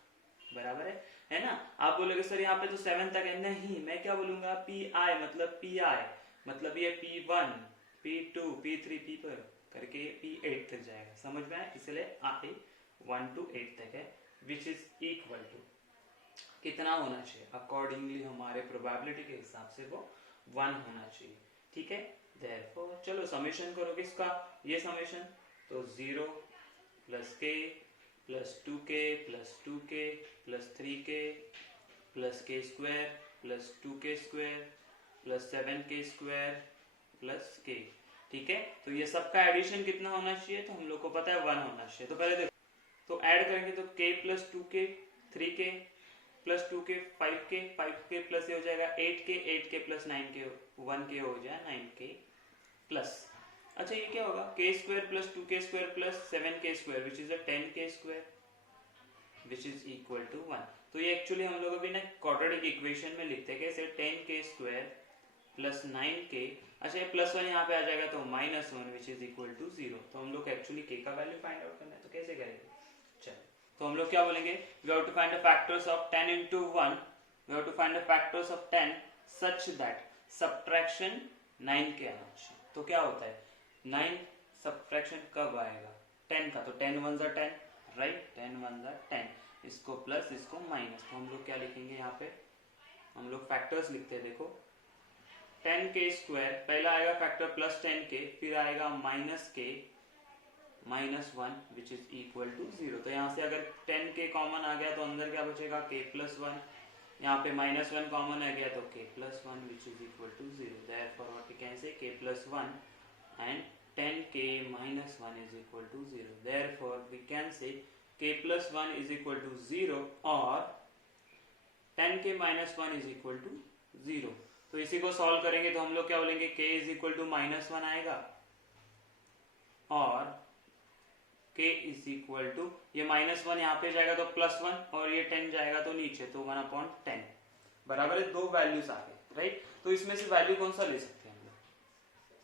बराबर है ना। आप बोलोगे सर यहाँ पे तो 7 तक है, नहीं, मैं क्या बोलूंगा pi मतलब pi मतलब ये p1 p2 p3 p पर करके p8 तक जाएगा, समझ में आया, इसलिए i 1 to 8 तक है, विच इज इक्वल टू कितना होना चाहिए, अकॉर्डिंगली हमारे प्रोबेबिलिटी के हिसाब से वो 1 होना चाहिए, ठीक है। देयरफॉर चलो समेशन करो किसका, ये समेशन, तो 0 plus k plus 2k plus 2k plus 3k plus k square plus 2k square plus 7k square plus k। ठीक है, तो ये सबका एडिशन कितना होना चाहिए, तो हम लोग को पता है 1 होना चाहिए। तो पहले देखो, तो ऐड करेंगे तो k plus 2k 3k plus 2k 5k plus ये हो जाएगा 8k प्लस 9k 1k हो जाए 9k प्लस, अच्छा ये क्या होगा k square plus 2k square plus 7k square which is a 10k square which is equal to 1। तो ये एक्चुअली हम लोग अभी ना क्वाड्रेटिक इक्वेशन में लिखते हैं कैसे, 10k स्क्वायर प्लस 9k, अच्छा ये प्लस 1 यहाँ पे आ जाएगा तो minus 1 which is equal to 0। तो हम लोग को एक्चुअली k का वैल्यू फाइंड आउट करना है, तो कैसे करेंगे, चलो तो हम लोग क्या बोलेंगे, we have to find the factors of 10 into 1, we have to find the factors of 10 such that subtraction 9 के आना चाहिए। तो क्या होता है 9 सब्ट्रैक्शन कब आएगा 10 का, तो 10 1 जा 10 राइट, 10 1 जा 10, इसको प्लस इसको माइनस, तो हम लोग क्या लिखेंगे यहाँ पे, हम लोग फैक्टर्स लिखते हैं। देखो 10k स्क्वायर पहला आएगा फैक्टर प्लस 10k, फिर आएगा minus k minus 1 which is equal to 0। तो यहाँ से अगर 10k कॉमन आ गया तो अंदर क्या बचेगा k प्लस 1, यहाँ पे माइनस 1 कॉमन आ गया तो k plus 1 which is equal to 0। Therefore what we can say k plus 1 and 10k minus 1 is equal to 0. Therefore we can say k plus 1 is equal to 0 or 10k minus 1 is equal to 0। तो इसी को solve करेंगे तो हम लोग क्या बोलेंगे k is equal to minus 1 आएगा और k is equal to ये माइनस 1 यहाँ पे जाएगा तो प्लस 1 और ये 10 जाएगा तो नीचे, तो 1/10 बराबर है, दो वैल्यूज आ गए राइट। तो इसमें से वैल्यू कौन सा ले सकते हैं हम लोग,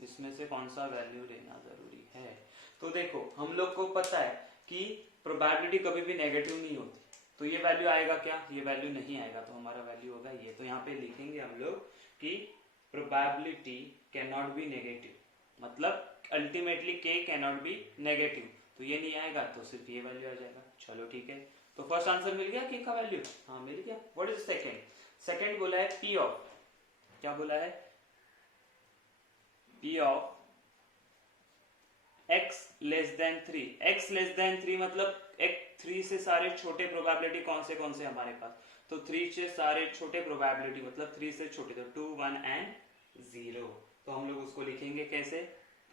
इसमें से कौन सा वैल्यू लेना जरूरी है। तो देखो हम लोग को पता है कि प्रोबेबिलिटी कभी भी नेगेटिव नहीं होती, तो ये वैल्यू आएगा क्या, ये वैल्यू नहीं आएगा, तो हमारा वैल्यू होगा ये। तो यहाँ पे लिखेंगे हम लोग कि probability can not be negative, मतलब ultimately k can not be negative, तो ये नहीं आएगा तो सिर्फ ये वैल्यू आ जाएगा। चलो ठीक है, तो फर्स्ट आंसर मिल गया k का वैल्यू, हाँ मिल गया। व्हाट इज सेकंड, सेकंड बोला है p ऑफ, क्या बोला है, p of x less than 3, x less than 3 मतलब 3 से सारे छोटे प्रोबेबिलिटी कौन से हमारे पास, तो 3 से सारे छोटे प्रोबेबिलिटी मतलब 3 से छोटे, तो 2 1 एंड 0। तो हम लोग उसको लिखेंगे कैसे,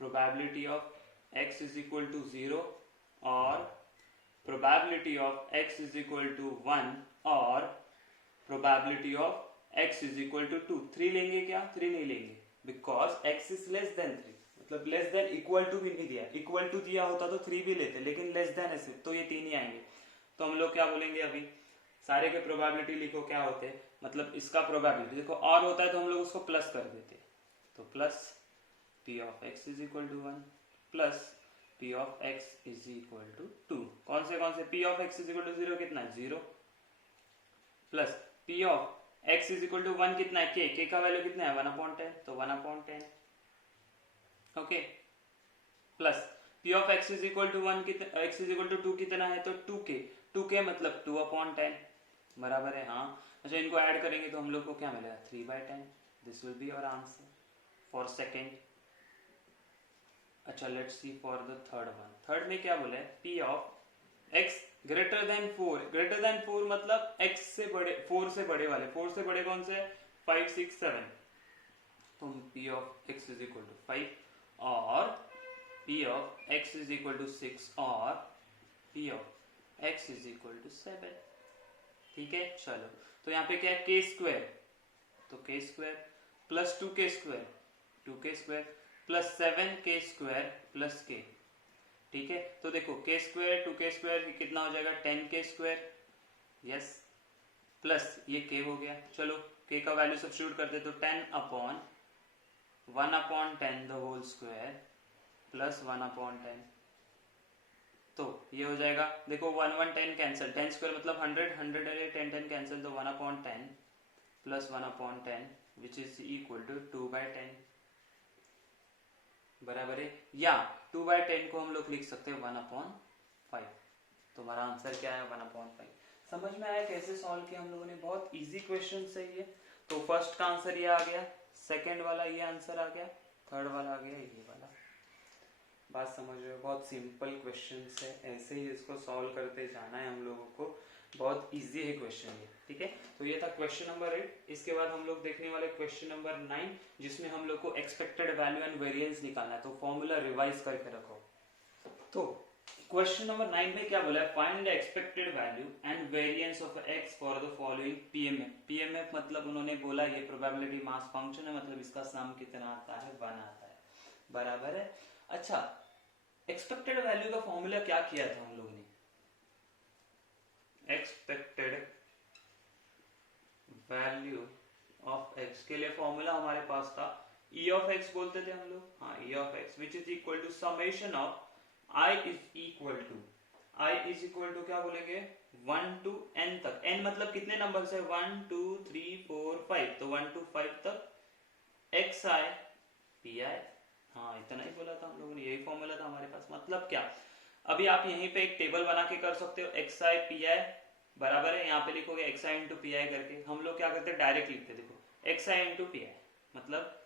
probability of x is equal to 0 और probability of x is equal to 1 और probability of x is equal to 2। 3 लेंगे क्या, 3 नहीं लेंगे, because x is less than 3, मतलब लेस देन इक्वल टू भी नहीं दिया, इक्वल टू दिया होता तो 3 भी लेते, लेकिन लेस देन है सिर्फ, तो ये 3 ही आएंगे। तो हम लोग क्या बोलेंगे, अभी सारे के प्रोबेबिलिटी लिखो क्या होते हैं, मतलब इसका प्रोबेबिलिटी देखो और होता है तो हम लोग उसको प्लस कर देते, तो plus p of x is equal to 1 plus p of x is equal to 2। कौन से p of x is equal to 0 कितना है 0 plus p of x is equal to 1 कितना है k का वैल्यू कितना है 1/10, तो 1/10 okay plus p of x is equal to 1 कितना, x इज इक्वल टू 2 कितना है, तो 2k मतलब 2/10 बराबर है, हाँ। अच्छा इनको ऐड करेंगे तो हम लोग को क्या मिलेगा 3/10, this will be our answer for second. अच्छा let's see for the third one, third में क्या बोला है, p of x greater than 4 मतलब x से बड़े 4 से बड़े वाले, 4 से बड़े कौन से 5 6 7, तो p of x is equal to 5 और p of x is equal to 6 और p of x is equal to 7। ठीक है चलो, तो यहाँ पे क्या है k स्क्वायर, तो k square plus 2k square plus 7k square plus k। ठीक है, तो देखो k स्क्वायर 2k स्क्वायर कितना हो जाएगा 10k स्क्वायर, यस प्लस ये k हो गया। चलो k का वैल्यू सब्स्टिट्यूट करते तो 10/1/10 द होल स्क्वायर प्लस 1/10, तो ये हो जाएगा देखो 1 1 10 कैंसिल, 10 स्क्वायर मतलब 100 है 10 10 कैंसिल, तो 1/10 plus 1/10 which is equal to 2/10 बराबर है, या 2/10 को हम लोग लिख सकते हैं 1/5। तो हमारा आंसर क्या है 1/5। समझ में आया कैसे सॉल्व किया हम लोगों ने, बहुत इजी क्वेश्चन है ये। तो फर्स्ट का आंसर ये आ गया, सेकंड वाला ये आंसर आ गया, थर्ड वाला आ गया ये वाला। बात समझ रहे हो, बहुत सिंपल क्वेश्चन है, ऐसे ही इसको सॉल्व करते जाना है हम लोगों को। बहुत इजी है क्वेश्चन ये, ठीक है। तो ये था क्वेश्चन नंबर 8। इसके बाद हम लोग देखने वाले क्वेश्चन नंबर 9, जिसमें हम लोग को एक्सपेक्टेड वैल्यू एंड वेरिएंस निकालना है। तो फॉर्मूला रिवाइज करके रखो। तो क्वेश्चन नंबर 9 में क्या बोला है, find the expected value and variance of x for the following PMF. PMF मतलब उन्होंने बोला ये प्रोबेबिलिटी मास फंक्शन है, मतलब इसका सम कितना आता है, 1 आता है, बराबर है। अच्छा, एक्सपेक्टेड वैल्यू का फॉर्मूला क्या किया था हम लोग ने, एक्सपेक्टेड वैल्यू ऑफ एक्स के लिए फॉर्मूला हमारे पास था ई ऑफ एक्स बोलते थे हम लोग, हाँ e of x which is equal to summation of i is equal to क्या बोलेंगे 1 to n तक। n मतलब कितने नंबर से, 1 2 3 4 5, तो 1 to 5 तक एक्स आई पी आई, हाँ इतना ही बोला था हम लोगों ने, यही फॉर्मूला था हमारे पास। मतलब क्या, अभी आप यहीं पे एक टेबल बना के कर सकते हो, एक्स आई पी आई बराबर है, यहाँ पे लिखोगे x I into P I करके। हम लोग क्या करते हैं, डायरेक्ट लिखते हैं, देखो x I into P I मतलब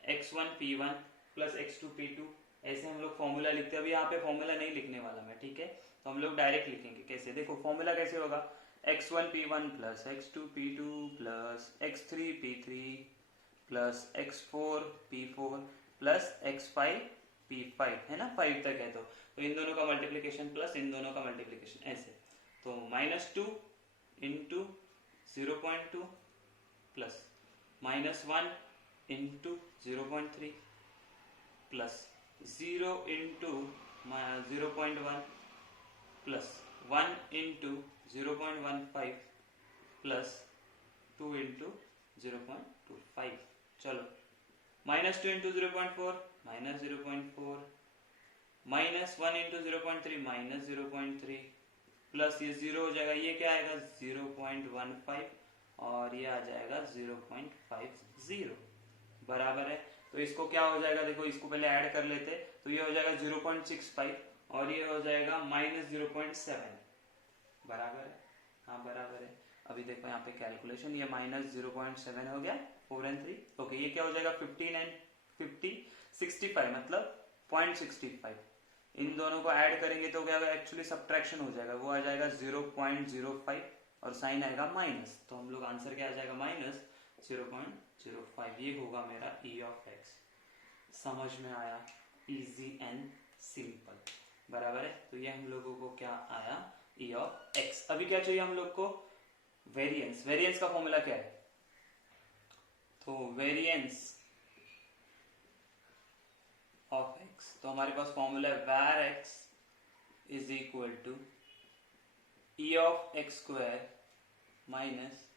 x1 p1 plus x2 p2, ऐसे हम लोग फॉर्मूला लिखते हैं। अभी यहाँ पे फॉर्मूला नहीं लिखने वाला मैं, ठीक है। तो हम लोग डायरेक्ट लिखेंगे। कैसे, देखो फॉर्मूला कैसे होगा, x1 p1 plus x2 p2 plus x3 p3 plus x4 p4 plus x5 p5, है ना, 5 तक है। तो इन दोनों का मल्टीप्लीकेशन प्लस इन दोनों का मल्टीप्लीकेशन, ऐसे। तो -2 into 0.2 plus -1 into 0.3 plus 0 into 0.1 plus 1 into 0.15 plus 2 into 0.25। चलो -2 इंटू 0.4 -0.4 -1 इंटू 0.3 -0.3 प्लस ये 0 हो जाएगा, ये क्या आएगा 0.15 और ये आ जाएगा 0.50 बराबर है। तो इसको क्या हो जाएगा, देखो इसको पहले ऐड कर लेते, तो ये हो जाएगा 0.65 और ये हो जाएगा -0.7 बराबर है, हाँ बराबर है। अभी देखो यहाँ पे कैलकुलेशन, ये -0.7 हो गया 4 and 3, ओके। ये क्या हो जाएगा 15 and 50 65 मतलब 0.65। इन दोनों को ऐड करेंगे तो क्या होगा, एक्चुअली सब्ट्रैक्शन हो जाएगा, वो आ जाएगा 0.05 और साइन आएगा माइनस, तो हम लोग आंसर क्या आ जाएगा -0.05। ये होगा मेरा ई ऑफ एक्स। समझ में आया, इजी एंड सिंपल, बराबर है। तो ये हम लोगों को क्या आया, ई ऑफ एक्स। अभी क्या चाहिए हम लोग को, वेरिएंस। वेरिएंस का फॉर्मूला क्या है, तो वेरिएंस ऑफ एक्स, तो हमारे पास फॉर्मूला है var x is equal to e of x square minus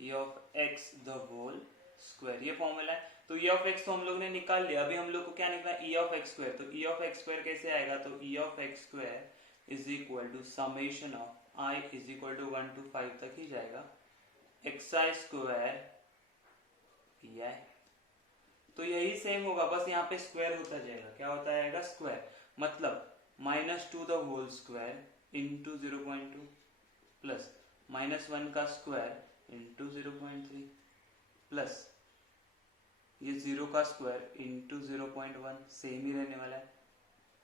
e of x the whole square, ये फॉर्मूला है। तो ई ऑफ एक्स तो हम लोग ने निकाल लिया, अभी हम लोग को क्या निकला, ई ऑफ एक्स स्क्वायर। तो ई ऑफ एक्स स्क्वायर कैसे आएगा, तो e of x square is equal to summation of i is equal to 1 to 5 तक ही जाएगा, एक्स आई स्क्वायर पी आई। तो यही सेम होगा, बस यहाँ पे स्क्वायर होता जाएगा, क्या होता जाएगा स्क्वायर, मतलब -2 the whole square into 0.2 plus -1 का स्क्वायर इंटू 0.3 प्लस ये 0 का स्क्वायर इंटू 0.1 सेम ही रहने वाला है,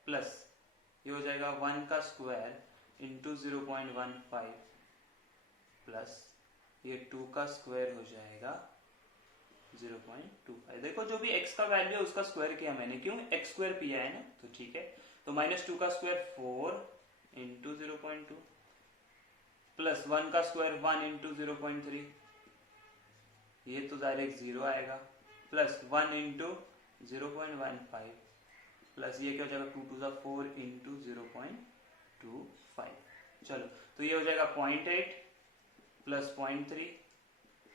प्लस ये हो जाएगा 1 का स्क्वायर इंटू 0.15 प्लस ये 2 का स्क्वायर हो जाएगा 0.25। देखो जो भी x का वैल्यू है उसका स्क्वायर किया मैंने, क्यों, x स्क्वायर पी है ना, तो ठीक है। तो -2 का स्क्वायर 4 इंटू 0.2 प्लस 1 का स्क्वायर 1 इंटू 0.3, ये तो डायरेक्ट 0 आएगा, प्लस 1 इंटू 0.15 प्लस ये क्या हो जाएगा 2 to 4 इंटू 0.25। चलो तो ये हो जाएगा 0.8 प्लस 0.3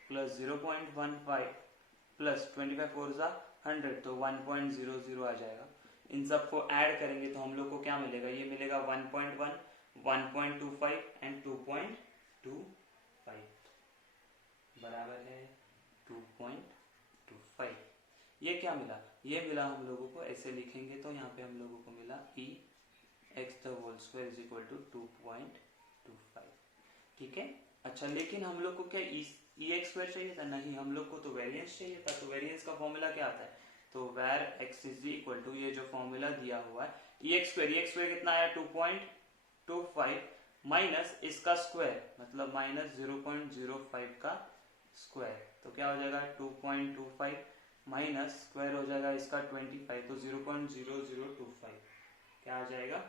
प्लस 0.15 प्लस 25 4 100, तो 1.00 आ जाएगा। इन सब को ऐड करेंगे तो हम लोग को क्या मिलेगा, ये मिलेगा 1.1 1.25 एंड 2.25 बराबर है 2.25। ये क्या मिला, ये मिला हम लोगों को, ऐसे लिखेंगे तो यहाँ पे हम लोगों को मिला E X the whole square is equal to 2.25, ठीक है। अच्छा, लेकिन हम लोग को क्या ई एक्स स्क्वायर चाहिए था, नहीं, हम लोग को तो वेरिएंस चाहिए था। तो वेरिएंस का फॉर्मूला क्या आता है, तो var x is equal to ये जो फॉर्मूला दिया हुआ है ई एक्स स्क्वायर कितना आया 2.25 0.25 माइनस इसका स्क्वायर मतलब माइनस 0.05 का स्क्वायर, तो क्या हो जाएगा 2.25 माइनस स्क्वायर हो जाएगा इसका 25, तो 0.0025 क्या आ जाएगा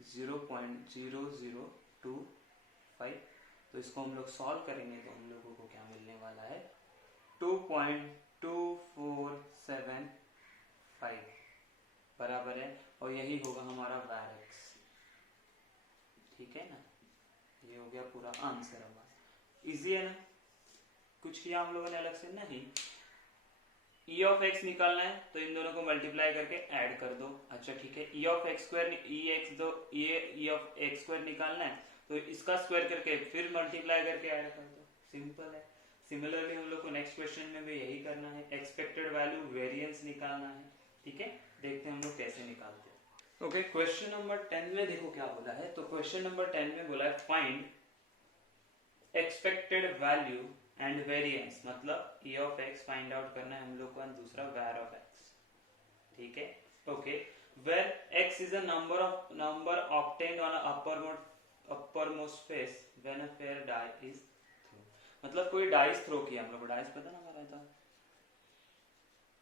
0.0025। तो इसको हम लोग सॉल्व करेंगे तो हम लोगों को क्या मिलने वाला है 2.2475 बराबर है, और यही होगा हमारा वैर एक्स। ठीक है ना, ये हो गया पूरा आंसर हमारा। इजी है ना, कुछ किया हम लोगों ने अलग से नहीं। ई ऑफ एक्स निकालना है तो इन दोनों को मल्टीप्लाई करके ऐड कर दो। अच्छा ठीक है, E of x square E of x square निकालना है तो इसका स्क्वायर करके फिर मल्टीप्लाई करके ऐड कर दो, सिंपल है। सिमिलरली हम लोग को नेक्स्ट क्वेश्चन में भी यही करना है, एक्सपेक्टेड वैल्यू वेरिएंस निकालना है। ठीक है, देखते हैं हम लोग कैसे निकालते हैं। ओके, क्वेश्चन नंबर 10 में देखो क्या बोला है। तो क्वेश्चन नंबर 10 में बोला है find expected value and variance, मतलब E of X find out करना है हम लोग को, दूसरा वैर ऑफ एक्स। ठीक है, okay, var x is a number obtained on uppermost face when a fair die is thrown, मतलब कोई डाइस थ्रो किया हम लोग, डाइस पता ना हमारा था,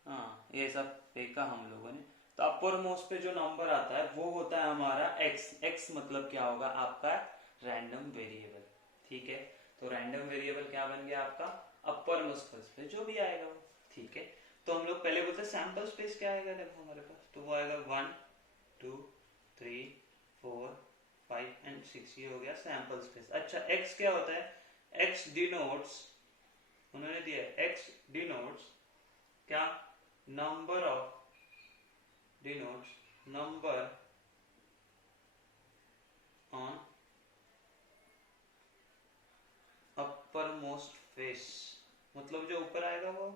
हाँ ये सब फेंका हम लोगों ने, तो अपर मोस्ट पे जो नंबर आता है वो होता है हमारा एक्स। एक्स मतलब क्या होगा आपका रैंडम वेरिएबल। ठीक है, तो रैंडम वेरिएबल क्या बन गया आपका अपर मोस्ट पे जो भी आएगा वो। ठीक है, तो हम लोग पहले बोलते हैं सैंपल स्पेस क्या आएगा, देखो हमारे पास तो वो आएगा 1 2 3 4 5 एंड 6, ये हो गया सैंपल स्पेस। अच्छा x क्या होता है, x डिनोट्स, उन्होंने दिया x डिनोट्स क्या, number of, denotes number on upper most face, मतलब जो ऊपर आएगा वो।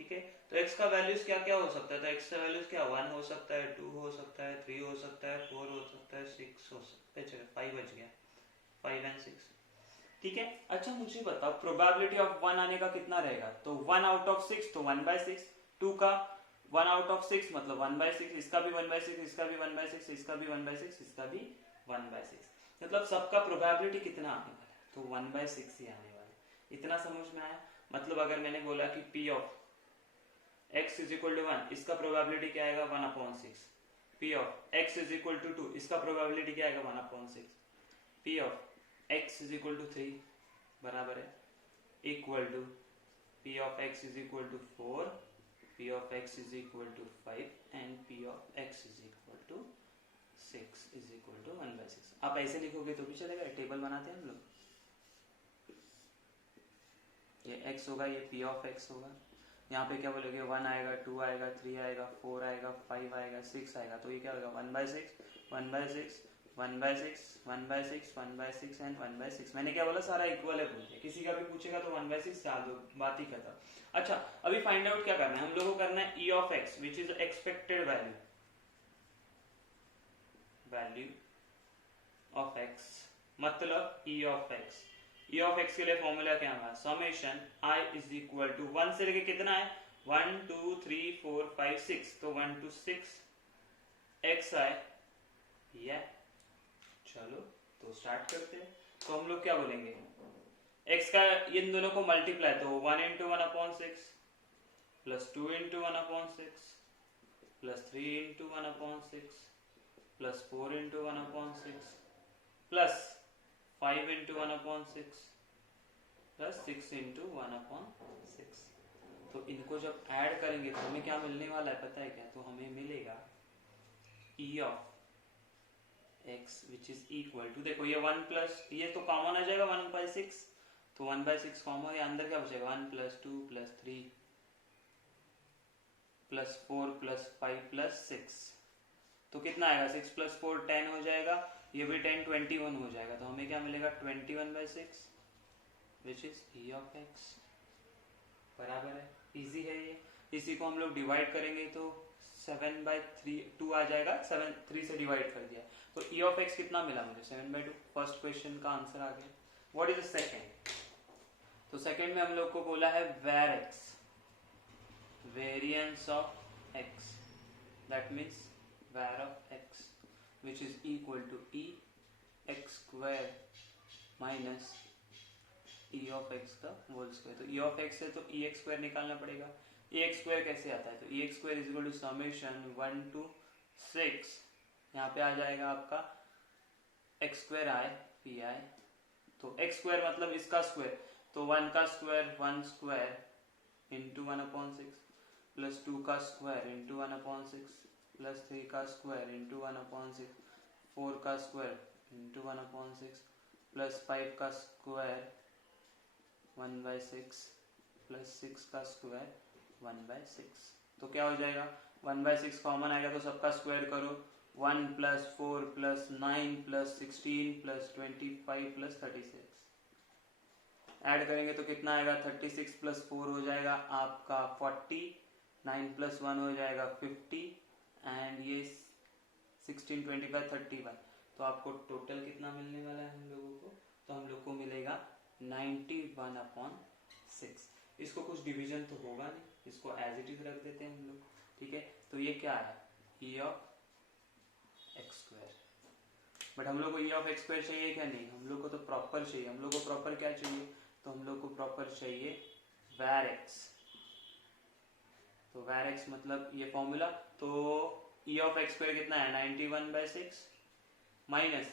ठीक है, तो x का वैल्यूज क्या क्या हो सकता है, तो x का वैल्यूज क्या 1 हो सकता है, 2 हो सकता है, 3 हो सकता है, 4 हो सकता है, 6 हो सकता है, चलो 5 बच गया, 5 एंड 6। ठीक है, अच्छा मुझे बताओ प्रोबेबिलिटी ऑफ 1 आने का कितना रहेगा, तो 1 आउट ऑफ 6 तो 1/6, 2 का 1 आउट ऑफ 6 मतलब 1/6, इसका भी 1/6, इसका भी 1/6, इसका भी 1/6, इसका भी 1/6, मतलब सबका प्रोबेबिलिटी कितना आने वाला है, तो 1/6 ही आने वाला है। इतना समझ में आया, मतलब अगर मैंने बोला कि p of x is equal to 1, इसका प्रोबेबिलिटी क्या आएगा 1/6, p of x is equal to 2, इसका प्रोबेबिलिटी क्या आएगा 1/6, p of x is equal to 3 बराबर है equal to p of x is equal to 4, p of x is equal to 5 and p of x is equal to 6 is equal to 1/6। आप ऐसे लिखोगे तो भी चलेगा, टेबल बनाते हैं हम लोग, ये x होगा, ये p ऑफ x होगा, यहाँ पे क्या बोलोगे 1 आएगा, 2 आएगा, 3 आएगा, 4 आएगा, 5 आएगा, 6 आएगा, तो ये क्या होगा 1/6 1/6 1/6 1/6 1/6 एंड 1/6। मैंने क्या बोला सारा इक्वल है बोलते, किसी का भी पूछेगा तो 1/6 डाल दो, बात ही खत्म। अच्छा अभी फाइंड आउट क्या करना है हम लोगों को, करना है E of x which is expected value of X, मतलब E of X. E of X के लिए फॉर्मूला क्या है, summation i is equal to 1 से लेके कितना है 1 2 3 4 5 6, तो 1 to 6 xi, या चलो तो स्टार्ट करते हैं। तो हम लोग क्या बोलेंगे, x का इन दोनों को मल्टीप्लाई, तो 1 into 1/6 plus 2 into 1/6 plus 3 into 1/6 plus 4 into 1/6 plus 5 into 1/6 plus 6 into 1/6। तो इनको जब ऐड करेंगे तो हमें क्या मिलने वाला है पता है क्या, तो हमें मिलेगा e of x which is equal to, देखो ये 1 प्लस ये तो कॉमन आ जाएगा 1/6, तो 1/6 कॉमन, ये अंदर क्या बचेगा 1 + 2 + 3 + 4 + 5 + 6, तो कितना आएगा 6 + 4 10 हो जाएगा, ये भी 10 21 हो जाएगा, तो हमें क्या मिलेगा 21/6 which is e of x बराबर है। इजी है ये, इसी को हम लोग डिवाइड करेंगे तो 7/3 2 आ जाएगा, 7 3 से डिवाइड कर दिया, तो e ऑफ x कितना मिला मुझे 7/2। फर्स्ट क्वेश्चन का आंसर आ गया। व्हाट इज द सेकंड, तो सेकंड में हम लोग को बोला है var x, variance of x, that means var of x which is equal to e स्क्वायर माइनस ई ऑफ एक्स का होल स्क्वायर। तो ई ऑफ एक्स है तो ई एक्स स्क्वायर निकालना पड़ेगा। ई एक्स स्क्वायर कैसे आता है? तो E X square is equal to summation 1 to 6, यहाँ पे आ जाएगा आपका एक्स स्क्वायर आई पी आई। तो एक्स स्क्वायर मतलब इसका स्क्वायर, तो 1 का स्क्वायर 1 स्क्वायर इंटू 1/6 प्लस 2 का स्क्वायर इंटू 1/6 प्लस 3 का स्क्वायर इंटू 1/6 4 का स्क्वायर इंटू 1/6 प्लस 5 का स्क्वायर 1/6 प्लस 6 का स्क्वायर 1/6। तो क्या हो जाएगा? 1/6 कॉमन आएगा तो सबका स्क्वायर करो। 1 plus 4 plus 9 plus 16 plus 25 plus 36 add करेंगे तो कितना आएगा? 36 प्लस 4 हो जाएगा आपका 40, 9 प्लस 1 हो जाएगा 50 एंड ये 16 25 31। तो आपको टोटल कितना मिलने वाला है हम लोगों को? तो हम लोग को मिलेगा 91/6। इसको कुछ डिवीजन तो होगा नहीं, इसको एज इट इज रख देते हैं हम लोग, ठीक है। तो ये क्या है? E of x square. But हम लोग को ई ऑफ एक्स स्क्वायर चाहिए क्या? नहीं, हम लोग को तो प्रॉपर चाहिए। हम लोग को प्रॉपर क्या चाहिए? तो हम लोग को प्रॉपर चाहिए var x। तो var x मतलब ये फॉर्मूला, तो ई ऑफ एक्स स्क्वायर कितना है? 91/6 minus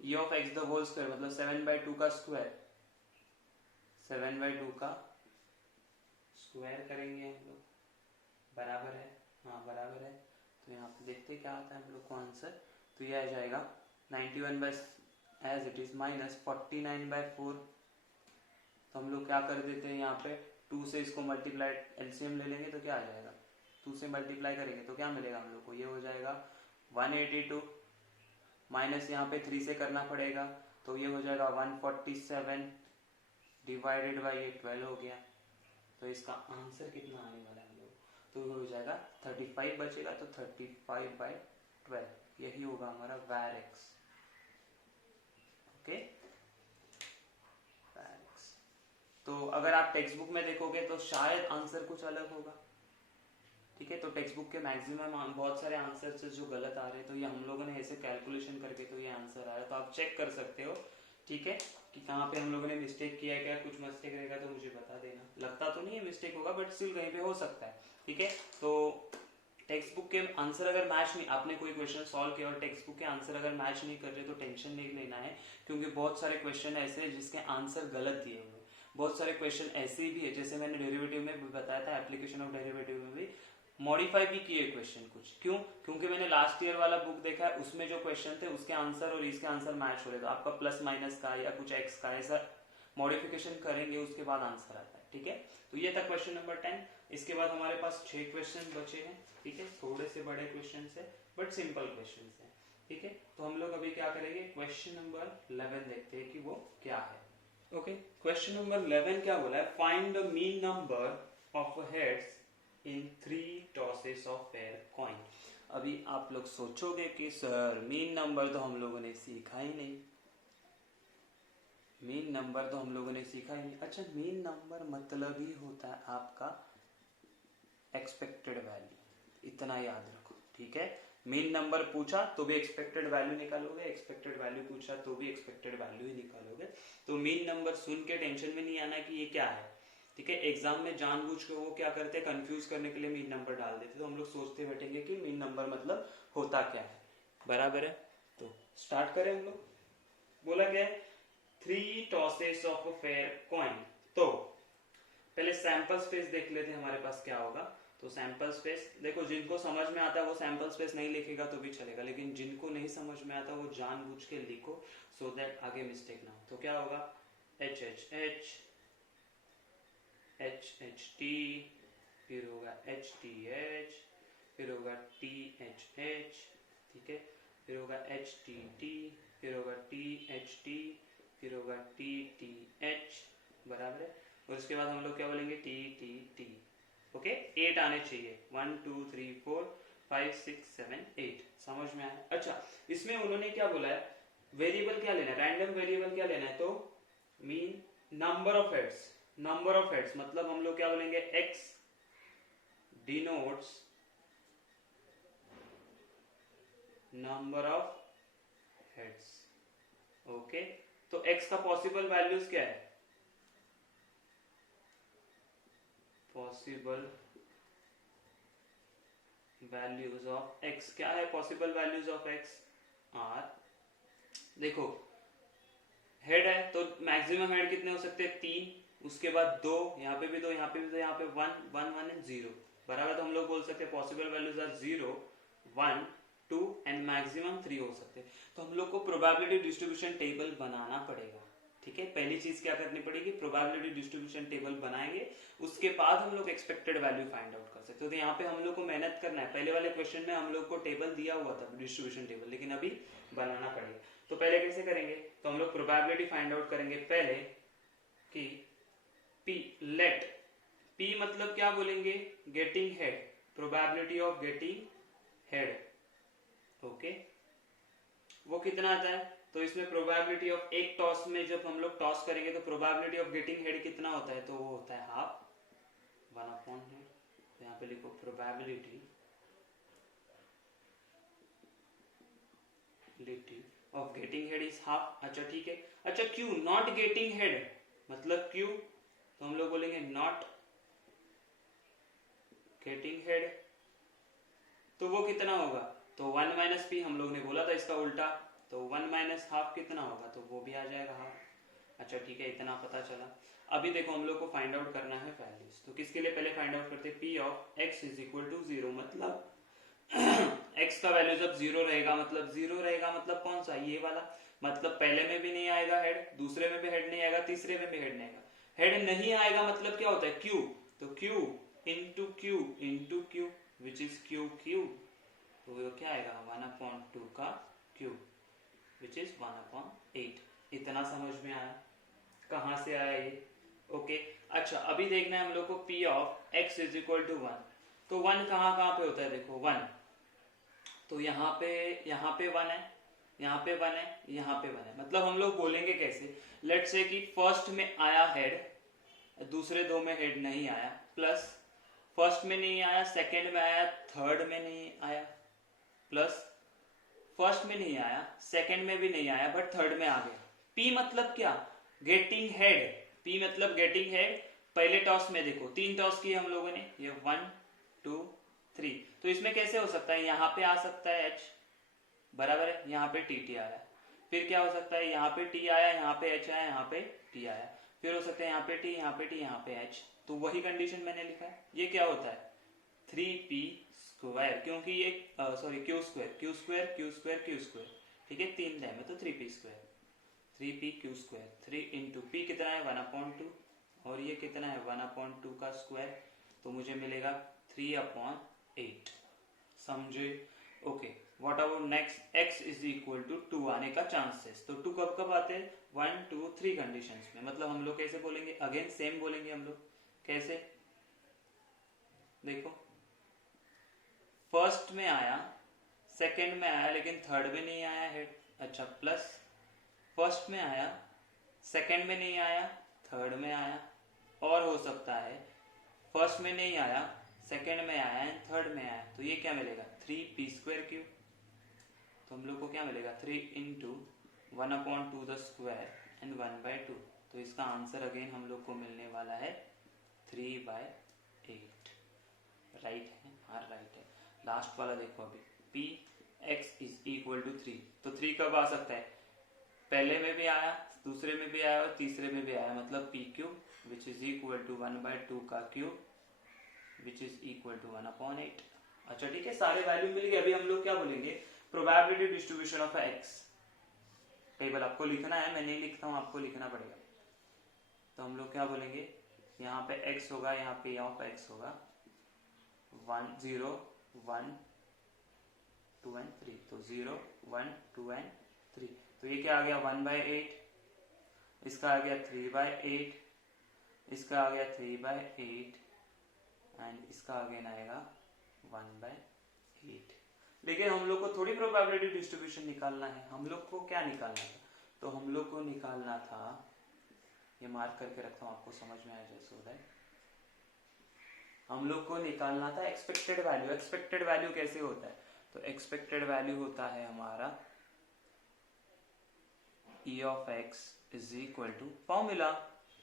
e of x the whole square मतलब 7/2 का स्क्वायर, 7/2 का स्क्वायर करेंगे हम लोग, बराबर है, हाँ बराबर है। तो यहाँ पे देखते क्या आता है हम लोग को आंसर। तो ये आ जाएगा 91 एज इट इज माइनस 49/4। तो हम लोग क्या कर देते हैं यहाँ पे 2 से इसको मल्टीप्लाई एलसीएम ले लेंगे तो क्या आ जाएगा? 2 से मल्टीप्लाई करेंगे तो क्या मिलेगा हम लोग को? ये हो जाएगा 182 माइनस यहाँ पे 3 से करना पड़ेगा तो ये हो जाएगा 147 डिवाइडेड बाई ये 12 हो गया। तो इसका आंसर कितना आने वाला है हम लोग? तो ये हो जाएगा 35 बचेगा, तो 35/12 यही होगा हमारा var x। ओके, तो अगर आप टेक्स्ट बुक में देखोगे तो शायद आंसर कुछ अलग होगा, ठीक है। तो टेक्स्ट बुक के मैक्सिमम बहुत सारे आंसर्स जो गलत आ रहे हैं, तो ये हम लोगों ने ऐसे कैलकुलेशन करके तो ये आंसर आया। तो आप चेक कर सकते हो, ठीक है, कि कहाँ पे हम लोगों ने मिस्टेक किया है। क्या कुछ मिस्टेक रहेगा तो मुझे बता देना। लगता तो नहीं है मिस्टेक होगा, बट स्टिल कहीं पे हो सकता है, ठीक है। तो टेक्स्ट बुक के आंसर अगर मैच नहीं, आपने कोई क्वेश्चन सॉल्व किया और टेक्स्ट बुक के आंसर अगर मैच नहीं कर रहे तो टेंशन नहीं लेना है, क्योंकि बहुत सारे क्वेश्चन ऐसे हैं जिसके आंसर गलत दिए हुए। बहुत सारे क्वेश्चन ऐसे भी है, जैसे मैंने डेरिवेटिव में भी बताया था, एप्लीकेशन ऑफ डेरिवेटिव में भी मॉडिफाई भी किए क्वेश्चन कुछ। क्यों? क्योंकि मैंने लास्ट ईयर वाला बुक देखा है, उसमें जो क्वेश्चन थे उसके आंसर और इसके आंसर मैच हो रहे थे। आपका प्लस माइनस का या कुछ एक्स का ऐसा मॉडिफिकेशन करेंगे उसके बाद आंसर आता है, ठीक है। तो ये था क्वेश्चन नंबर 10। इसके बाद हमारे पास 6 क्वेश्चन बचे हैं, ठीक है। थोड़े से बड़े क्वेश्चन है बट सिंपल क्वेश्चन है, ठीक है। तो हम लोग अभी क्या करेंगे, क्वेश्चन नंबर 11 देखते हैं कि वो क्या है। ओके, क्वेश्चन नंबर 11 क्या बोला है? Find the mean number of heads in 3 tosses of fair coin. अभी आप लोग सोचोगे कि सर मीन नंबर तो हम लोगों ने सीखा ही नहीं, मीन नंबर तो हम लोगों ने सीखा ही नहीं। अच्छा, मीन नंबर मतलब ही होता है आपका एक्सपेक्टेड वैल्यू, इतना याद रखो, ठीक है। मीन नंबर पूछा तो भी एक्सपेक्टेड वैल्यू निकालोगे, एक्सपेक्टेड वैल्यू पूछा तो भी एक्सपेक्टेड वैल्यू ही निकालोगे। तो मीन नंबर सुन के टेंशन में नहीं आना कि ये क्या है, ठीक है। एग्जाम में जानबूझ के वो क्या करते हैं, कंफ्यूज करने के लिए मीन नंबर डाल देते। तो हम लोग सोचते बैठेंगे कि मीन नंबर मतलब होता क्या है, बराबर है। तो स्टार्ट करें हम लोग। बोला क्या है? 3 tosses of a fair coin. तो पहले सैंपल स्पेस देख लेते हैं हमारे पास क्या होगा। तो सैंपल स्पेस देखो, जिनको समझ में आता है वो सैंपल स्पेस नहीं लिखेगा तो भी चलेगा, लेकिन जिनको नहीं समझ में आता वो जानबूझ के लिखो, सो दैट आगे मिस्टेक ना हो। तो क्या होगा? H h h, h h T, फिर होगा एच टी एच, फिर होगा टी एच एच, ठीक है, फिर होगा एच टी टी, फिर होगा टी एच टी, फिर होगा टी टी एच, बराबर है। और उसके बाद हम लोग क्या बोलेंगे? T T T. ओके, 8 आने चाहिए, 1 2 3 4 5 6 7 8। समझ में आया? अच्छा, इसमें उन्होंने क्या बोला है? वेरिएबल क्या लेना है, रैंडम वेरिएबल क्या लेना है? तो mean number of heads, number of heads मतलब हम लोग क्या बोलेंगे? x denotes number of heads. Okay, तो x का पॉसिबल वैल्यूज क्या है? पॉसिबल वैल्यूज ऑफ x क्या है? Possible values of x are, देखो हेड है तो मैक्सिमम हेड कितने हो सकते हैं? 3, उसके बाद 2, यहाँ पे भी 2, यहाँ पे भी 2, यहाँ पे 1 1 1 एंड 0 बराबर। तो हम लोग बोल सकते हैं possible values are 0 1 2 and maximum 3 हो सकते हैं। तो हम लोग को प्रोबेबिलिटी डिस्ट्रीब्यूशन टेबल बनाना पड़ेगा। ठीक है, पहली चीज क्या करनी पड़ेगी? प्रोबेबिलिटी डिस्ट्रीब्यूशन टेबल बनाएंगे, उसके बाद हम लोग एक्सपेक्टेड वैल्यू फाइंड आउट कर सकते हैं। तो यहाँ पे हम लोग को मेहनत करना है। पहले वाले क्वेश्चन में हम लोग को टेबल दिया हुआ था डिस्ट्रीब्यूशन टेबल, लेकिन अभी बनाना पड़ेगा। तो पहले कैसे करेंगे? तो हम लोग प्रोबेबिलिटी फाइंड आउट करेंगे पहले कि P लेट P मतलब क्या बोलेंगे? Getting head, probability of getting head. Okay, वो कितना आता है? तो इसमें प्रोबेबिलिटी ऑफ एक टॉस में जब हम लोग टॉस करेंगे तो प्रोबेबिलिटी ऑफ गेटिंग हेड कितना होता है? तो वो होता है हाफ 1/हेड। तो यहाँ पे लिखो probability of getting head is half. अच्छा ठीक है। अच्छा क्यू नॉट गेटिंग हेड मतलब क्यू, तो हम लोग बोलेंगे नॉट गेटिंग हेड, तो वो कितना होगा? तो 1 माइनस पी, हम लोग ने बोला था इसका उल्टा, तो 1 माइनस हाफ कितना होगा? तो वो भी आ जाएगा हाफ। अच्छा ठीक है, इतना पता चला। अभी देखो हम लोग को फाइंड आउट करना है वैल्यूज, तो किसके लिए पहले फाइंड आउट करते हैं? P of x is equal to 0, मतलब x का वैल्यू जब 0 रहेगा मतलब 0 रहेगा मतलब कौन सा? ये वाला, मतलब पहले में भी नहीं आएगा हेड, दूसरे में भी हेड नहीं आएगा, तीसरे में भी हेड नहीं आएगा। हेड नहीं आएगा मतलब क्या होता है? q, तो q into q which is q, तो वो क्या आएगा? 1/2 का q विच इज 1/8। इतना समझ में आया? कहां से आया ये? ओके अच्छा अभी देखना है हम लोग को p of x is equal to 1। तो 1 कहाँ पे होता है? देखो 1, तो यहाँ पे 1 है, यहाँ पे 1 है, यहाँ पे 1 है, मतलब हम लोग बोलेंगे कैसे? लेट्स से कि फर्स्ट में आया हेड, दूसरे दो में हेड नहीं आया, प्लस फर्स्ट में नहीं आया, सेकंड में आया, थर्ड में नहीं आया, प्लस फर्स्ट में नहीं आया, सेकंड में भी नहीं आया, बट थर्ड में आ गया। P मतलब क्या? Getting head. P मतलब गेटिंग हेड। पहले टॉस में देखो 3 टॉस किए हम लोगों ने, ये 1 2 3, तो इसमें कैसे हो सकता है? यहाँ पे आ सकता है H बराबर है, यहाँ पे टी आया, फिर क्या हो सकता है? यहाँ पे T आया, यहाँ पे H आया, यहाँ पे T आया, फिर हो सकता है यहाँ पे T, यहाँ पे T, यहाँ पे H। तो वही कंडीशन मैंने लिखा है। ये क्या होता है? 3p स्क्वायर, क्योंकि ये सॉरी क्यू स्क्वायर, ठीक है, 3 टाइम है तो 3p square, 3p Q square, 3 into P कितना है? 1/2, और ये कितना है? 1/2 का स्क्वायर, तो मुझे मिलेगा 3/8। समझे? Okay, what about next? x is equal to 2 आने का चांसेस। तो 2 कब कब आते हैं? 1 2 3 कंडीशंस में। मतलब हम लोग कैसे बोलेंगे? अगेन सेम बोलेंगे हम लोग। कैसे? देखो फर्स्ट में आया, सेकंड में आया, लेकिन थर्ड में नहीं आया हेड। अच्छा प्लस फर्स्ट में आया, सेकंड में नहीं आया, थर्ड में आया, और हो सकता है फर्स्ट में नहीं आया, सेकंड में आया एंड थर्ड में आया। तो ये क्या मिलेगा? 3p square Q. तो हम लोग को क्या मिलेगा? 3 इंटू 1/2 द स्क्वायर एंड 1/2। तो इसका आंसर अगेन हम लोग को मिलने वाला है 3/8। राइट है? हाँ राइट है। लास्ट वाला देखो अभी, p x is equal to 3। तो 3 कब आ सकता है? पहले में भी आया, दूसरे में भी आया और तीसरे में भी आया, मतलब p cube which is equal to 1/2 का cube which is equal to 1/8। अच्छा ठीक है, सारे वैल्यू मिल गए। अभी हम लोग क्या बोलेंगे? Probability distribution of x। Table आपको लिखना है, मैं नहीं लिखता हूं, आपको लिखना पड़ेगा। तो हम लोग क्या बोलेंगे? यहाँ पे x होगा, यहाँ पे ऑफ x होगा 1 0 1 2 एंड 3, तो 0 1 2 एंड 3। तो ये क्या आ गया? 1/8, इसका आ गया 3/8, इसका आ गया 3/8 एंड इसका अगेन आएगा 1/8। लेकिन हम लोग को थोड़ी प्रोबेबिलिटी डिस्ट्रीब्यूशन निकालना है, हम लोग को क्या निकालना था? तो हम लोग को निकालना था, ये मार्क करके रखता हूं आपको समझ में आ जाए सो दैट, हम लोग को निकालना था एक्सपेक्टेड वैल्यू। एक्सपेक्टेड वैल्यू कैसे होता है? तो एक्सपेक्टेड वैल्यू होता है हमारा e of x is equal to formula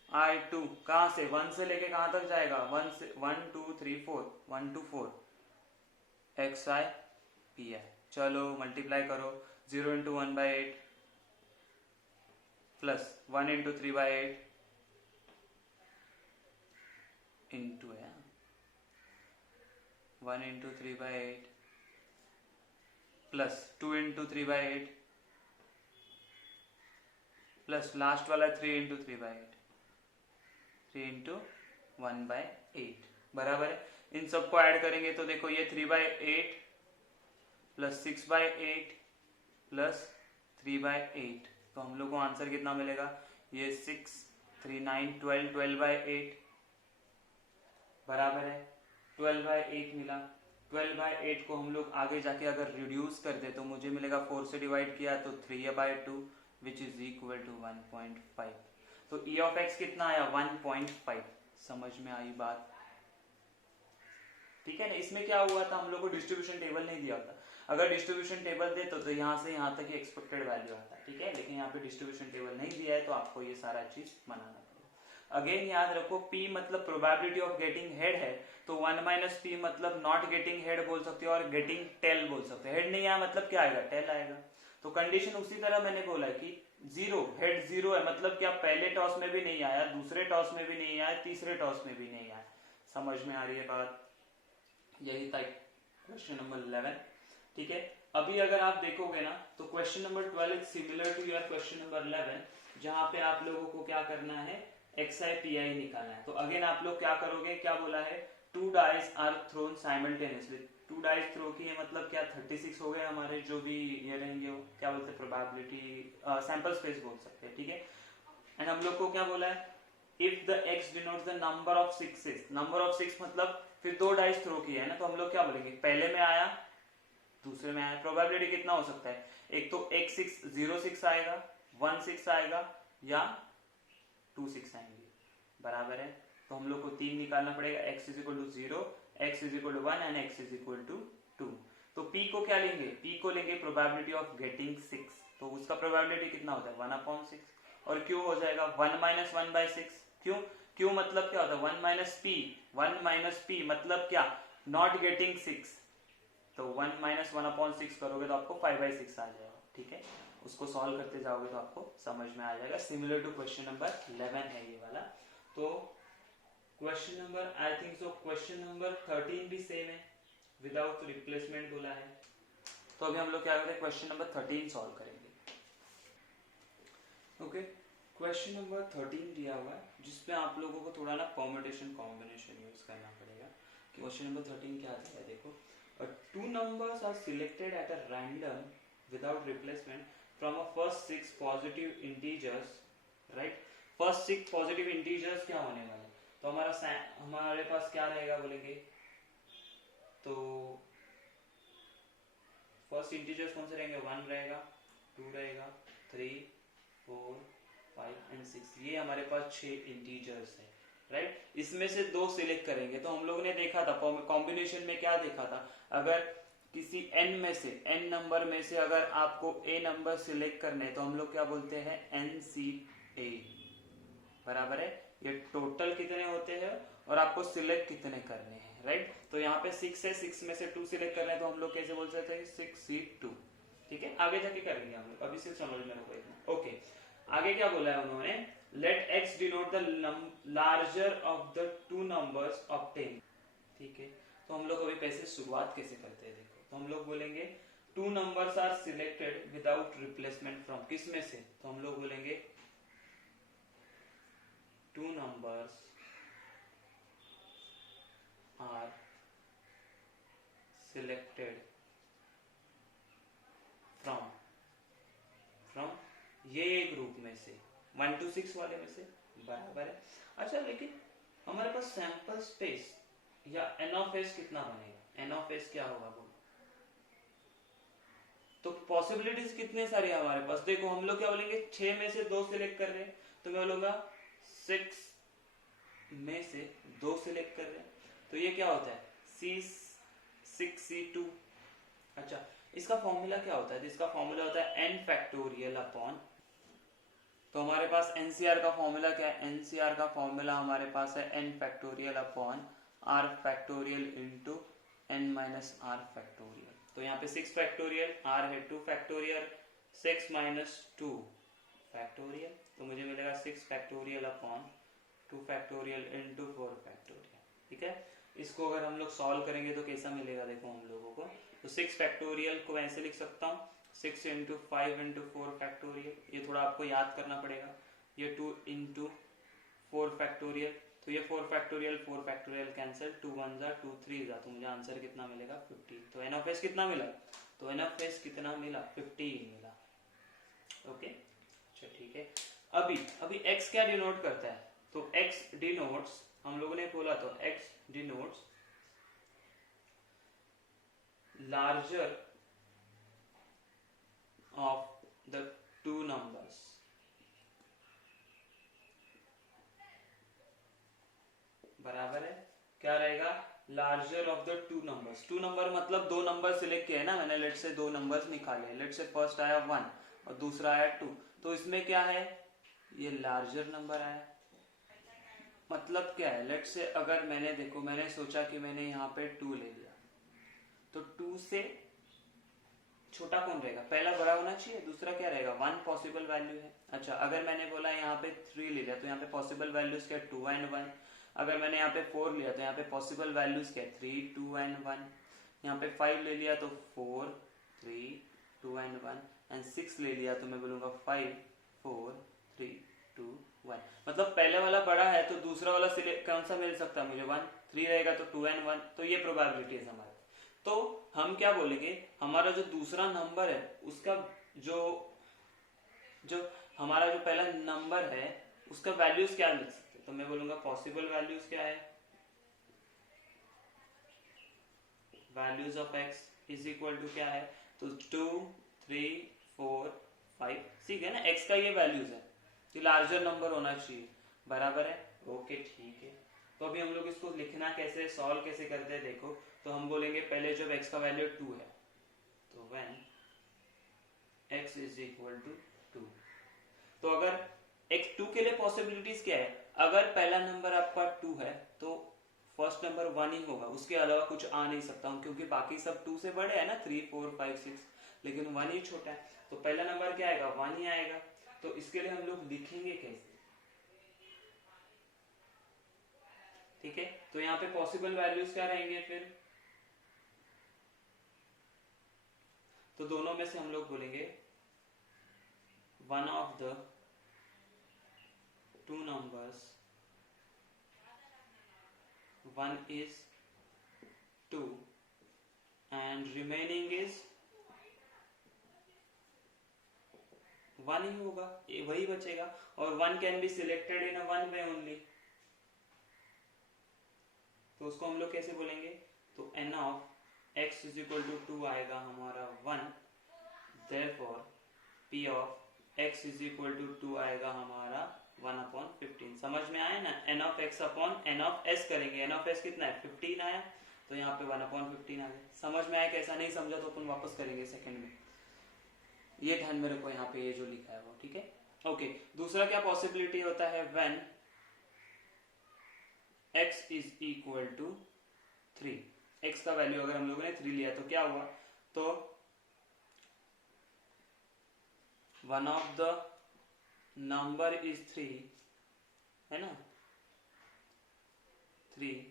I2 कहां से 1 से लेके कहां तक जाएगा 1 से 1 2 3 4 1 2 4 xi pi। चलो मल्टीप्लाई करो 0 into 1/8 plus 1 into 3/8 into 1 into 3/8 plus 2 into 3/8 plus last वाला 3 इंटू 3/8 3 इंटू 1/8 बराबर है। इन सबको ऐड करेंगे तो देखो ये 3/8 प्लस 6/8 प्लस 3/8 तो हम लोग को आंसर कितना मिलेगा, ये 6 3 9 12 12/8 बराबर है 12/8 मिला। 12/8 को हम लोग आगे जाके अगर रिड्यूस कर दे तो मुझे मिलेगा 4 से डिवाइड किया तो 3/2 विच इज इक्वल टू 1.5। तो ई ऑफ एक्स कितना आया 1.5। समझ में आई बात, ठीक है ना। इसमें क्या हुआ था, हम लोग को डिस्ट्रीब्यूशन टेबल नहीं दिया होता। अगर डिस्ट्रीब्यूशन टेबल दे तो यहाँ से यहाँ तक ही एक्सपेक्टेड वैल्यू आता है, ठीक है। लेकिन यहाँ पे डिस्ट्रीब्यूशन टेबल नहीं दिया है तो आपको ये सारा चीज बनाना पड़ेगा। अगेन याद रखो P मतलब प्रोबेबिलिटी ऑफ गेटिंग हेड है तो 1 माइनस P मतलब नॉट गेटिंग हेड बोल सकते हो और गेटिंग टेल बोल सकते हो। हेड नहीं आया मतलब क्या आएगा, टेल आएगा। तो कंडीशन उसी तरह मैंने बोला कि जीरो, हेड जीरो है मतलब क्या, पहले टॉस में भी नहीं आया, दूसरे टॉस में भी नहीं आया, तीसरे टॉस में भी नहीं आया। समझ में आ रही है बात, यही था क्वेश्चन नंबर 11, ठीक है। अभी अगर आप देखोगे ना तो question number 12 is similar to your question number 11 जहां पे आप लोगों को क्या करना है, xi pi निकालना है। तो अगेन आप लोग क्या करोगे, क्या बोला है, 2 dice are thrown simultaneously. 2 dice throw की है मतलब क्या, 36 हो गए हमारे जो भी ये रहेंगे, क्या बोलते हैं प्रोबेबिलिटी सैंपल स्पेस बोल सकते हैं, ठीक है। एंड हम लोग को क्या बोला है, if the x denotes the number of sixes, number of 6 मतलब फिर 2 डाइस थ्रो किया है ना, तो हम लोग क्या बोलेंगे, पहले में आया दूसरे में आया। प्रोबेबिलिटी कितना हो सकता है, एक तो 0 6 आएगा, 1 6 आएगा या 2 6 आएंगे, बराबर है। तो हम लोग को 3 निकालना पड़ेगा, x is equal to 0, x is equal to 1 and x is equal to 2। तो p को क्या लेंगे, p को लेंगे प्रोबेबिलिटी ऑफ गेटिंग 6, तो उसका प्रोबेबिलिटी कितना होता है 1/6 और q हो जाएगा 1 माइनस 1/6। क्यों, q मतलब क्या होता है 1 माइनस p, 1 माइनस p मतलब क्या, नॉट गेटिंग 6, तो 1 माइनस 1/6 करोगे तो आपको 5/6 आ जाएगा, ठीक है। उसको सॉल्व करते जाओगे तो आपको समझ में आ जाएगा। सिमिलर टू क्वेश्चन नंबर 11 है ये वाला। तो question number I think so question number 13 भी सेम है, विदाउट रिप्लेसमेंट बोला है। तो अभी हम लोग क्या करते हैं, क्वेश्चन नंबर 13 सॉल्व करेंगे। ओके, क्वेश्चन नंबर 13 दिया हुआ है जिसमें आप लोगों को थोड़ा ना परम्यूटेशन कॉम्बिनेशन यूज करना पड़ेगा। क्वेश्चन नंबर 13 क्या आता है, देखो, 2 numbers are selected at a random without replacement from a first 6 positive integers, right? First 6 positive integers क्या होने वाले, तो हमारे पास क्या रहेगा बोलेंगे, तो फर्स्ट इंटीजर्स कौन से रहेंगे, 1 रहेगा, 2 रहेगा, 3 4 5 एंड 6, ये हमारे पास 6 इंटीजर्स है, राइट। इसमें से 2 सिलेक्ट करेंगे। तो हम लोग ने देखा था कॉम्बिनेशन में, क्या देखा था, अगर किसी n में से, n नंबर में से अगर आपको a नंबर सिलेक्ट करने तो हम लोग क्या बोलते हैं NCA, बराबर है। ये टोटल कितने होते हैं और आपको सिलेक्ट कितने करने हैं, राइट। तो यहाँ पे 6 है, 6 में से 2 सिलेक्ट करने तो हम लोग कैसे बोल सकते हैं 6C2, ठीक है। आगे जाके करेंगे हम लोग, अभी सिर्फ समझ में रखो इतना। ओके, आगे क्या बोला है उन्होंने, let x denote the larger of the 2 numbers obtain, ठीक है। तो हम लोग अभी पैसे शुरुआत कैसे करते हैं, देखो, तो हम लोग बोलेंगे 2 numbers are selected without replacement from, किस में से, तो हम लोग बोलेंगे 2 नंबर्स आर सिलेक्टेड फ्रॉम ये ग्रुप में से 1 to 6 वाले में से, बराबर है। अच्छा, लेकिन हमारे पास सैंपल स्पेस या n ऑफ s कितना बनेगा, n ऑफ s क्या होगा बोलो, तो पॉसिबिलिटीज कितने सारे हैं हमारे पास, देखो हम लोग क्या बोलेंगे 6 में से 2 सिलेक्ट कर रहे हैं, तो मैं बोलूंगा 6 में से 2 सिलेक्ट कर रहे हैं, तो ये क्या होता है 6C2। अच्छा, इसका फॉर्मूला क्या होता है, इसका फॉर्मूला होता है n फैक्टोरियल अपॉन तो हमारे पास एनसीआर का फॉर्मूला क्या है? एनसीआर का फॉर्मूला हमारे पास है n factorial upon r factorial into n minus r factorial. तो यहाँ पे 6 फैक्टोरियल, r है 2 फैक्टोरियल, 6 माइनस 2 फैक्टोरियल, तो मुझे मिलेगा 6 factorial upon 2 factorial into 4 factorial. ठीक है, इसको अगर हम लोग सॉल्व करेंगे तो कैसा मिलेगा देखो हम लोगों को। तो 6 फैक्टोरियल को ऐसे लिख सकता हूँ 6 इंटू 5 इंटू 4 फैक्टोरियल, ये थोड़ा आपको याद करना पड़ेगा। ये 2 इंटू 4 फैक्टोरियल, तो ये 4 फैक्टोरियल कैंसिल, 2 1 जा 2 3 जा, तो मुझे आंसर कितना मिलेगा 15। तो एन ऑफ एस कितना मिला? तो एन ऑफ एस कितना मिला? 15 मिला। ओके, अच्छा ठीक है। अभी x क्या डिनोट करता है? तो x डिनोट्स, हम लोगों ने बोला तो x denotes larger of the two numbers। बराबर है, क्या रहेगा? Larger of the two numbers. Two number मतलब दो नंबर सिलेक्ट किए ना मैंने, लेट से दो नंबर्स निकाले, लेट से फर्स्ट आया 1 और दूसरा आया 2, तो इसमें क्या है? ये लार्जर नंबर आया। मतलब क्या है? लेट से अगर मैंने देखो, मैंने सोचा कि मैंने यहाँ पे 2 ले लिया, तो 2 से छोटा कौन रहेगा? पहला बड़ा होना चाहिए, दूसरा क्या रहेगा? 1 पॉसिबल वैल्यू है। अच्छा, अगर मैंने बोला यहाँ पे 3 ले लिया, तो यहाँ पे पॉसिबल वैल्यूज क्या? 2 एंड 1। अगर मैंने यहाँ पे 4 लिया तो यहाँ पे पॉसिबल वैल्यूज क्या? 3 2 एंड 1। यहाँ पे 5 ले लिया तो 4 3 2 एंड 1, एंड 6 ले लिया तो मैं बोलूंगा 5 4 3 2 1। मतलब पहले वाला बड़ा है तो दूसरा वाला कौन सा मिल सकता है मुझे? 1। 3 रहेगा तो 2 एंड 1, तो ये प्रोबेबिलिटी है हमारी। तो हम क्या बोलेंगे? हमारा जो दूसरा नंबर है उसका जो हमारा जो पहला नंबर है उसका वैल्यूज क्या मिल सकते? तो मैं बोलूंगा पॉसिबल वैल्यूज क्या है? Values of x is equal to क्या है? तो 2 3 4 5, ठीक है ना, x का ये वैल्यूज है, तो लार्जर नंबर होना चाहिए। बराबर है, ओके ठीक है। तो अभी हम लोग इसको लिखना कैसे, सॉल्व कैसे करते हैं देखो। तो हम बोलेंगे पहले जब x का वैल्यू 2 है, तो when x is equal to 2, तो अगर x 2 के लिए पॉसिबिलिटीज क्या है? अगर पहला नंबर आपका 2 है तो फर्स्ट नंबर 1 ही होगा, उसके अलावा कुछ आ नहीं सकता हूँ, क्योंकि बाकी सब 2 से बड़े है ना, 3 4 5 6, लेकिन 1 ही छोटा है, तो पहला नंबर क्या आएगा? 1 ही आएगा। तो इसके लिए हम लोग लिखेंगे कैसे? ठीक है, तो यहाँ पे पॉसिबल वैल्यूज क्या रहेंगे फिर? तो दोनों में से हम लोग बोलेंगे one of the two numbers, one is 2 and remaining is 1 ही होगा, वही बचेगा, और 1 can be selected in a one way only. तो उसको हम लोग कैसे बोलेंगे? तो n of x is equal to 2 आएगा हमारा 1, therefore p of x is equal to 2 आएगा हमारा 1/15। समझ में आया ना? n of x upon n of s करेंगे, n ऑफ s कितना है? 15 आया, तो यहाँ पे 1/15 आ गया। समझ में आया? कैसा नहीं समझा तो अपन वापस करेंगे सेकंड में, ये ध्यान में रखो यहाँ पे ये जो लिखा है वो, ठीक है ओके। दूसरा क्या पॉसिबिलिटी होता है? When x is equal to 3, x का वैल्यू अगर हम लोगों ने 3 लिया तो क्या हुआ? तो one of the number is 3, है ना, 3,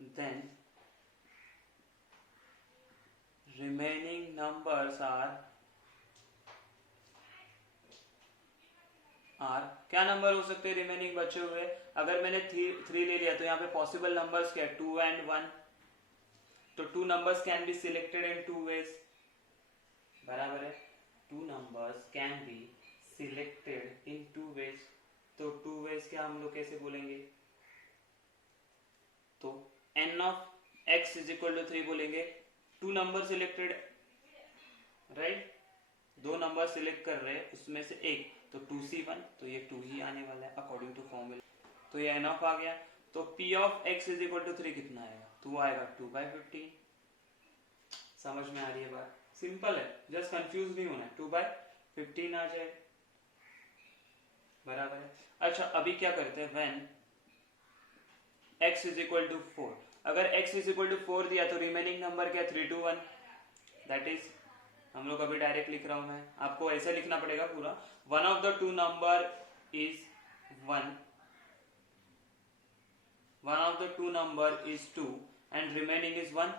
देन रिमेनिंग नंबर्स आर क्या नंबर हो सकते हैं रिमेनिंग बचे हुए? अगर मैंने 3 ले लिया तो यहाँ पे पॉसिबल नंबर्स क्या है? 2 एंड 1, तो 2 numbers can be selected in 2 ways. बराबर है, 2 numbers can be selected in 2 ways. तो 2 वेज क्या हम लोग कैसे बोलेंगे? तो n of x is equal to 3 बोलेंगे, 2 number selected, right, 2 number select कर रहे हैं उसमें से एक, तो 2c1, तो ये 2 ही आने वाला है अकॉर्डिंग टू फॉर्मूला, तो ये n ऑफ आ गया। तो p of x is equal to 3 कितना आएगा? 2 आएगा 2/15। समझ में आ रही है बात? सिंपल है, जस्ट कंफ्यूज नहीं होना है, 2/15 आ जाए। बराबर है। अच्छा अभी क्या करते हैं, when x is equal to 4, अगर x इज इक्वल टू 4 दिया तो रिमेनिंग नंबर क्या 3 2 1, दैट इज, हम लोग अभी डायरेक्ट लिख रहा हूं मैं, आपको ऐसे लिखना पड़ेगा पूरा, one of the to number is 1, one of the to number is 2 and remaining is 1।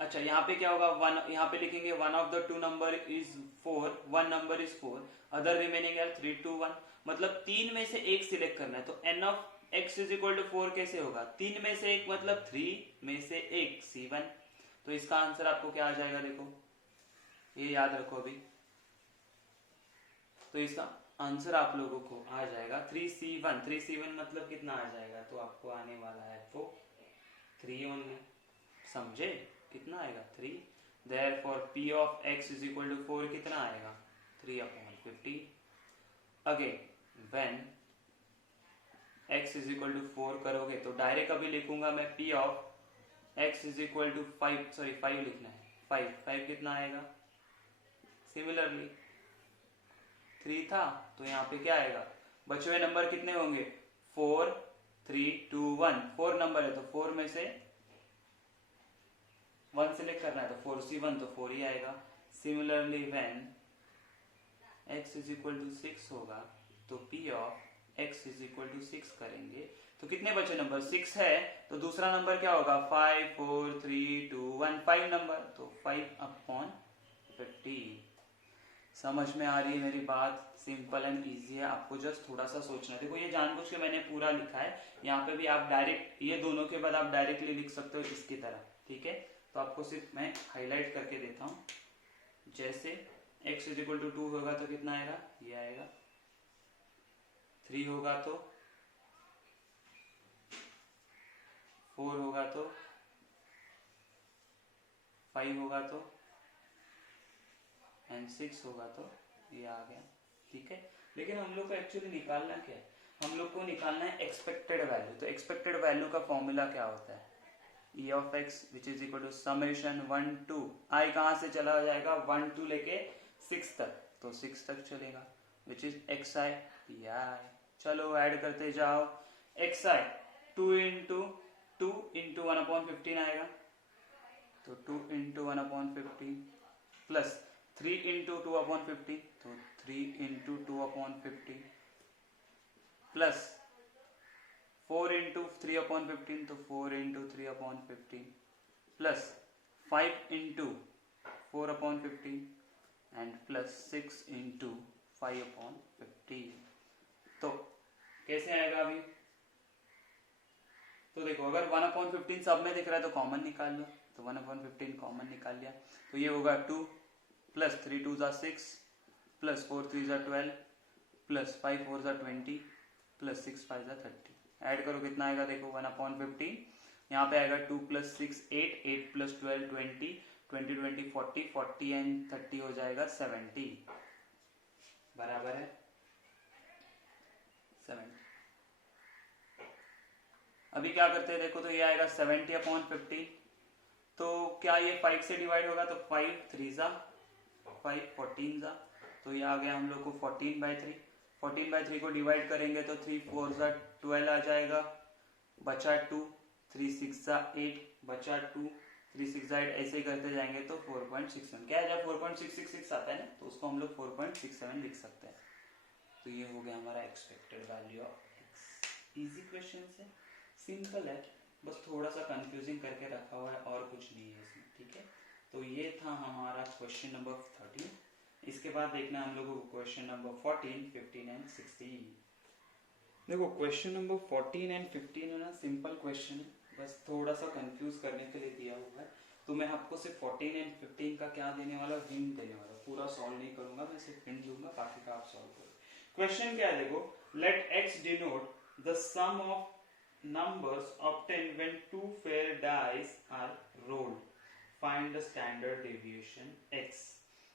अच्छा यहाँ पे क्या होगा, वन यहाँ पे लिखेंगे one of the to number is 4, one number is 4, other remaining है 3 2 1, मतलब तीन में से एक सिलेक्ट करना है। तो n of x is equal to 4 कैसे होगा, तीन में से एक मतलब 3 में से एक C1। तो इसका आंसर आपको क्या आ जाएगा, देखो ये याद रखो अभी, तो इसका आंसर आप लोगों को आ जाएगा 3C1। 3C1 मतलब कितना आ जाएगा, तो आपको आने वाला है तो 3 ओनली, समझे, कितना आएगा 3। Therefore P of x is equal to 4 कितना आएगा 3/50। Again when x is equal to 4 करोगे तो डायरेक्ट अभी लिखूंगा मैं P of x is equal to 5, sorry 5 लिखना है, 5 कितना आएगा, सिमिलरली 3 था तो यहाँ पे क्या आएगा, बचे हुए नंबर कितने होंगे 4 3 2 1, 4 नंबर है तो 4 में से 1 सिलेक्ट करना है तो 4C1 तो 4 ही आएगा। Similarly when x is equal to 6 होगा तो P of x is equal to 6 करेंगे तो कितने बचे नंबर 6 है, तो दूसरा नंबर क्या होगा 5 4 3 2 1, 5 नंबर, तो 5/50। समझ में आ रही है मेरी बात, सिंपल एंड इजी है, आपको जस्ट थोड़ा सा सोचना है। देखो ये जानबूझ के मैंने पूरा लिखा है, यहाँ पे भी आप डायरेक्ट ये दोनों के बाद आप डायरेक्टली लिख सकते हो इसकी तरह, ठीक है। तो आपको सिर्फ मैं हाईलाइट करके देता हूँ, जैसे x इज इक्वल टू 2 होगा तो कितना आएगा, ये आएगा, 3 होगा तो 4 होगा तो 5 होगा तो एंड 6 होगा तो ये आ गया, ठीक है। लेकिन हम लोग को एक्चुअली निकालना क्या है, हम लोग को निकालना है एक्सपेक्टेड वैल्यू। तो एक्सपेक्टेड वैल्यू का फॉर्मूला क्या होता है, e of x which is equal to summation 1 to i, कहां से चला जाएगा 1 to लेके 6 तक, तो 6 तक चलेगा, विच इज xi pi। चलो ऐड करते जाओ, xi 2 into 1/15 आएगा, तो 2 into 1/15 प्लस 3 into 2/15, तो 3 into 2/15 प्लस 4 into 3/15, तो 4 into 3/15 plus 5 into 4/15 and plus 6 into 5/15। तो कैसे आएगा अभी, तो देखो अगर 1/15 सब में दिख रहा है तो कॉमन निकाल लो, तो 1/15 कॉमन निकाल लिया तो ये होगा 2 plus 3 2 6 plus 4 3 12 plus 5 4 20 plus 6 5 30। Add करो कितना आएगा, देखो 1/15, यहाँ पे आएगा 2 प्लस 6 8 8 प्लस 12 20 20 20 40 40 एंड 30 हो जाएगा 70, बराबर है 70। अभी क्या करते हैं देखो, तो ये आएगा 70/50, तो क्या ये 5 से डिवाइड होगा, तो 5 3 5 14 जा, तो ये आ गया हम लोग को 14/3। 14/3 को डिवाइड करेंगे तो 3 4 12 आ जाएगा, बचा 2, 3 6 8 बचा 2, 3 6 8, ऐसे ही करते जाएंगे तो 4.67, क्या है जब 4.666 आता है ना तो उसको हम लोग 4.67 लिख सकते हैं। तो ये हो गया हमारा expected value of x। Easy question है, सिंपल है, बस थोड़ा सा कंफ्यूजिंग करके रखा हुआ है और कुछ नहीं है इसमें, ठीक है। तो ये था हमारा क्वेश्चन नंबर 13। इसके बाद देखना हम लोगों को क्वेश्चन नंबर 14 15 एंड 16। देखो क्वेश्चन नंबर 14 एंड 15 है ना, सिंपल क्वेश्चन है, बस थोड़ा सा कंफ्यूज करने के लिए दिया हुआ है। तो मैं आपको सिर्फ 14 एंड 15 का क्या देने वाला, हिंट देने वाला, पूरा सॉल्व नहीं करूंगा, मैं सिर्फ हिंट दूंगा, बाकी का आप सॉल्व करो। क्वेश्चन क्या है देखो, let x denote the sum of numbers obtained when two fair dice are rolled, find the standard deviation x।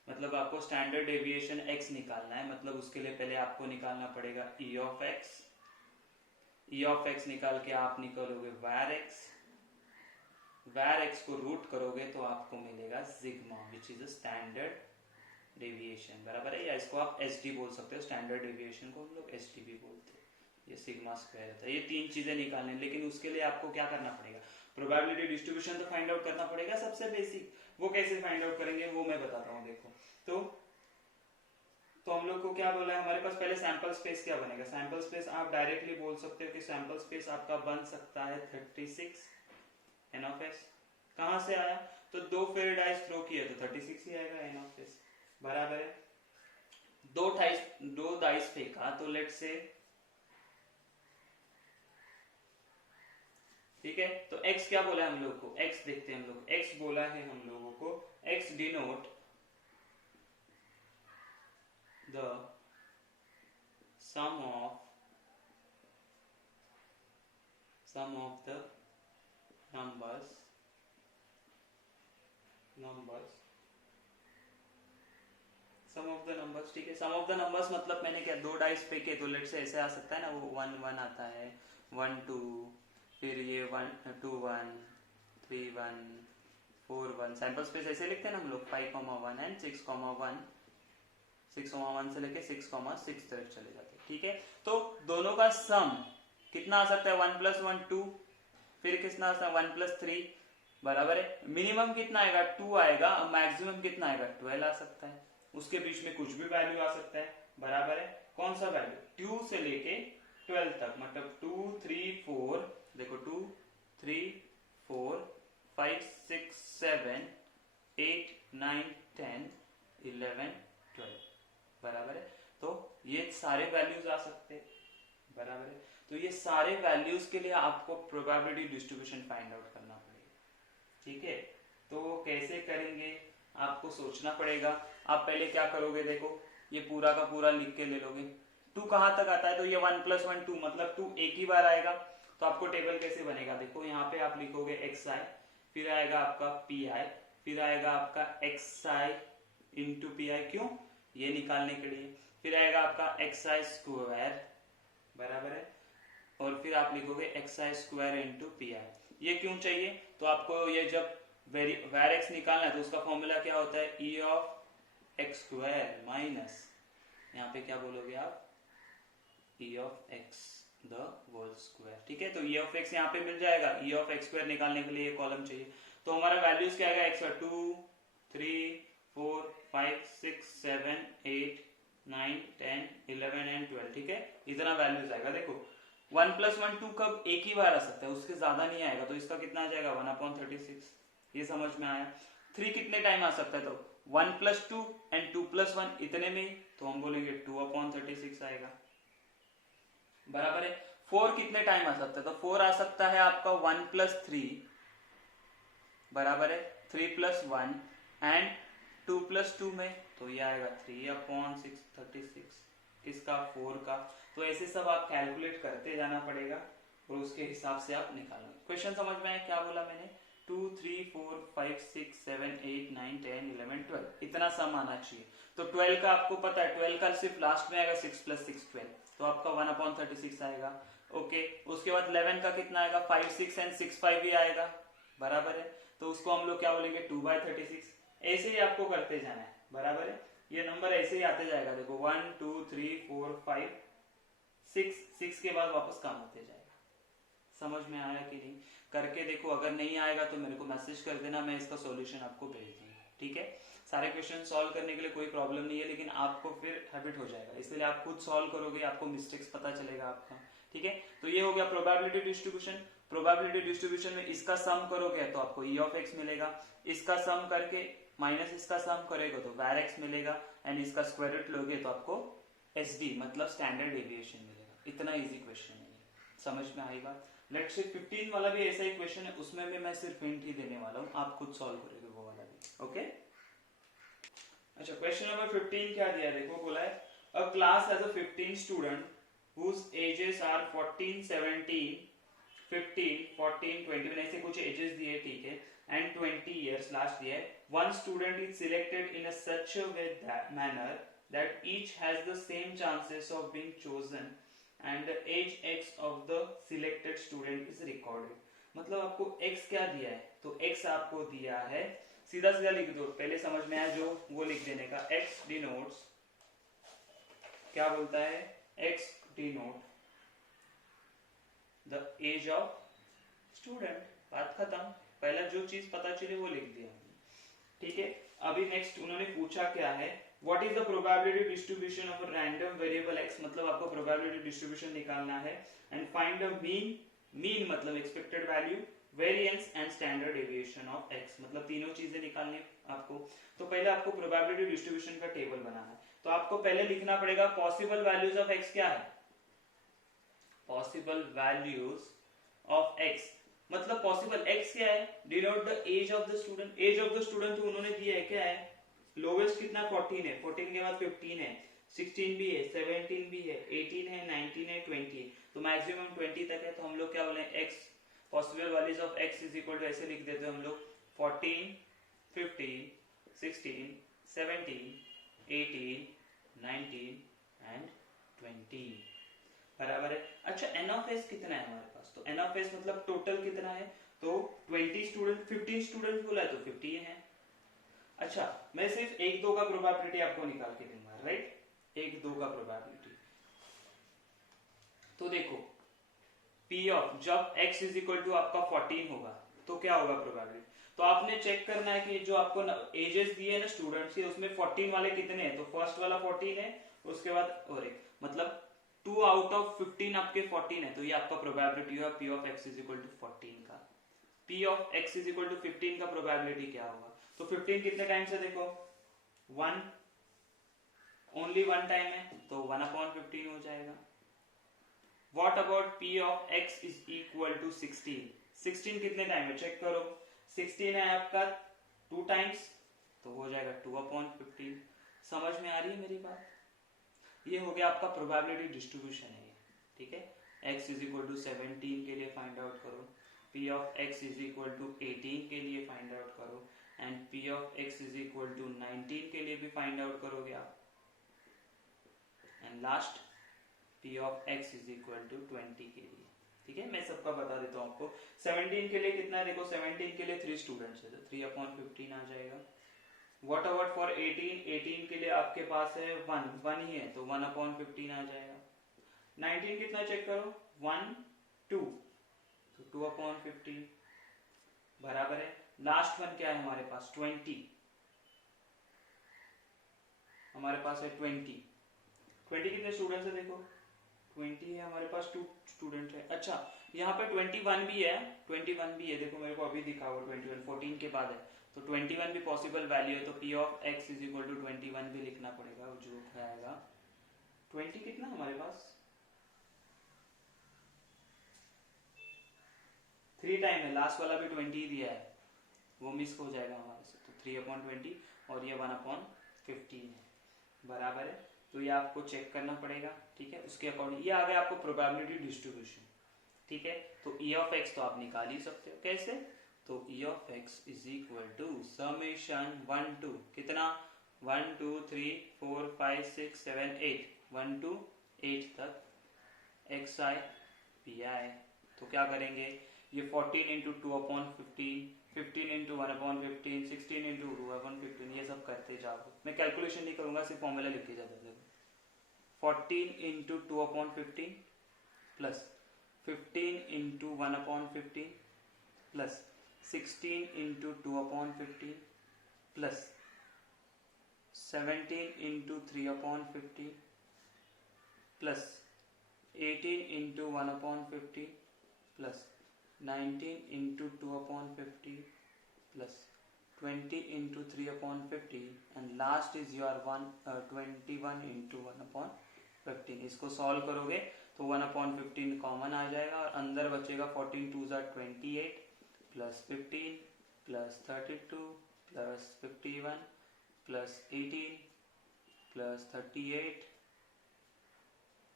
मतलब आपको स्टैंडर्ड डेविएशन x निकालना है, मतलब उसके लिए पहले आपको निकालना पड़ेगा e of x, e of x निकाल के आप निकालोगे var x, var x को रूट करोगे तो आपको मिलेगा sigma which is a standard deviation, बराबर है, या इसको आप एसडी बोल सकते हो, स्टैंडर्ड डेविएशन को हम लोग एसडी भी बोलते हैं। ये सिग्मा स्क्वायर होता है। ये तीन चीजें निकालने, लेकिन उसके लिए आपको क्या करना पड़ेगा, प्रोबेबिलिटी डिस्ट्रीब्यूशन तो फाइंड आउट करना पड़ेगा सबसे बेसिक। वो कैसे फाइंड आउट करेंगे वो मैं बताता हूँ। देखो तो हम लोग को क्या बोला है, हमारे पास पहले सैंपल स्पेस क्या बनेगा। सैंपल स्पेस आप डायरेक्टली बोल सकते हो कि सैंपल स्पेस आपका बन सकता है 36 एन ऑफ एस। कहां से आया, तो दो फेयर डाइस थ्रो किए तो 36 ही आएगा एन ऑफ एस, बराबर है। दो डाइस फेंका तो लेट से, ठीक है, तो x क्या बोला है हम लोग को, x देखते हैं हम लोग, x बोला है हम लोगों को, x डिनोट द sum of the numbers sum of the numbers, ठीक है। सम ऑफ द नंबर्स मतलब मैंने क्या, दो डाइस फेंके तो लेट से ऐसे आ सकता है ना, वो 1 1 आता है, 1 2, फिर ये 1 2 1 3 1 4 1। सैंपल स्पेस ऐसे लिखते हैं ना हम लोग, 5 1 एंड 6 1 से लेके 6 तक चले जाते हैं, ठीक है। तो दोनों का सम कितना आ सकता है, 1 + 1 2, फिर कितना आ सकता है 1 + 3, बराबर है। मिनिमम कितना आएगा 2 आएगा, और मैक्सिमम कितना आएगा 12 आ सकता है। उसके बीच में कुछ भी वैल्यू आ सकता है, बराबर है। कौन सा वैल्यू, 2 से लेके 12 तक, मतलब 2 3 4, देखो 2 3 4 5 6 7 8 9 10 11 12, बराबर है। तो ये सारे वैल्यूज आ सकते हैं, बराबर है। तो ये सारे वैल्यूज के लिए आपको प्रोबेबिलिटी डिस्ट्रीब्यूशन फाइंड आउट करना पड़ेगा, ठीक है। तो कैसे करेंगे आपको सोचना पड़ेगा। आप पहले क्या करोगे, देखो ये पूरा का पूरा लिख के ले लोगे। 2 कहां तक आता है, तो ये 1 + 1 2, मतलब 2 एक ही बार आएगा। तो आपको टेबल कैसे बनेगा, देखो यहाँ पे आप लिखोगे xi, फिर आएगा आपका pi, फिर आएगा आपका xi इंटू पी आई, क्यों, ये निकालने के लिए। फिर आएगा आपका xi², बराबर है, और फिर आप लिखोगे xi² इंटू पी आई। ये क्यों चाहिए, तो आपको ये जब वेर एक्स निकालना है तो उसका फॉर्मूला क्या होता है, e of x square minus, यहाँ पे क्या बोलोगे आप, e of x the whole square, ठीक है। तो e ऑफ एक्स यहाँ पे मिल जाएगा, e ऑफ एक्स स्क्वायर निकालने के लिए ये कॉलम चाहिए। तो हमारा वैल्यूज क्या आएगा, x 2 3 4 5 6 7 8 9 10 11 एंड 12, ठीक है। इतना वैल्यूज आएगा। देखो 1 + 1 2 कब एक ही बार आ सकता है, उसके ज्यादा नहीं आएगा, तो इसका कितना आ जाएगा 1/36। ये समझ में आया। 3 कितने टाइम आ सकता है, तो 1 + 2 एंड 2 + 1 इतने में, तो हम बोलेंगे 2/36 आएगा, बराबर है। 4 कितने टाइम आ सकता है, तो 4 आ सकता है आपका 1 + 3, बराबर है, 3 + 1 एंड 2 + 2 में, तो ये आएगा 3/36, किसका, 4 का। तो ऐसे सब आप कैलकुलेट करते जाना पड़ेगा और उसके हिसाब से आप निकालोगे। क्वेश्चन समझ में आया क्या बोला मैंने, 2 3 4 5 6 7 8 9 10 11 12, इतना सम आना चाहिए। तो 12 का आपको पता है, 12 का सिर्फ लास्ट में आएगा 6 + 6 12, तो आपका 1/36 आएगा, ओके। उसके बाद 11 का कितना आएगा, 5 6 एंड 6 5 ही आएगा, बराबर है। तो उसको हम लोग क्या बोलेंगे 2/36। ऐसे ही आपको करते जाना है, बराबर है। ये नंबर ऐसे ही आते जाएगा, देखो 1 2 3 4 5 6 के बाद वापस कम होते जाएगा। समझ में आया कि नहीं, करके देखो, अगर नहीं आएगा तो मेरे को मैसेज कर देना, मैं इसका सॉल्यूशन आपको भेज दूंगा, ठीक है। सारे क्वेश्चन सॉल्व करने के लिए कोई प्रॉब्लम नहीं है, लेकिन आपको फिर हैबिट हो जाएगा, इसलिए आप खुद सॉल्व करोगे, आपको मिस्टेक्स पता चलेगा आपका, ठीक है। तो ये हो गया प्रोबेबिलिटी डिस्ट्रीब्यूशन। प्रोबेबिलिटी डिस्ट्रीब्यूशन में इसका सम करोगे तो आपको e ऑफ x मिलेगा, इसका सम करके माइनस इसका सम करेगा तो var x मिलेगा, एंड इसका स्क्वायर रूट लोगे तो आपको SD मतलब स्टैंडर्ड डेविएशन मिलेगा। इतना इजी क्वेश्चन है, समझ में आएगा। लेट्स से 15 वाला भी ऐसा ही क्वेश्चन है, उसमें भी मैं सिर्फ हिंट ही देने वाला हूँ, आप खुद सॉल्व करोगे वो वाला भी, ओके। अच्छा, क्वेश्चन नंबर 15 क्या दिया, देखो बोला है अ class has a 15 student whose ages are 14 17 15 14 21, ऐसे कुछ एजेस दिए, ठीक है, एंड 20 years लास्ट दिया है। One student is selected in a such a way manner that each has the same chances of being chosen and the age x of the selected student is recorded. मतलब आपको x क्या दिया है, तो x आपको दिया है सीधा सीधा लिख दो, पहले समझ में आया जो वो लिख देने का। x डिनोट्स, क्या बोलता है, x denote the age of student, बात खत्म। पहला जो चीज पता चले वो लिख दिया, ठीक है। अभी नेक्स्ट उन्होंने पूछा क्या है, what is the probability distribution of a random variable x, मतलब आपको प्रोबेबिलिटी डिस्ट्रीब्यूशन निकालना है। And find the mean, mean मतलब expected value, variance and standard deviation of x, मतलब तीनों चीजें निकालनी आपको। तो पहले आपको प्रोबेबिलिटी डिस्ट्रीब्यूशन का टेबल बनाना है, तो आपको पहले लिखना पड़ेगा पॉसिबल वैल्यूज ऑफ x क्या है, पॉसिबल वैल्यूज ऑफ x, मतलब पॉसिबल x क्या है, denote the age of the student, age of the student उन्होंने दिया है क्या है, लोवेस्ट कितना 14 है, 14 के बाद 15 है, 16 भी है, 17 भी है, 18 है, 19 है, 20 है, तो मैक्सिमम 20 तक है। तो हम लोग क्या बोले, x possible values of x is equal to, ऐसे लिख देते हैं हम लोग 14, 15, 16, 17, 18, 19 एंड 20, बराबर है। अच्छा n ऑफ s कितना है हमारे पास, तो n ऑफ s मतलब टोटल कितना है, तो 20 स्टूडेंट, 15 स्टूडेंट बोला है तो 15 है। अच्छा मैं सिर्फ 1-2 का प्रोबेबिलिटी आपको निकाल के दूंगा, राइट, 1-2 का प्रोबेबिलिटी। तो देखो p ऑफ, जब x इज इक्वल टू आपका 14 होगा तो क्या होगा प्रोबेबिलिटी, तो आपने चेक करना है कि जो आपको एजेस दिए है ना स्टूडेंट्स के, उसमें 14 वाले कितने हैं, तो फर्स्ट वाला 14 है, उसके बाद और एक, मतलब 2 आउट ऑफ 15 आपके 14 है, तो ये आपका प्रोबेबिलिटी है p of x is equal to 14 का। p of x is equal to 15 का प्रोबेबिलिटी क्या होगा, तो 15 कितने टाइम से, देखो 1, ओनली 1 टाइम है, तो 1/15 हो जाएगा। What about p of x is equal to 16, 16 कितने टाइम है, चेक करो, 16 है आपका 2 टाइम्स, तो हो जाएगा 2/15। समझ में आ रही है मेरी बात, ये हो गया आपका प्रोबेबिलिटी डिस्ट्रीब्यूशन है, ठीक है। x इज इक्वल टू 17 के लिए फाइंड आउट करो, p of x is equal to 18 के लिए फाइंड आउट करो, and p of x is equal to 19 के लिए भी फाइंड आउट करोगे आप, and last p of x is equal to 20 के लिए, ठीक है। मैं सबका बता देता हूँ आपको। 17 के लिए कितना है, देखो 17 के लिए 3 स्टूडेंट्स है, तो 3/15 आ जाएगा। व्हाट अबाउट फॉर 18, 18 के लिए आपके पास है 1 ही है, तो 1/15 आ जाएगा। 19 कितना चेक करो, 1, 2, तो 2/15, बराबर है। लास्ट वन क्या है हमारे पास, 20, हमारे पास है 20, 20 कितने स्टूडेंट्स है, देखो 20 है हमारे पास, 2 स्टूडेंट है। अच्छा यहाँ पे 21 भी है, 21 भी है, देखो मेरे को अभी दिखा हुआ 21, 14 के बाद है, तो 21 भी पॉसिबल वैल्यू है, तो p of x is equal to 21 भी लिखना पड़ेगा, जो आएगा 20 कितना हमारे पास 3 टाइम है, लास्ट वाला भी 20 ही दिया है, वो मिस हो जाएगा हमारे से, तो 3/20 और ये 1/15 है, बराबर है। तो ये आपको चेक करना पड़ेगा, ठीक है, उसके अकॉर्डिंग ये आ गया आपको प्रोबेबिलिटी डिस्ट्रीब्यूशन, ठीक है। तो e ऑफ x तो आप निकाल ही सकते हो, कैसे, तो e of x is equal to summation 1 to कितना 1 2 3 4 5 6 7 8 1 to 8 तक xi pi। तो क्या करेंगे, ये 14 इंटू 2/15, 15 इंटू 1/15, 16 इंटू 2/15, ये सब करते जाओ, मैं कैलकुलेशन नहीं करूंगा, सिर्फ फॉर्मूला लिख के जाता हूँ। 14 into 2/15 plus 15 into 1/15 plus 16 into 2/15 plus 17 into 3/15 plus 18 into 1/15 plus 19 into 2/15 plus 20 into 3/15 and last is your 21 into 1/15। इसको सॉल्व करोगे तो 1/15 कॉमन आ जाएगा और अंदर बचेगा 14 2 28 plus 15 plus 32 plus 51 plus 18 plus 38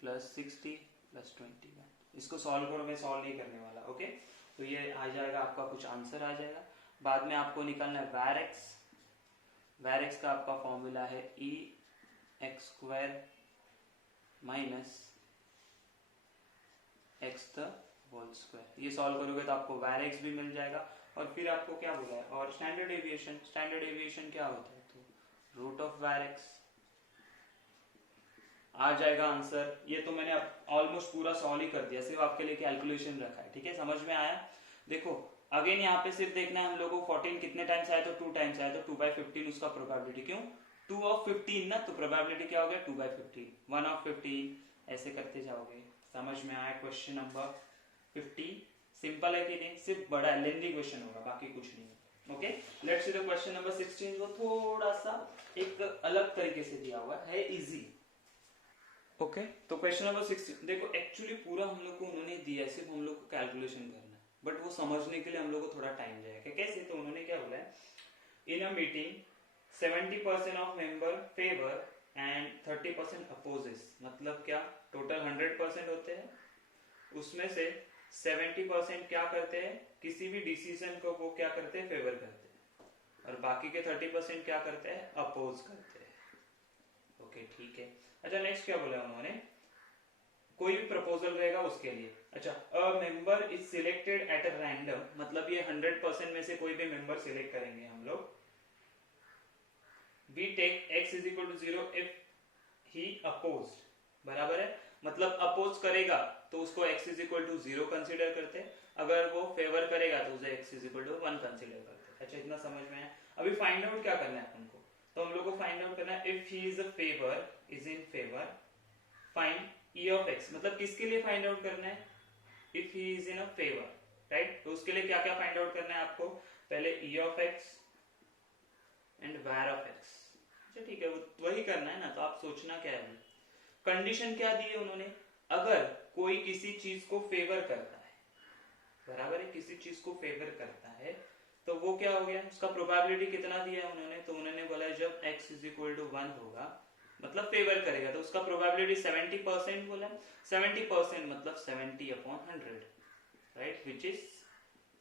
plus 60 plus 21। इसको सॉल्व करो, मैं सॉल्व नहीं करने वाला, ओके। तो ये आ जाएगा आपका कुछ आंसर आ जाएगा। बाद में आपको निकालना है var x, var x का आपका फॉर्मूला है e(x²) माइनस x² ये सॉल्व करोगे तो आपको var x भी मिल जाएगा और फिर आपको क्या बोला है, और स्टैंडर्ड डेविएशन, स्टैंडर्ड डेविएशन क्या होता है, तो रूट ऑफ वायरेक्स आ जाएगा आंसर। ये तो मैंने ऑलमोस्ट पूरा सॉल्व ही कर दिया, सिर्फ आपके लिए कैलकुलेशन रखा है, ठीक है, समझ में आया। देखो अगेन यहाँ पे सिर्फ देखना है हम लोगों को 14 कितने टाइम्स आया, तो 2 टाइम्स आया, तो 2/15 उसका प्रोबेबिलिटी, क्यों 2 of 15 ना, तो प्रोबेबिलिटी क्या हो गया 2/15, 1 of 15, ऐसे करते जाओगे। समझ में आया क्वेश्चन नंबर 15? सिंपल है कि नहीं, सिर्फ बड़ा लेंथी क्वेश्चन होगा, बाकी कुछ नहीं है। Okay, let's see the question number 16, वो थोड़ा सा एक अलग तरीके से दिया हुआ है, इजी। ओके, तो क्वेश्चन नंबर 16 देखो, एक्चुअली पूरा हम लोग को उन्होंने दिया है, सिर्फ हम लोग को कैलकुलेशन करना है, बट वो समझने के लिए हम लोग को थोड़ा टाइम जाएगा। कैसे, तो उन्होंने क्या बोला है, in a meeting 70% of member favour and 30% opposes, मतलब क्या, टोटल 100% होते हैं, उसमें से 70% क्या करते हैं, किसी भी डिसीजन को वो क्या करते हैं, फेवर करते हैं, और बाकी के 30% क्या करते हैं, अपोज करते हैं। ओके ठीक है। अच्छा नेक्स्ट क्या बोला उन्होंने, कोई भी प्रपोजल रहेगा उसके लिए। अच्छा, a member is selected at a random, मतलब ये 100% में से कोई भी मेंबर सिलेक्ट करेंगे हम लोग। We take x is equal to 0 if he opposed, बराबर है, मतलब अपोज करेगा तो उसको x is equal to 0 consider करते हैं, अगर वो फेवर करेगा तो उसे x is equal to 1 consider करते हैं। अच्छा इतना समझ में आया। अभी फाइंड आउट क्या करना है अपन को, तो हम लोग को फाइंड आउट करना है if he is a favour, is in favour, find e of x, मतलब किसके लिए फाइंड आउट करना है, if he is in a favour, right. तो उसके लिए क्या क्या फाइंड आउट करना है आपको, पहले e of x and var of x। अच्छा ठीक है, वही करना है ना, तो आप सोचना क्या है, कंडीशन क्या दी है उन्होंने, अगर कोई किसी चीज को फेवर करता है, बराबर है, किसी चीज को फेवर करता है, तो वो क्या हो गया, उसका प्रोबेबिलिटी कितना दिया है उन्होंने, तो उन्होंने बोला जब x इज इक्वल टू 1 होगा, मतलब फेवर करेगा, तो उसका प्रोबेबिलिटी 70% बोला, 70% मतलब 70/100, राइट, विच इज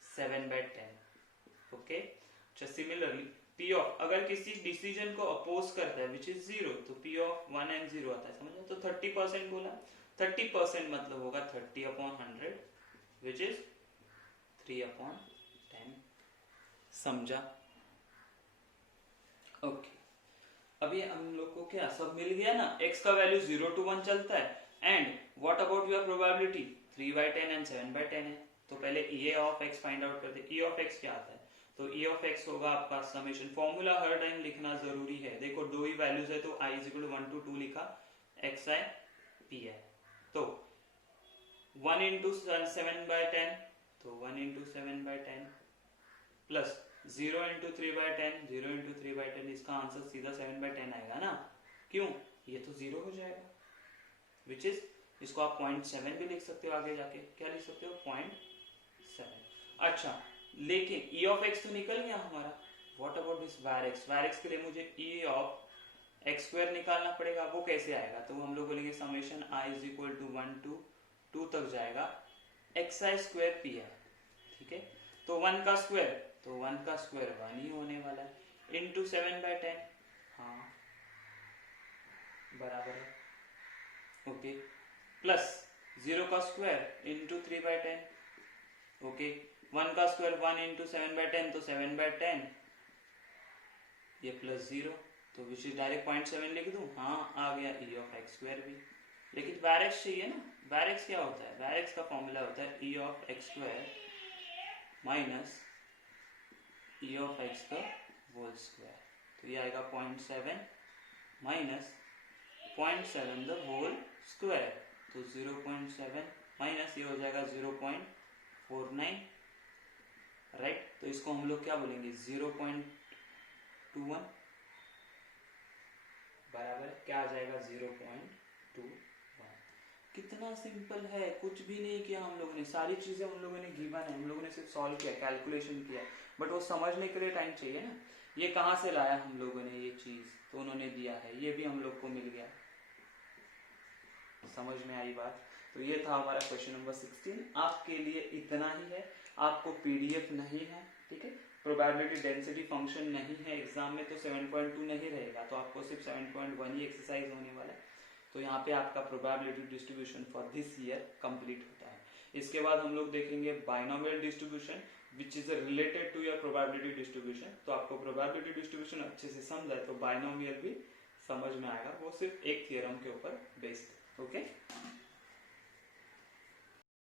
7/10। ओके, अच्छा सिमिलरली p ऑफ, अगर किसी डिसीजन को अपोज करता है विच इज 0, तो p ऑफ 1 and 0 आता है, समझ, तो 30% बोला, 30% मतलब होगा 30/100 विच इज 3/10, समझा। ओके, अभी हम लोग को क्या सब मिल गया ना, x का वैल्यू 0 to 1 चलता है, and what about your probability 3/10 and 7/10 है, तो पहले e of x find out करते हैं। e ऑफ x क्या आता है, तो e ऑफ x होगा आपका समेशन, फॉर्मूला हर टाइम लिखना जरूरी है, देखो दो ही वैल्यूज है, तो i is equal to 1 to 2 लिखा, xi pi, तो 1 into 7/10, तो 1 into 7/10 प्लस 0 into 3/10, 0 into 3/10, इसका आंसर सीधा 7/10 आएगा ना, क्यों, ये तो 0 हो जाएगा, विच इज, इसको आप 0.7 भी लिख सकते हो, आगे जाके क्या लिख सकते हो, 0.7। अच्छा लेकिन e ऑफ x तो निकल गया हमारा, what about this var x, var x के लिए मुझे e ऑफ x स्क्वायर निकालना पड़ेगा, वो कैसे आएगा, तो हम लोग बोलेंगे summation i is equal to 1 to 2 तक जाएगा xi स्क्वायर pi, ठीक है, तो 1 का स्क्वायर, तो 1 का स्क्वायर 1 ही होने वाला है, इंटू 7/10, हाँ बराबर है, ओके, प्लस 0 का स्क्वायर इंटू 3/10, ओके, 1 का स्क्वायर 1 इंटू 7/10, तो 7/10, ये प्लस 0, तो विच इज डायरेक्ट 0.7 लिख दूं, हाँ आ गया e ऑफ x स्क्वायर भी, लेकिन var x चाहिए ना, var x क्या होता है, var x का फॉर्मूला होता है e of x square minus e of x का होल स्क्वायर, तो ये आएगा 0.7 माइनस 0.7 द होल स्क्वायर, तो 0.7 माइनस ये हो जाएगा 0.49, राइट, तो इसको हम लोग क्या बोलेंगे 0.21, बराबर क्या आ जाएगा 0.21। कितना सिंपल है, कुछ भी नहीं किया हम लोगों ने, सारी चीजें हम लोगों ने गिवन है, हम लोगों ने सिर्फ सॉल्व किया, कैलकुलेशन किया, बट वो समझने के लिए टाइम चाहिए ना, ये कहाँ से लाया हम लोगों ने ये चीज, तो उन्होंने दिया है, ये भी हम लोग को मिल गया, समझ में आई बात। तो ये था हमारा क्वेश्चन नंबर 16, आपके लिए इतना ही है, आपको पीडीएफ नहीं है, ठीक है, प्रोबेबिलिटी डेंसिटी फंक्शन नहीं है, एग्जाम में तो 7.2 नहीं रहेगा, तो आपको सिर्फ 7.1 ही एक्सरसाइज होने वाला है, तो यहाँ पे आपका probability distribution for this year complete होता है। इसके बाद हम लोग देखेंगे binomial distribution which is related to your probability distribution. तो आपको प्रोबेबिलिटी डिस्ट्रीब्यूशन अच्छे से समझ आए तो बाइनोमियल भी समझ में आएगा, वो सिर्फ एक थियरम के ऊपर बेस्ड। ओके।